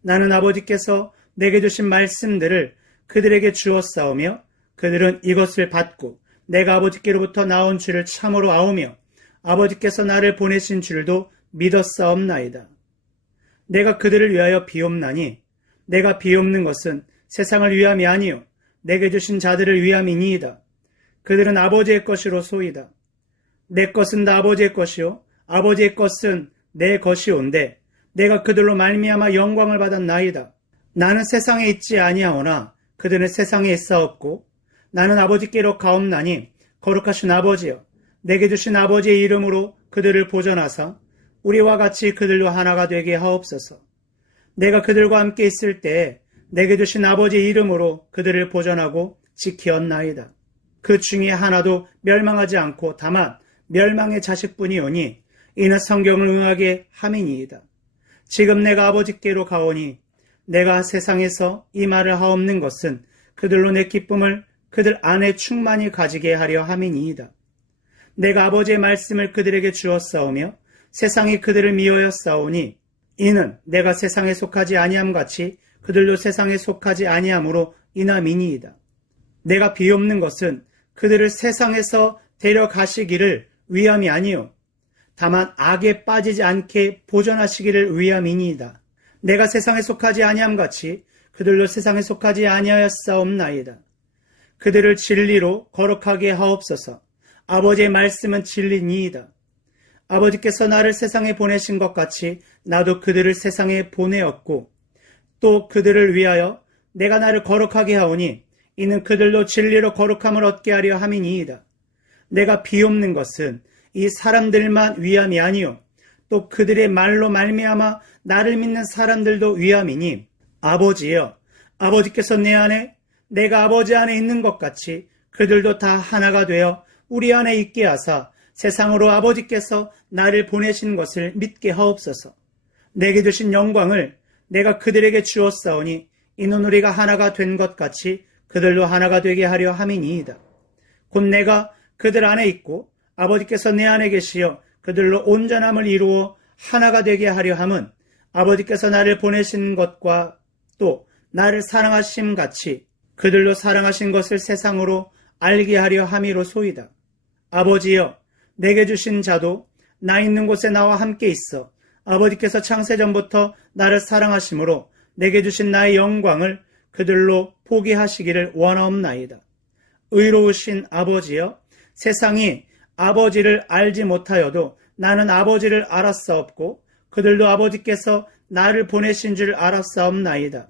나는 아버지께서 내게 주신 말씀들을 그들에게 주었사오며 그들은 이것을 받고 내가 아버지께로부터 나온 줄을 참으로 아오며 아버지께서 나를 보내신 줄도 믿었사옵나이다. 내가 그들을 위하여 비옵나니 내가 비옵는 것은 세상을 위함이 아니요 내게 주신 자들을 위함이니이다. 그들은 아버지의 것이로소이다. 내 것은 다 아버지의 것이요 아버지의 것은 내 것이온데 내가 그들로 말미암아 영광을 받았나이다. 나는 세상에 있지 아니하오나 그들은 세상에 있사옵고 나는 아버지께로 가옵나니 거룩하신 아버지여 내게 주신 아버지의 이름으로 그들을 보전하사 우리와 같이 그들로 하나가 되게 하옵소서. 내가 그들과 함께 있을 때에 내게 주신 아버지의 이름으로 그들을 보전하고 지키었나이다. 그 중에 하나도 멸망하지 않고 다만 멸망의 자식뿐이오니 이는 성경을 응하게 함이니이다. 지금 내가 아버지께로 가오니 내가 세상에서 이 말을 하옵는 것은 그들로 내 기쁨을 그들 안에 충만히 가지게 하려 함이니이다. 내가 아버지의 말씀을 그들에게 주었사오며 세상이 그들을 미워하였사오니 이는 내가 세상에 속하지 아니함 같이 그들도 세상에 속하지 아니함으로 인함이니이다. 내가 비옵는 것은 그들을 세상에서 데려가시기를 위함이 아니요 다만 악에 빠지지 않게 보전하시기를 위함이니이다. 내가 세상에 속하지 아니함 같이 그들도 세상에 속하지 아니하였사옵나이다. 그들을 진리로 거룩하게 하옵소서. 아버지의 말씀은 진리니이다. 아버지께서 나를 세상에 보내신 것 같이 나도 그들을 세상에 보내었고 또 그들을 위하여 내가 나를 거룩하게 하오니 이는 그들로 진리로 거룩함을 얻게 하려 함이니이다. 내가 비옵는 것은 이 사람들만 위함이 아니요 또 그들의 말로 말미암아 나를 믿는 사람들도 위함이니 아버지여 아버지께서 내 안에 내가 아버지 안에 있는 것 같이 그들도 다 하나가 되어 우리 안에 있게 하사 세상으로 아버지께서 나를 보내신 것을 믿게 하옵소서. 내게 주신 영광을 내가 그들에게 주었사오니 이는 우리가 하나가 된 것 같이 그들도 하나가 되게 하려 함이니이다. 곧 내가 그들 안에 있고 아버지께서 내 안에 계시어 그들로 온전함을 이루어 하나가 되게 하려 함은 아버지께서 나를 보내신 것과 또 나를 사랑하심 같이 그들로 사랑하신 것을 세상으로 알게 하려 함이로소이다. 아버지여 내게 주신 자도 나 있는 곳에 나와 함께 있어 아버지께서 창세전부터 나를 사랑하심으로 내게 주신 나의 영광을 그들로 보게 하시기를 원하옵나이다. 의로우신 아버지여 세상이 아버지를 알지 못하여도 나는 아버지를 알았사옵고 그들도 아버지께서 나를 보내신 줄 알았사옵나이다.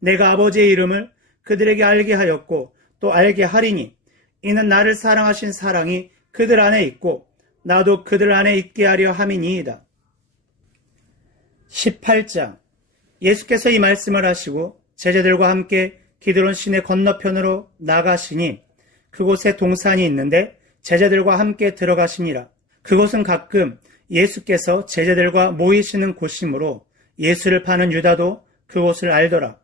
내가 아버지의 이름을 그들에게 알게 하였고 또 알게 하리니 이는 나를 사랑하신 사랑이 그들 안에 있고 나도 그들 안에 있게 하려 함이니이다. 18장 예수께서 이 말씀을 하시고 제자들과 함께 기드론 시내 건너편으로 나가시니 그곳에 동산이 있는데 제자들과 함께 들어가시니라. 그곳은 가끔 예수께서 제자들과 모이시는 곳이므로 예수를 파는 유다도 그곳을 알더라.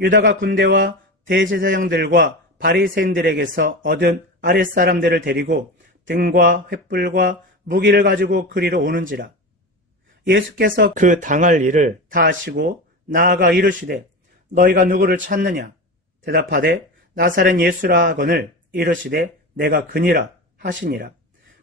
유다가 군대와 대제사장들과 바리새인들에게서 얻은 아랫사람들을 데리고 등과 횃불과 무기를 가지고 그리로 오는지라. 예수께서 그 당할 일을 다 아시고 나아가 이르시되 너희가 누구를 찾느냐? 대답하되 나사렛 예수라 하거늘 이르시되 내가 그니라 하시니라.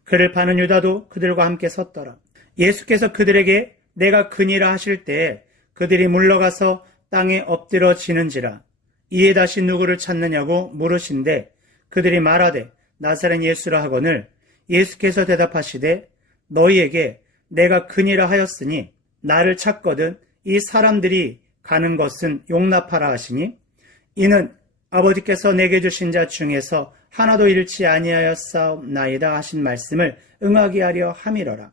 그를 파는 유다도 그들과 함께 섰더라. 예수께서 그들에게 내가 그니라 하실 때에 그들이 물러가서 땅에 엎드러지는지라. 이에 다시 누구를 찾느냐고 물으신데 그들이 말하되 나사렛 예수라 하거늘 예수께서 대답하시되 너희에게 내가 그니라 하였으니 나를 찾거든 이 사람들이 가는 것은 용납하라 하시니 이는 아버지께서 내게 주신 자 중에서 하나도 잃지 아니하였사옵나이다 하신 말씀을 응하게 하려 함이러라.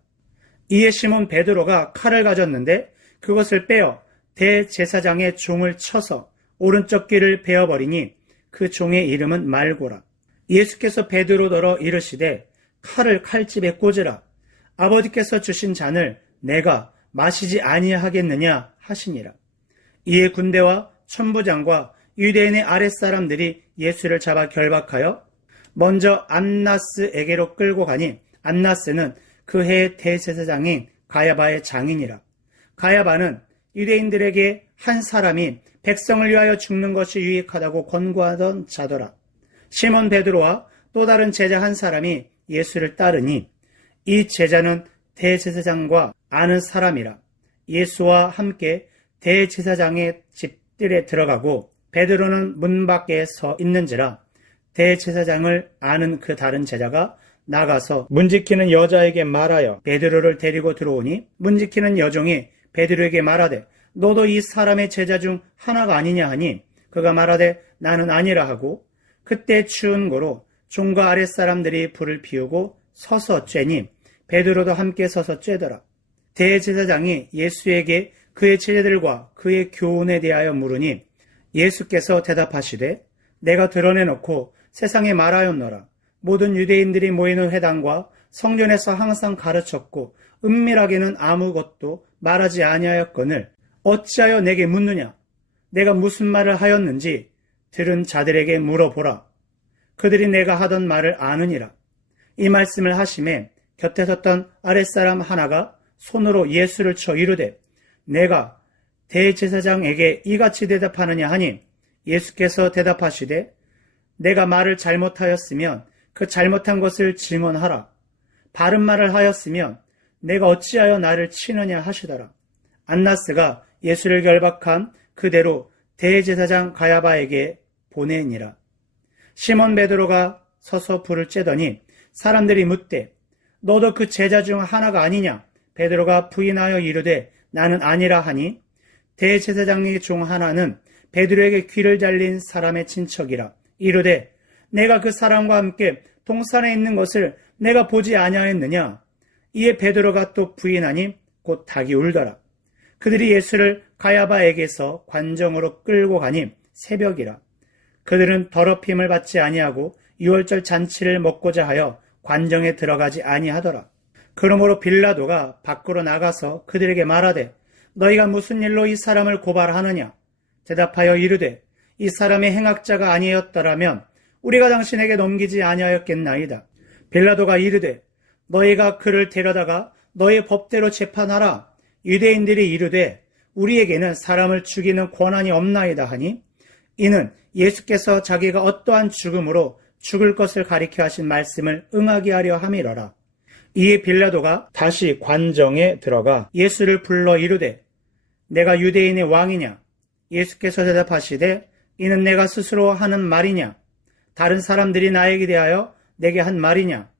이에 시몬 베드로가 칼을 가졌는데 그것을 빼어 대제사장의 종을 쳐서 오른쪽 귀를 베어버리니 그 종의 이름은 말고라. 예수께서 베드로더러 이르시되 칼을 칼집에 꽂으라. 아버지께서 주신 잔을 내가 마시지 아니하겠느냐 하시니라. 이에 군대와 천부장과 유대인의 아랫사람들이 예수를 잡아 결박하여 먼저 안나스에게로 끌고 가니 안나스는 그 해의 대제사장인 가야바의 장인이라. 가야바는 유대인들에게 한 사람이 백성을 위하여 죽는 것이 유익하다고 권고하던 자더라. 시몬 베드로와 또 다른 제자 한 사람이 예수를 따르니 이 제자는 대제사장과 아는 사람이라. 예수와 함께 대제사장의 집들에 들어가고 베드로는 문 밖에 서 있는지라. 대제사장을 아는 그 다른 제자가 나가서 문 지키는 여자에게 말하여 베드로를 데리고 들어오니 문 지키는 여종이 베드로에게 말하되 너도 이 사람의 제자 중 하나가 아니냐 하니 그가 말하되 나는 아니라 하고 그때 추운 고로 종과 아랫사람들이 불을 피우고 서서 쬐니 베드로도 함께 서서 쬐더라. 대제사장이 예수에게 그의 제자들과 그의 교훈에 대하여 물으니 예수께서 대답하시되 내가 드러내놓고 세상에 말하였노라. 모든 유대인들이 모이는 회당과 성전에서 항상 가르쳤고 은밀하게는 아무것도 말하지 아니하였거늘 어찌하여 내게 묻느냐? 내가 무슨 말을 하였는지 들은 자들에게 물어보라. 그들이 내가 하던 말을 아느니라. 이 말씀을 하심에 곁에 섰던 아랫사람 하나가 손으로 예수를 쳐 이르되 내가 대제사장에게 이같이 대답하느냐 하니 예수께서 대답하시되 내가 말을 잘못하였으면 그 잘못한 것을 증언하라. 바른 말을 하였으면 내가 어찌하여 나를 치느냐 하시더라. 안나스가 예수를 결박한 그대로 대제사장 가야바에게 보내니라. 시몬 베드로가 서서 불을 쬐더니 사람들이 묻되 너도 그 제자 중 하나가 아니냐? 베드로가 부인하여 이르되 나는 아니라 하니 대제사장의 중 하나는 베드로에게 귀를 잘린 사람의 친척이라. 이르되 내가 그 사람과 함께 동산에 있는 것을 내가 보지 아니하였느냐? 이에 베드로가 또 부인하니 곧 닭이 울더라. 그들이 예수를 가야바에게서 관정으로 끌고 가니 새벽이라. 그들은 더럽힘을 받지 아니하고 유월절 잔치를 먹고자 하여 관정에 들어가지 아니하더라. 그러므로 빌라도가 밖으로 나가서 그들에게 말하되 너희가 무슨 일로 이 사람을 고발하느냐? 대답하여 이르되 이 사람의 행악자가 아니었더라면 우리가 당신에게 넘기지 아니하였겠나이다. 빌라도가 이르되 너희가 그를 데려다가 너희 법대로 재판하라. 유대인들이 이르되 우리에게는 사람을 죽이는 권한이 없나이다 하니 이는 예수께서 자기가 어떠한 죽음으로 죽을 것을 가리켜 하신 말씀을 응하게 하려 함이러라. 이에 빌라도가 다시 관정에 들어가 예수를 불러 이르되 내가 유대인의 왕이냐? 예수께서 대답하시되 이는 내가 스스로 하는 말이냐? 다른 사람들이 나에게 대하여 내게 한 말이냐?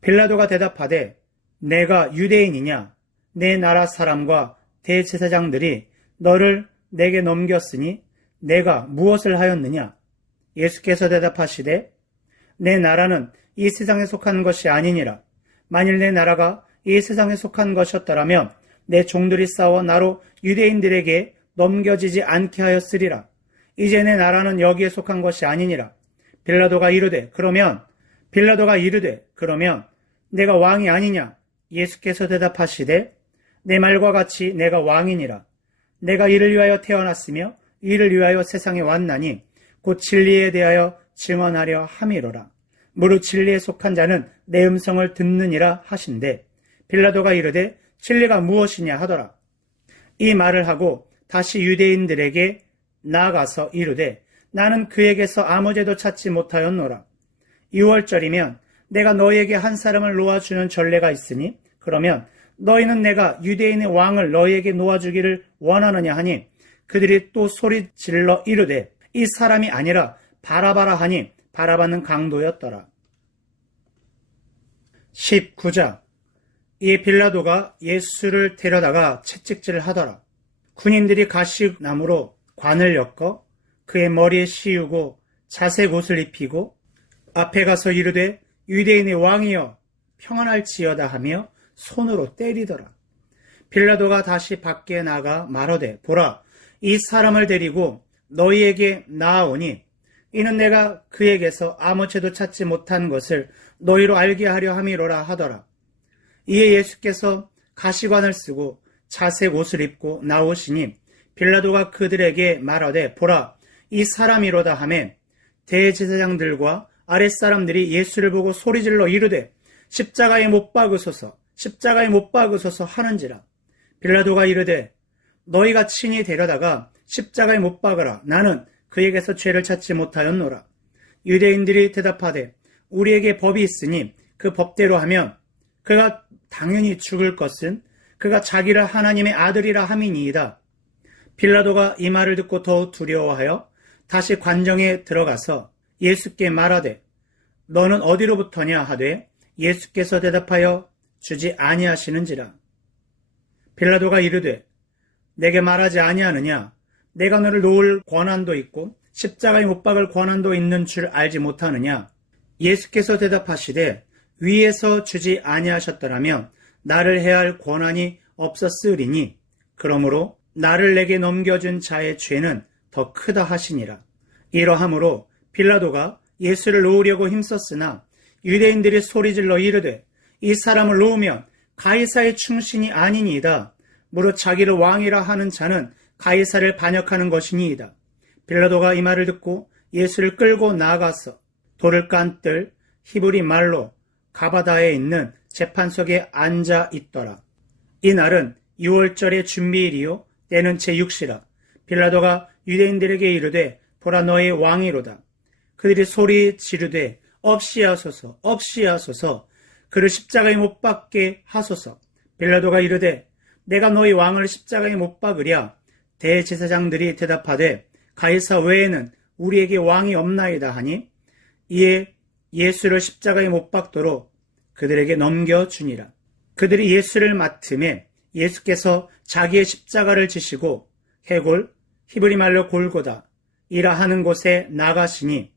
빌라도가 대답하되 내가 유대인이냐? 내 나라 사람과 대제사장들이 너를 내게 넘겼으니 내가 무엇을 하였느냐? 예수께서 대답하시되 내 나라는 이 세상에 속한 것이 아니니라. 만일 내 나라가 이 세상에 속한 것이었더라면 내 종들이 싸워 나로 유대인들에게 넘겨지지 않게 하였으리라. 이제 내 나라는 여기에 속한 것이 아니니라. 빌라도가 이르되 그러면 내가 왕이 아니냐? 예수께서 대답하시되 내 말과 같이 내가 왕이니라. 내가 이를 위하여 태어났으며 이를 위하여 세상에 왔나니 곧 진리에 대하여 증언하려 함이로라. 무릇 진리에 속한 자는 내 음성을 듣느니라 하신대 빌라도가 이르되 진리가 무엇이냐 하더라. 이 말을 하고 다시 유대인들에게 나아가서 이르되 나는 그에게서 아무 죄도 찾지 못하였노라. 6월절이면 내가 너희에게 한 사람을 놓아주는 전례가 있으니 그러면 너희는 내가 유대인의 왕을 너희에게 놓아주기를 원하느냐 하니 그들이 또 소리 질러 이르되 이 사람이 아니라 바라바라 하니 바라바는 강도였더라. 19장. 이 빌라도가 예수를 데려다가 채찍질을 하더라. 군인들이 가시나무로 관을 엮어 그의 머리에 씌우고 자색 옷을 입히고 앞에 가서 이르되 유대인의 왕이여 평안할지어다 하며 손으로 때리더라. 빌라도가 다시 밖에 나가 말하되 보라 이 사람을 데리고 너희에게 나아오니 이는 내가 그에게서 아무 죄도 찾지 못한 것을 너희로 알게 하려 함이로라 하더라. 이에 예수께서 가시관을 쓰고 차색 옷을 입고 나오시니 빌라도가 그들에게 말하되 보라 이 사람이로다 하매 대제사장들과 아랫사람들이 예수를 보고 소리질러 이르되 십자가에 못 박으소서 십자가에 못 박으소서 하는지라. 빌라도가 이르되 너희가 친히 데려다가 십자가에 못 박으라. 나는 그에게서 죄를 찾지 못하였노라. 유대인들이 대답하되 우리에게 법이 있으니 그 법대로 하면 그가 당연히 죽을 것은 그가 자기를 하나님의 아들이라 함이니이다. 빌라도가 이 말을 듣고 더욱 두려워하여 다시 관정에 들어가서 예수께 말하되 너는 어디로부터냐 하되 예수께서 대답하여 주지 아니하시는지라. 빌라도가 이르되 내게 말하지 아니하느냐 내가 너를 놓을 권한도 있고 십자가에 못 박을 권한도 있는 줄 알지 못하느냐. 예수께서 대답하시되 위에서 주지 아니하셨더라면 나를 해할 권한이 없었으리니 그러므로 나를 내게 넘겨준 자의 죄는 더 크다 하시니라. 이러함으로 빌라도가 예수를 놓으려고 힘썼으나 유대인들이 소리질러 이르되 이 사람을 놓으면 가이사의 충신이 아니니이다. 무릇 자기를 왕이라 하는 자는 가이사를 반역하는 것이니이다. 빌라도가 이 말을 듣고 예수를 끌고 나아가서 돌을 깐뜰 히브리 말로 가바다에 있는 재판석에 앉아 있더라. 이날은 6월절의 준비일이요 때는 제6시라. 빌라도가 유대인들에게 이르되 보라 너의 왕이로다. 그들이 소리 지르되 없이하소서 없이하소서 그를 십자가에 못 박게 하소서. 빌라도가 이르되 내가 너희 왕을 십자가에 못 박으랴. 대제사장들이 대답하되 가이사 외에는 우리에게 왕이 없나이다 하니 이에 예수를 십자가에 못 박도록 그들에게 넘겨주니라. 그들이 예수를 맡음에 예수께서 자기의 십자가를 지시고 해골 히브리 말로 골고다 이라 하는 곳에 나가시니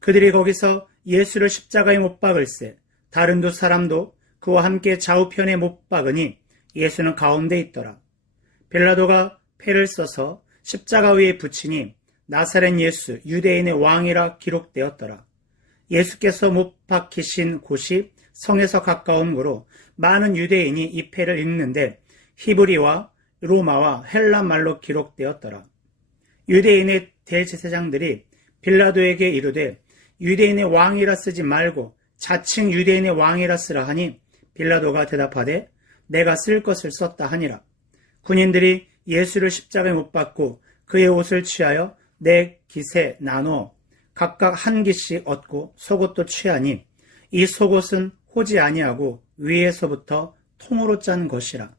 그들이 거기서 예수를 십자가에 못 박을세 다른 두 사람도 그와 함께 좌우편에 못 박으니 예수는 가운데 있더라. 빌라도가 패를 써서 십자가 위에 붙이니 나사렛 예수 유대인의 왕이라 기록되었더라. 예수께서 못 박히신 곳이 성에서 가까움으로 많은 유대인이 이 패를 읽는데 히브리와 로마와 헬라 말로 기록되었더라. 유대인의 대제사장들이 빌라도에게 이르되 유대인의 왕이라 쓰지 말고 자칭 유대인의 왕이라 쓰라 하니 빌라도가 대답하되 내가 쓸 것을 썼다 하니라. 군인들이 예수를 십자가에 못 박고 그의 옷을 취하여 네 깃에 나누어 각각 한 깃씩 얻고 속옷도 취하니 이 속옷은 호지 아니하고 위에서부터 통으로 짠 것이라.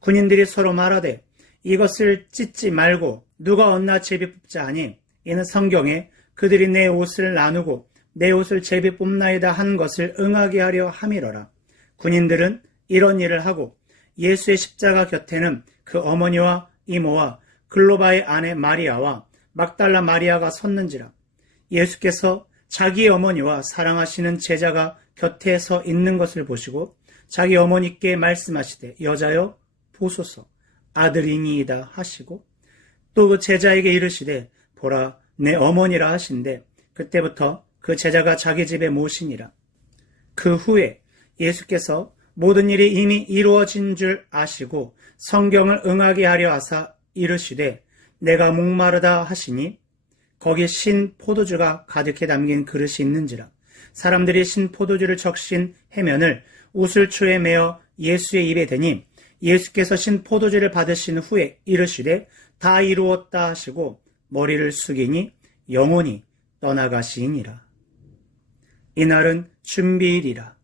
군인들이 서로 말하되 이것을 찢지 말고 누가 얻나 제비 뽑자 하니 이는 성경에 그들이 내 옷을 나누고 내 옷을 제비 뽑나이다 한 것을 응하게 하려 함이러라. 군인들은 이런 일을 하고 예수의 십자가 곁에는 그 어머니와 이모와 글로바의 아내 마리아와 막달라 마리아가 섰는지라. 예수께서 자기 어머니와 사랑하시는 제자가 곁에 서 있는 것을 보시고 자기 어머니께 말씀하시되 여자여 보소서 아들이니이다 하시고 또 그 제자에게 이르시되 보라 내 어머니라 하신대 그때부터 그 제자가 자기 집에 모시니라. 그 후에 예수께서 모든 일이 이미 이루어진 줄 아시고 성경을 응하게 하려 하사 이르시되 내가 목마르다 하시니 거기 신 포도주가 가득히 담긴 그릇이 있는지라. 사람들이 신 포도주를 적신 해면을 우슬초에 메어 예수의 입에 대니 예수께서 신 포도주를 받으신 후에 이르시되 다 이루었다 하시고 머리를 숙이니 영원히 떠나가시니라. 이날은 준비일이라.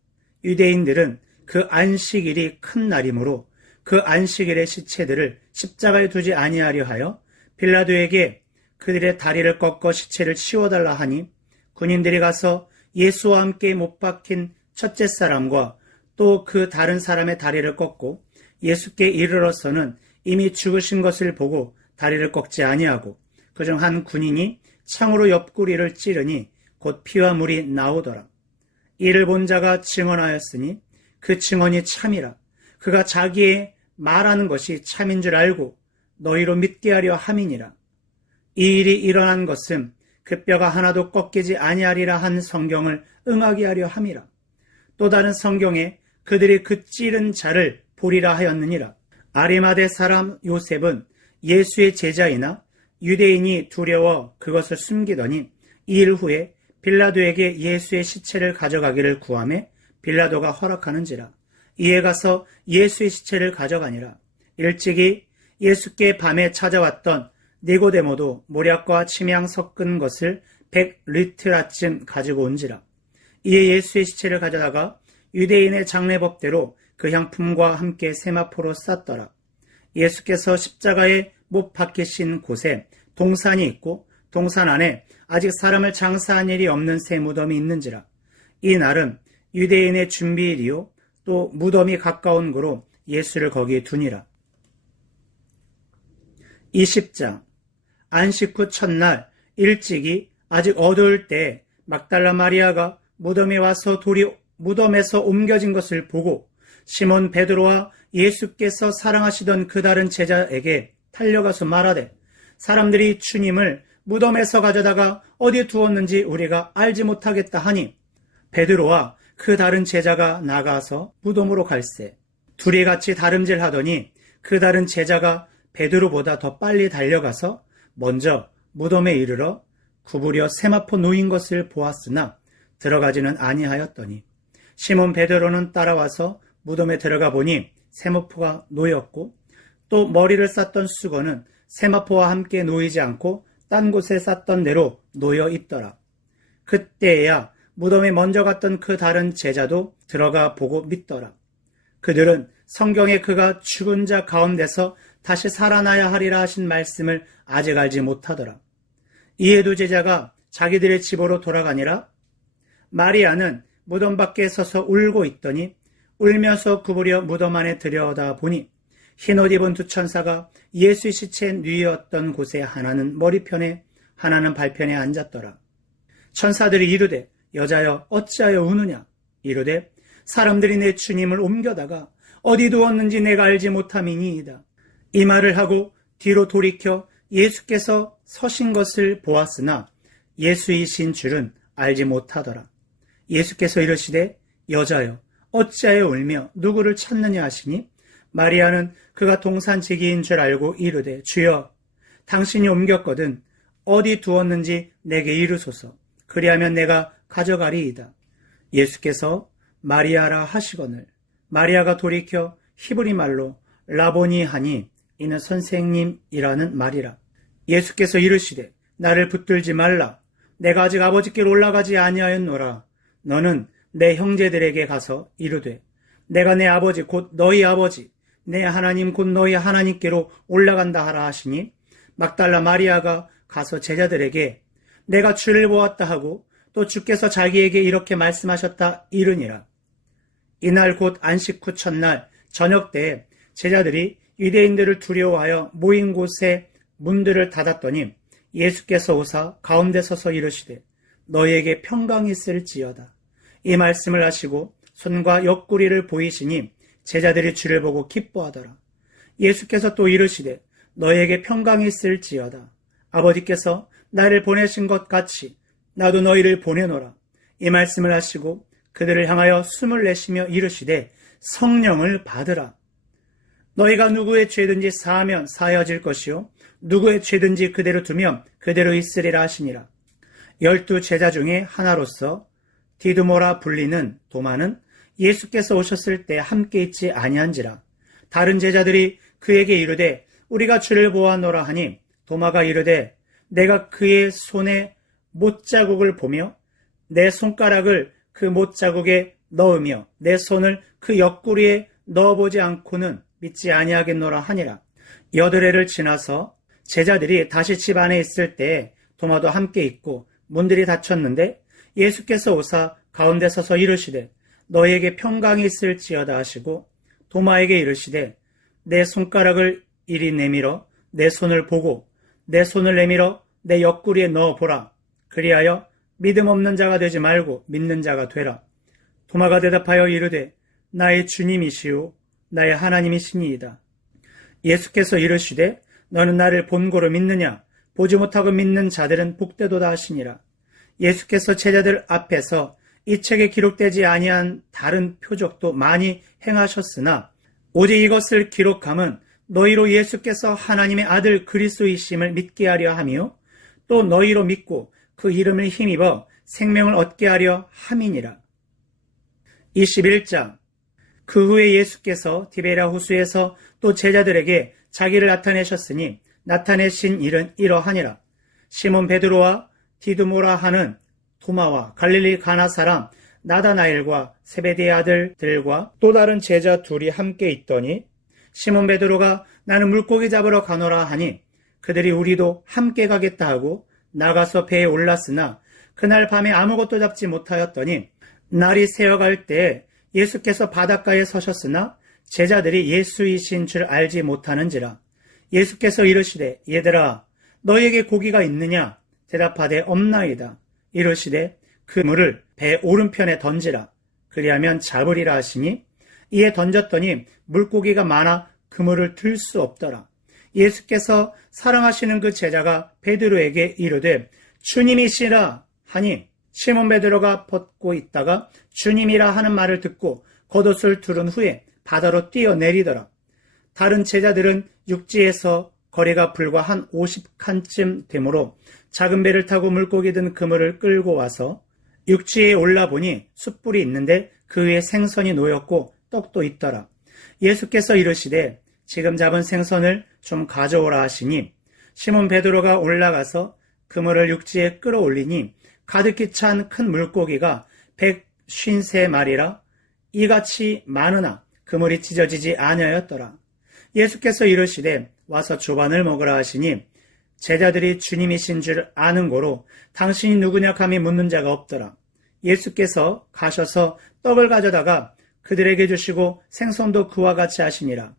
유대인들은 그 안식일이 큰 날이므로 그 안식일의 시체들을 십자가에 두지 아니하려 하여 빌라도에게 그들의 다리를 꺾어 시체를 치워달라 하니 군인들이 가서 예수와 함께 못 박힌 첫째 사람과 또 그 다른 사람의 다리를 꺾고 예수께 이르러서는 이미 죽으신 것을 보고 다리를 꺾지 아니하고 그중 한 군인이 창으로 옆구리를 찌르니 곧 피와 물이 나오더라. 이를 본 자가 증언하였으니 그 증언이 참이라. 그가 자기의 말하는 것이 참인 줄 알고 너희로 믿게 하려 함이니라. 이 일이 일어난 것은 그 뼈가 하나도 꺾이지 아니하리라 한 성경을 응하게 하려 함이라. 또 다른 성경에 그들이 그 찌른 자를 보리라 하였느니라. 아리마대 사람 요셉은 예수의 제자이나 유대인이 두려워 그것을 숨기더니 2일 후에 빌라도에게 예수의 시체를 가져가기를 구하매 빌라도가 허락하는지라. 이에 가서 예수의 시체를 가져가니라. 일찍이 예수께 밤에 찾아왔던 니고데모도 모략과 침향 섞은 것을 100리트라쯤 가지고 온지라. 이에 예수의 시체를 가져다가 유대인의 장례법대로 그 향품과 함께 세마포로 쌌더라. 예수께서 십자가에 못 박히신 곳에 동산이 있고 동산 안에 아직 사람을 장사한 일이 없는 새 무덤이 있는지라. 이 날은 유대인의 준비일이요 또 무덤이 가까운 고로 예수를 거기에 두니라. 20장. 안식 후 첫날 일찍이 아직 어두울 때 막달라 마리아가 무덤에 와서 돌이 무덤에서 옮겨진 것을 보고 시몬 베드로와 예수께서 사랑하시던 그 다른 제자에게 달려가서 말하되 사람들이 주님을 무덤에서 가져다가 어디에 두었는지 우리가 알지 못하겠다 하니 베드로와 그 다른 제자가 나가서 무덤으로 갈새. 둘이 같이 다름질하더니 그 다른 제자가 베드로보다 더 빨리 달려가서 먼저 무덤에 이르러 구부려 세마포 놓인 것을 보았으나 들어가지는 아니하였더니 시몬 베드로는 따라와서 무덤에 들어가 보니 세마포가 놓였고 또 머리를 쌌던 수건은 세마포와 함께 놓이지 않고 딴 곳에 쌌던 대로 놓여 있더라. 그때야 무덤에 먼저 갔던 그 다른 제자도 들어가 보고 믿더라. 그들은 성경에 그가 죽은 자 가운데서 다시 살아나야 하리라 하신 말씀을 아직 알지 못하더라. 이에 두 제자가 자기들의 집으로 돌아가니라. 마리아는 무덤 밖에 서서 울고 있더니 울면서 구부려 무덤 안에 들여다보니 흰옷 입은 두 천사가 예수의 시체에 누이었던 곳에 하나는 머리편에 하나는 발편에 앉았더라. 천사들이 이르되 여자여 어찌하여 우느냐. 이르되 사람들이 내 주님을 옮겨다가 어디 두었는지 내가 알지 못함이니이다. 이 말을 하고 뒤로 돌이켜 예수께서 서신 것을 보았으나 예수이신 줄은 알지 못하더라. 예수께서 이르시되 여자여 어찌하여 울며 누구를 찾느냐 하시니 마리아는 그가 동산지기인 줄 알고 이르되 주여 당신이 옮겼거든 어디 두었는지 내게 이르소서. 그리하면 내가 가져가리이다. 예수께서 마리아라 하시거늘 마리아가 돌이켜 히브리 말로 라보니 하니 이는 선생님이라는 말이라. 예수께서 이르시되 나를 붙들지 말라. 내가 아직 아버지께로 올라가지 아니하였노라. 너는 내 형제들에게 가서 이르되 내가 내 아버지 곧 너희 아버지 내 하나님 곧 너희 하나님께로 올라간다 하라 하시니 막달라 마리아가 가서 제자들에게 내가 주를 보았다 하고 또 주께서 자기에게 이렇게 말씀하셨다 이르니라. 이날 곧 안식 후 첫날 저녁 때에 제자들이 유대인들을 두려워하여 모인 곳에 문들을 닫았더니 예수께서 오사 가운데 서서 이르시되 너희에게 평강이 있을지어다. 이 말씀을 하시고 손과 옆구리를 보이시니 제자들이 주를 보고 기뻐하더라. 예수께서 또 이르시되 너희에게 평강이 있을지어다. 아버지께서 나를 보내신 것 같이 나도 너희를 보내노라. 이 말씀을 하시고 그들을 향하여 숨을 내쉬며 이르시되 성령을 받으라. 너희가 누구의 죄든지 사하면 사하여질 것이요 누구의 죄든지 그대로 두면 그대로 있으리라 하시니라. 12 제자 중에 하나로서 디두모라 불리는 도마는 예수께서 오셨을 때 함께 있지 아니한지라. 다른 제자들이 그에게 이르되 우리가 주를 보았노라 하니 도마가 이르되 내가 그의 손에 못자국을 보며 내 손가락을 그 못자국에 넣으며 내 손을 그 옆구리에 넣어보지 않고는 믿지 아니하겠노라 하니라. 8해를 지나서 제자들이 다시 집 안에 있을 때에 도마도 함께 있고 문들이 닫혔는데 예수께서 오사 가운데 서서 이르시되 너희에게 평강이 있을지어다 하시고 도마에게 이르시되 내 손가락을 이리 내밀어 내 손을 보고 내 손을 내밀어 내 옆구리에 넣어보라. 그리하여 믿음 없는 자가 되지 말고 믿는 자가 되라. 도마가 대답하여 이르되 나의 주님이시오 나의 하나님이시니이다. 예수께서 이르시되 너는 나를 본고로 믿느냐. 보지 못하고 믿는 자들은 복되도다 하시니라. 예수께서 제자들 앞에서 이 책에 기록되지 아니한 다른 표적도 많이 행하셨으나 오직 이것을 기록함은 너희로 예수께서 하나님의 아들 그리스도이심을 믿게 하려 하며 또 너희로 믿고 그 이름을 힘입어 생명을 얻게 하려 함이니라. 21장. 그 후에 예수께서 디베랴 호수에서 또 제자들에게 자기를 나타내셨으니 나타내신 일은 이러하니라. 시몬 베드로와 디두모라 하는 도마와 갈릴리 가나 사람 나다나엘과 세베대의 아들들과 또 다른 제자 둘이 함께 있더니 시몬 베드로가 나는 물고기 잡으러 가노라 하니 그들이 우리도 함께 가겠다 하고 나가서 배에 올랐으나 그날 밤에 아무것도 잡지 못하였더니 날이 새어갈 때 예수께서 바닷가에 서셨으나 제자들이 예수이신 줄 알지 못하는지라. 예수께서 이르시되 얘들아 너희에게 고기가 있느냐? 대답하되 없나이다. 이르시되 그물을 배 오른편에 던지라. 그리하면 잡으리라 하시니 이에 던졌더니 물고기가 많아 그물을 들 수 없더라. 예수께서 사랑하시는 그 제자가 베드로에게 이르되 주님이시라 하니 시몬 베드로가 벗고 있다가 주님이라 하는 말을 듣고 겉옷을 두른 후에 바다로 뛰어내리더라. 다른 제자들은 육지에서 거리가 불과 한 50칸쯤 되므로 작은 배를 타고 물고기 든 그물을 끌고 와서 육지에 올라보니 숯불이 있는데 그 위에 생선이 놓였고 떡도 있더라. 예수께서 이르시되 지금 잡은 생선을 좀 가져오라 하시니 시몬 베드로가 올라가서 그물을 육지에 끌어올리니 가득히 찬 큰 물고기가 153마리라 이같이 많으나 그물이 찢어지지 아니하였더라. 예수께서 이르시되 와서 조반을 먹으라 하시니 제자들이 주님이신 줄 아는 고로 당신이 누구냐 감히 묻는 자가 없더라. 예수께서 가셔서 떡을 가져다가 그들에게 주시고 생선도 그와 같이 하시니라.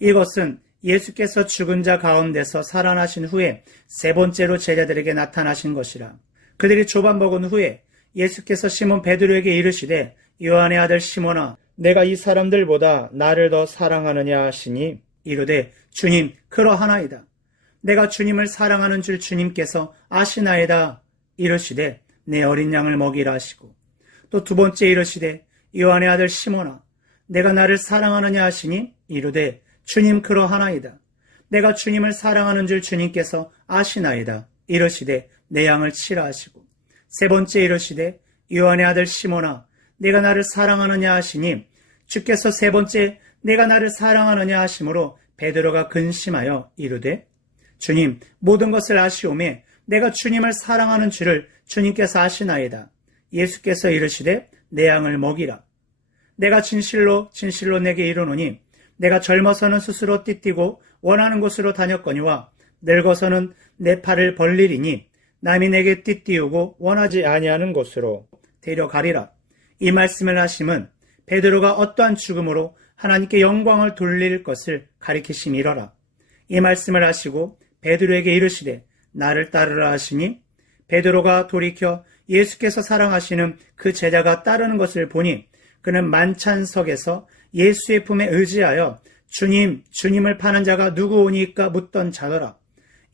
이것은 예수께서 죽은 자 가운데서 살아나신 후에 세 번째로 제자들에게 나타나신 것이라. 그들이 조반 먹은 후에 예수께서 시몬 베드로에게 이르시되 요한의 아들 시몬아 내가 이 사람들보다 나를 더 사랑하느냐 하시니 이르되 주님 그러하나이다. 내가 주님을 사랑하는 줄 주님께서 아시나이다. 이르시되 내 어린 양을 먹이라 하시고 또 두 번째 이르시되 요한의 아들 시몬아 내가 나를 사랑하느냐 하시니 이르되 주님 그러하나이다. 내가 주님을 사랑하는 줄 주님께서 아시나이다. 이르시되 내 양을 치라 하시고 세 번째 이르시되 요한의 아들 시몬아 내가 나를 사랑하느냐 하시니 주께서 세 번째 내가 나를 사랑하느냐 하심으로 베드로가 근심하여 이르되 주님 모든 것을 아시오매 내가 주님을 사랑하는 줄을 주님께서 아시나이다. 예수께서 이르시되 내 양을 먹이라. 내가 진실로 진실로 내게 이르노니 내가 젊어서는 스스로 띠띠고 원하는 곳으로 다녔거니와 늙어서는 내 팔을 벌리리니 남이 내게 띠띠우고 원하지 아니하는 곳으로 데려가리라. 이 말씀을 하심은 베드로가 어떠한 죽음으로 하나님께 영광을 돌릴 것을 가리키심이러라. 이 말씀을 하시고 베드로에게 이르시되 나를 따르라 하시니 베드로가 돌이켜 예수께서 사랑하시는 그 제자가 따르는 것을 보니 그는 만찬석에서 예수의 품에 의지하여 주님, 주님을 파는 자가 누구오니까 묻던 자더라.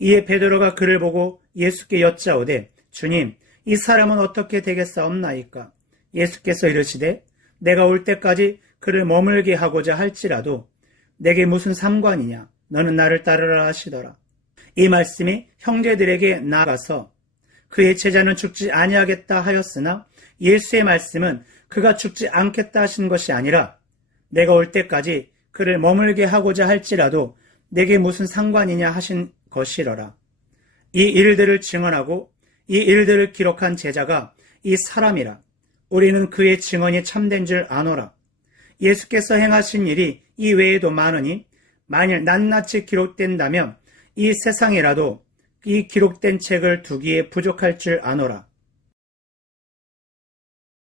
이에 베드로가 그를 보고 예수께 여짜오되 주님, 이 사람은 어떻게 되겠사옵나이까? 예수께서 이르시되 내가 올 때까지 그를 머물게 하고자 할지라도 내게 무슨 상관이냐? 너는 나를 따르라 하시더라. 이 말씀이 형제들에게 나가서 그의 제자는 죽지 아니하겠다 하였으나 예수의 말씀은 그가 죽지 않겠다 하신 것이 아니라 내가 올 때까지 그를 머물게 하고자 할지라도 내게 무슨 상관이냐 하신 것이러라. 이 일들을 증언하고 이 일들을 기록한 제자가 이 사람이라. 우리는 그의 증언이 참된 줄 아노라. 예수께서 행하신 일이 이 외에도 많으니 만일 낱낱이 기록된다면 이 세상이라도 이 기록된 책을 두기에 부족할 줄 아노라.